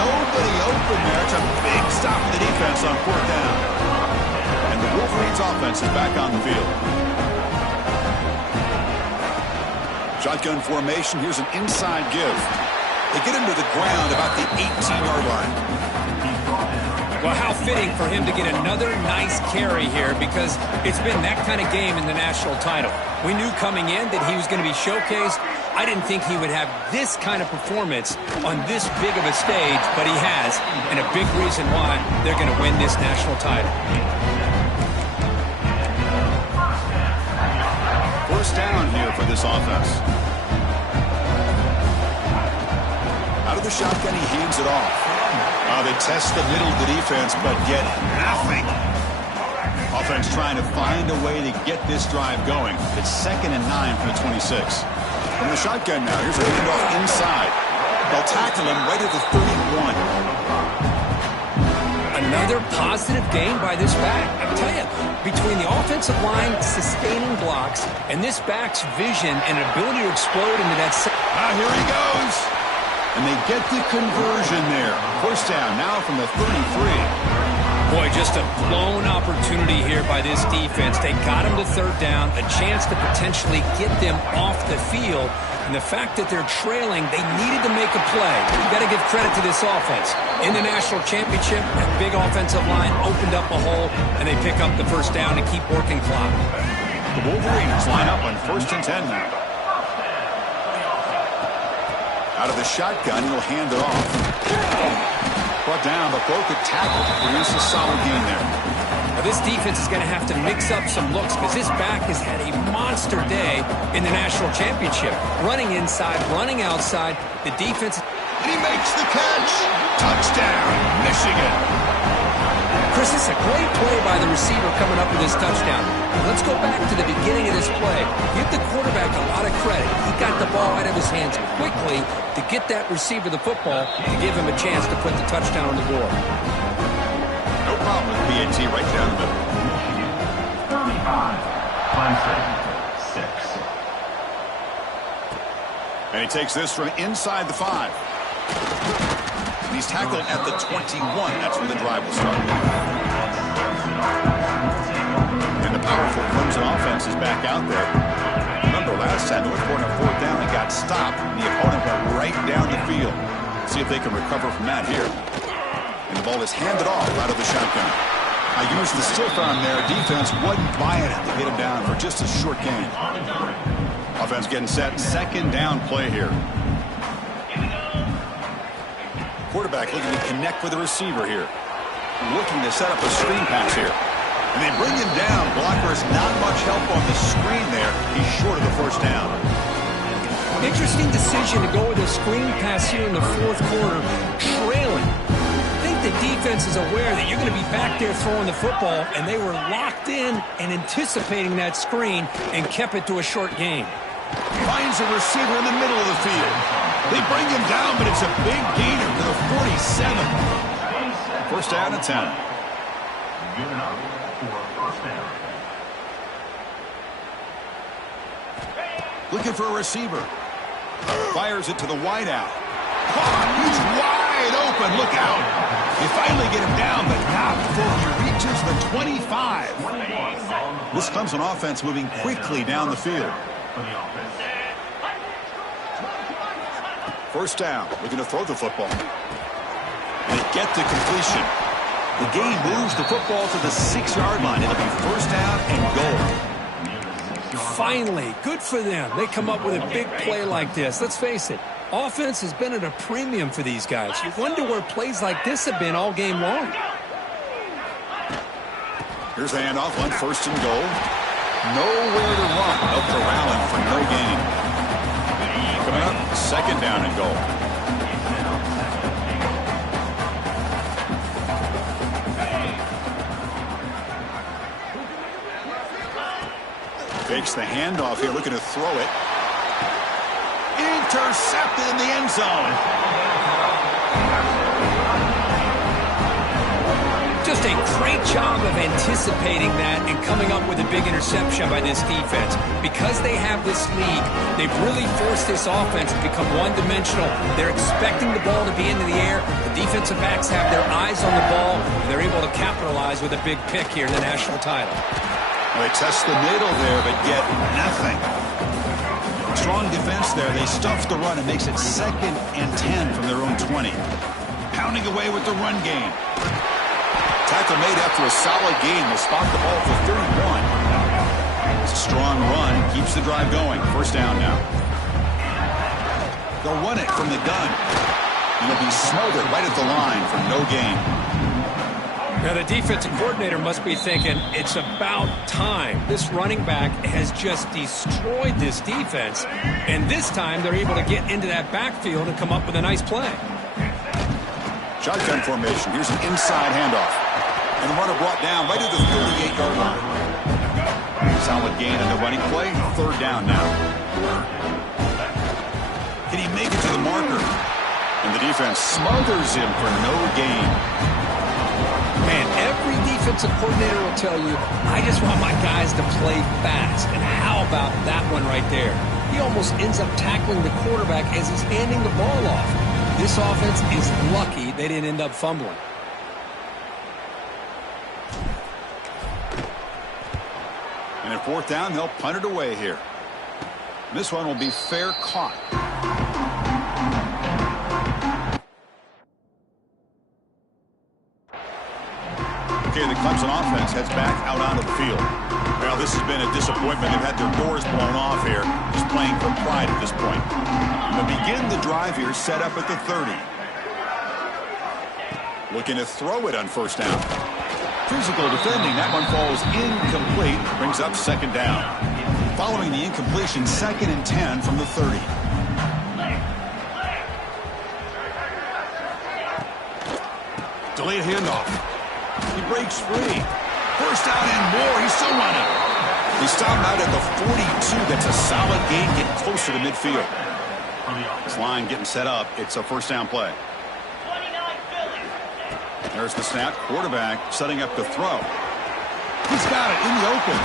Nobody open there. It's a big stop for the defense on 4th down. And the Wolverines offense is back on the field. Shotgun formation. Here's an inside give. They get him to the ground about the 18-yard line. Well, how fitting for him to get another nice carry here, because it's been that kind of game in the national title. We knew coming in that he was going to be showcased. I didn't think he would have this kind of performance on this big of a stage, but he has, and a big reason why they're going to win this national title. First down here for this offense. Out of the shotgun, he hands it off. They test the middle of the defense, but get nothing. Offense trying to find a way to get this drive going. It's 2nd and 9 from the 26. From the shotgun now, here's a handoff inside. They'll tackle him right at the 31. Another positive game by this back. I'll tell you, between the offensive line sustaining blocks and this back's vision and ability to explode into that... Here he goes. And they get the conversion there. First down now from the 33. Boy, just a blown opportunity here by this defense. They got him to 3rd down, a chance to potentially get them off the field. And the fact that they're trailing, they needed to make a play. You've got to give credit to this offense. In the national championship, that big offensive line opened up a hole, and they pick up the first down to keep working clock. The Wolverines line up on 1st and 10 now. Out of the shotgun, he'll hand it off. Brought down, but broke a tackle to produce a solid gain there. Now this defense is going to have to mix up some looks, because this back has had a monster day in the national championship. Running inside, running outside. The defense... And he makes the catch. Touchdown, Michigan. Chris, this is a great play by the receiver coming up with this touchdown. Let's go back to the beginning of this play. Give the quarterback a lot of credit. He got the ball out of his hands quickly to get that receiver the football to give him a chance to put the touchdown on the board. No problem with BNT right down the middle. 35. Clemson, 6. And he takes this from inside the 5. And he's tackled at the 21. That's where the drive will start. And the powerful Clemson offense is back out there. Remember last time, North Point on 4th down and got stopped, and the opponent went right down the field. See if they can recover from that here. And the ball is handed off out of the shotgun. I used the stiff arm there. Defense wasn't buying it to get him down for just a short gain. Offense getting set. 2nd down play here. Quarterback looking to connect with the receiver here. Looking to set up a screen pass here. And they bring him down. Blockers not much help on the screen there. He's short of the first down. Interesting decision to go with a screen pass here in the 4th quarter, trailing. I think the defense is aware that you're going to be back there throwing the football, and they were locked in and anticipating that screen and kept it to a short gain. Finds a receiver in the middle of the field. They bring him down, but it's a big gainer to the 47. First down and 10. Looking for a receiver. Fires it to the wideout. He's wide open. Look out. They finally get him down, but not before he reaches the 25. This Clemson offense moving quickly down the field. First down, looking to throw the football. They get the completion. The game moves the football to the 6-yard line. It'll be first down and goal. Finally, good for them. They come up with a big play like this. Let's face it, offense has been at a premium for these guys. You wonder where plays like this have been all game long. Here's the handoff on 1st and goal. Nowhere to run. They'll corral him for no gain. Coming up, 2nd down and goal. Fakes the handoff here, looking to throw it. Intercepted in the end zone. just a great job of anticipating that and coming up with a big interception by this defense. Because they have this lead, they've really forced this offense to become one-dimensional. They're expecting the ball to be into the air. The defensive backs have their eyes on the ball, and they're able to capitalize with a big pick here in the national title. Well, they test the middle there, but get nothing. Strong defense there. They stuff the run. It makes it 2nd and 10 from their own 20. Pounding away with the run game. Tackle made after a solid gain. Will spot the ball for 31. It's a strong run. Keeps the drive going. First down now. They'll run it from the gun. And it'll be smothered right at the line for no gain. Now, the defensive coordinator must be thinking, it's about time. This running back has just destroyed this defense, and this time they're able to get into that backfield and come up with a nice play. Shotgun formation. Here's an inside handoff. And the runner brought down right at the 38-yard line. Solid gain on the running play. 3rd down now. Can he make it to the marker? And the defense smothers him for no gain. Man, every defensive coordinator will tell you, I just want my guys to play fast. And how about that one right there? He almost ends up tackling the quarterback as he's handing the ball off. This offense is lucky they didn't end up fumbling. And at 4th down, they'll punt it away here. This one will be fair caught. Okay, the Clemson offense heads back out onto the field. Well, this has been a disappointment. They've had their doors blown off here, just playing for pride at this point. They'll begin the drive here, set up at the 30. Looking to throw it on 1st down. Physical defending. That one falls incomplete. Brings up 2nd down. Following the incompletion, 2nd and 10 from the 30. Delayed handoff. He breaks free. 1st down and more. He's still running. He stopped out at the 42. That's a solid gain, getting closer to midfield. This line getting set up. It's a 1st down play. There's the snap. Quarterback setting up the throw. He's got it in the open.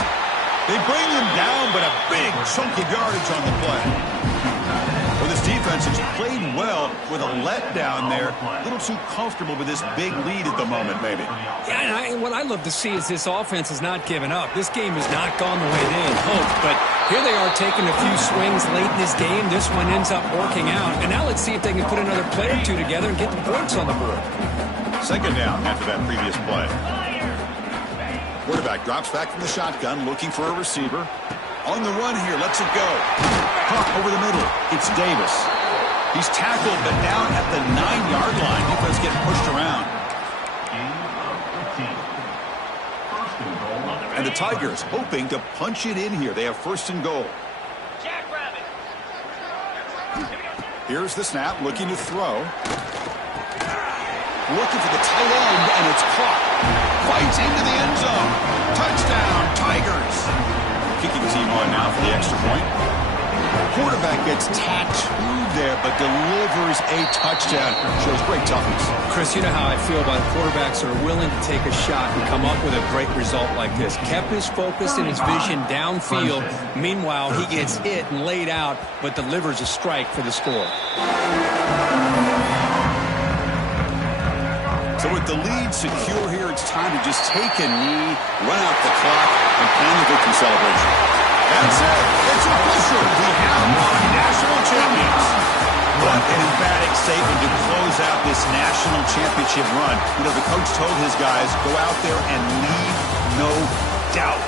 They bring him down, but a big chunk of yardage on the play. Well, this defense has played well with a letdown there. A little too comfortable with this big lead at the moment, maybe. Yeah, and what I love to see is this offense has not given up. This game has not gone the way they had hoped, but here they are taking a few swings late in this game. This one ends up working out, and now let's see if they can put another play or two together and get the points on the board. 2nd down after that previous play. Quarterback drops back from the shotgun, looking for a receiver. On the run here, lets it go. Caught over the middle. It's Davis. He's tackled, but down at the 9-yard line. Defense getting pushed around. And the Tigers hoping to punch it in here. They have 1st and goal. Here's the snap, looking to throw. Looking for the tight end, and it's caught. Fights into the end zone. Touchdown, Tigers. Kicking team on now for the extra point. Quarterback gets tattooed there, but delivers a touchdown. Shows great toughness. Chris, you know how I feel about quarterbacks that are willing to take a shot and come up with a great result like this. Kept his focus and his vision downfield. Meanwhile, he gets hit and laid out, but delivers a strike for the score. So with the lead secure here, it's time to just take a knee, run out the clock, and plan the victory celebration. That's it. It's official. We have won national champions. What an emphatic statement to close out this national championship run. You know, the coach told his guys, go out there and leave no doubt.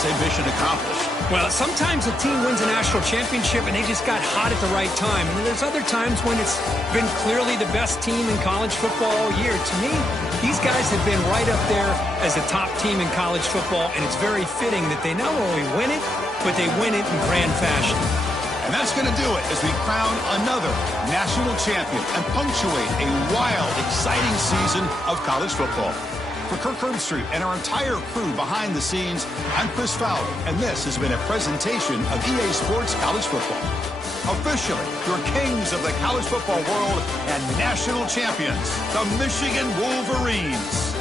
Say mission accomplished. Well, sometimes a team wins a national championship and they just got hot at the right time. And then there's other times when it's been clearly the best team in college football all year. To me, these guys have been right up there as the top team in college football, and it's very fitting that they not only win it, but they win it in grand fashion. And that's going to do it as we crown another national champion and punctuate a wild, exciting season of college football. For Kirk Herbstreit and our entire crew behind the scenes, I'm Chris Fowler, and this has been a presentation of EA Sports College Football. Officially, your kings of the college football world and national champions, the Michigan Wolverines.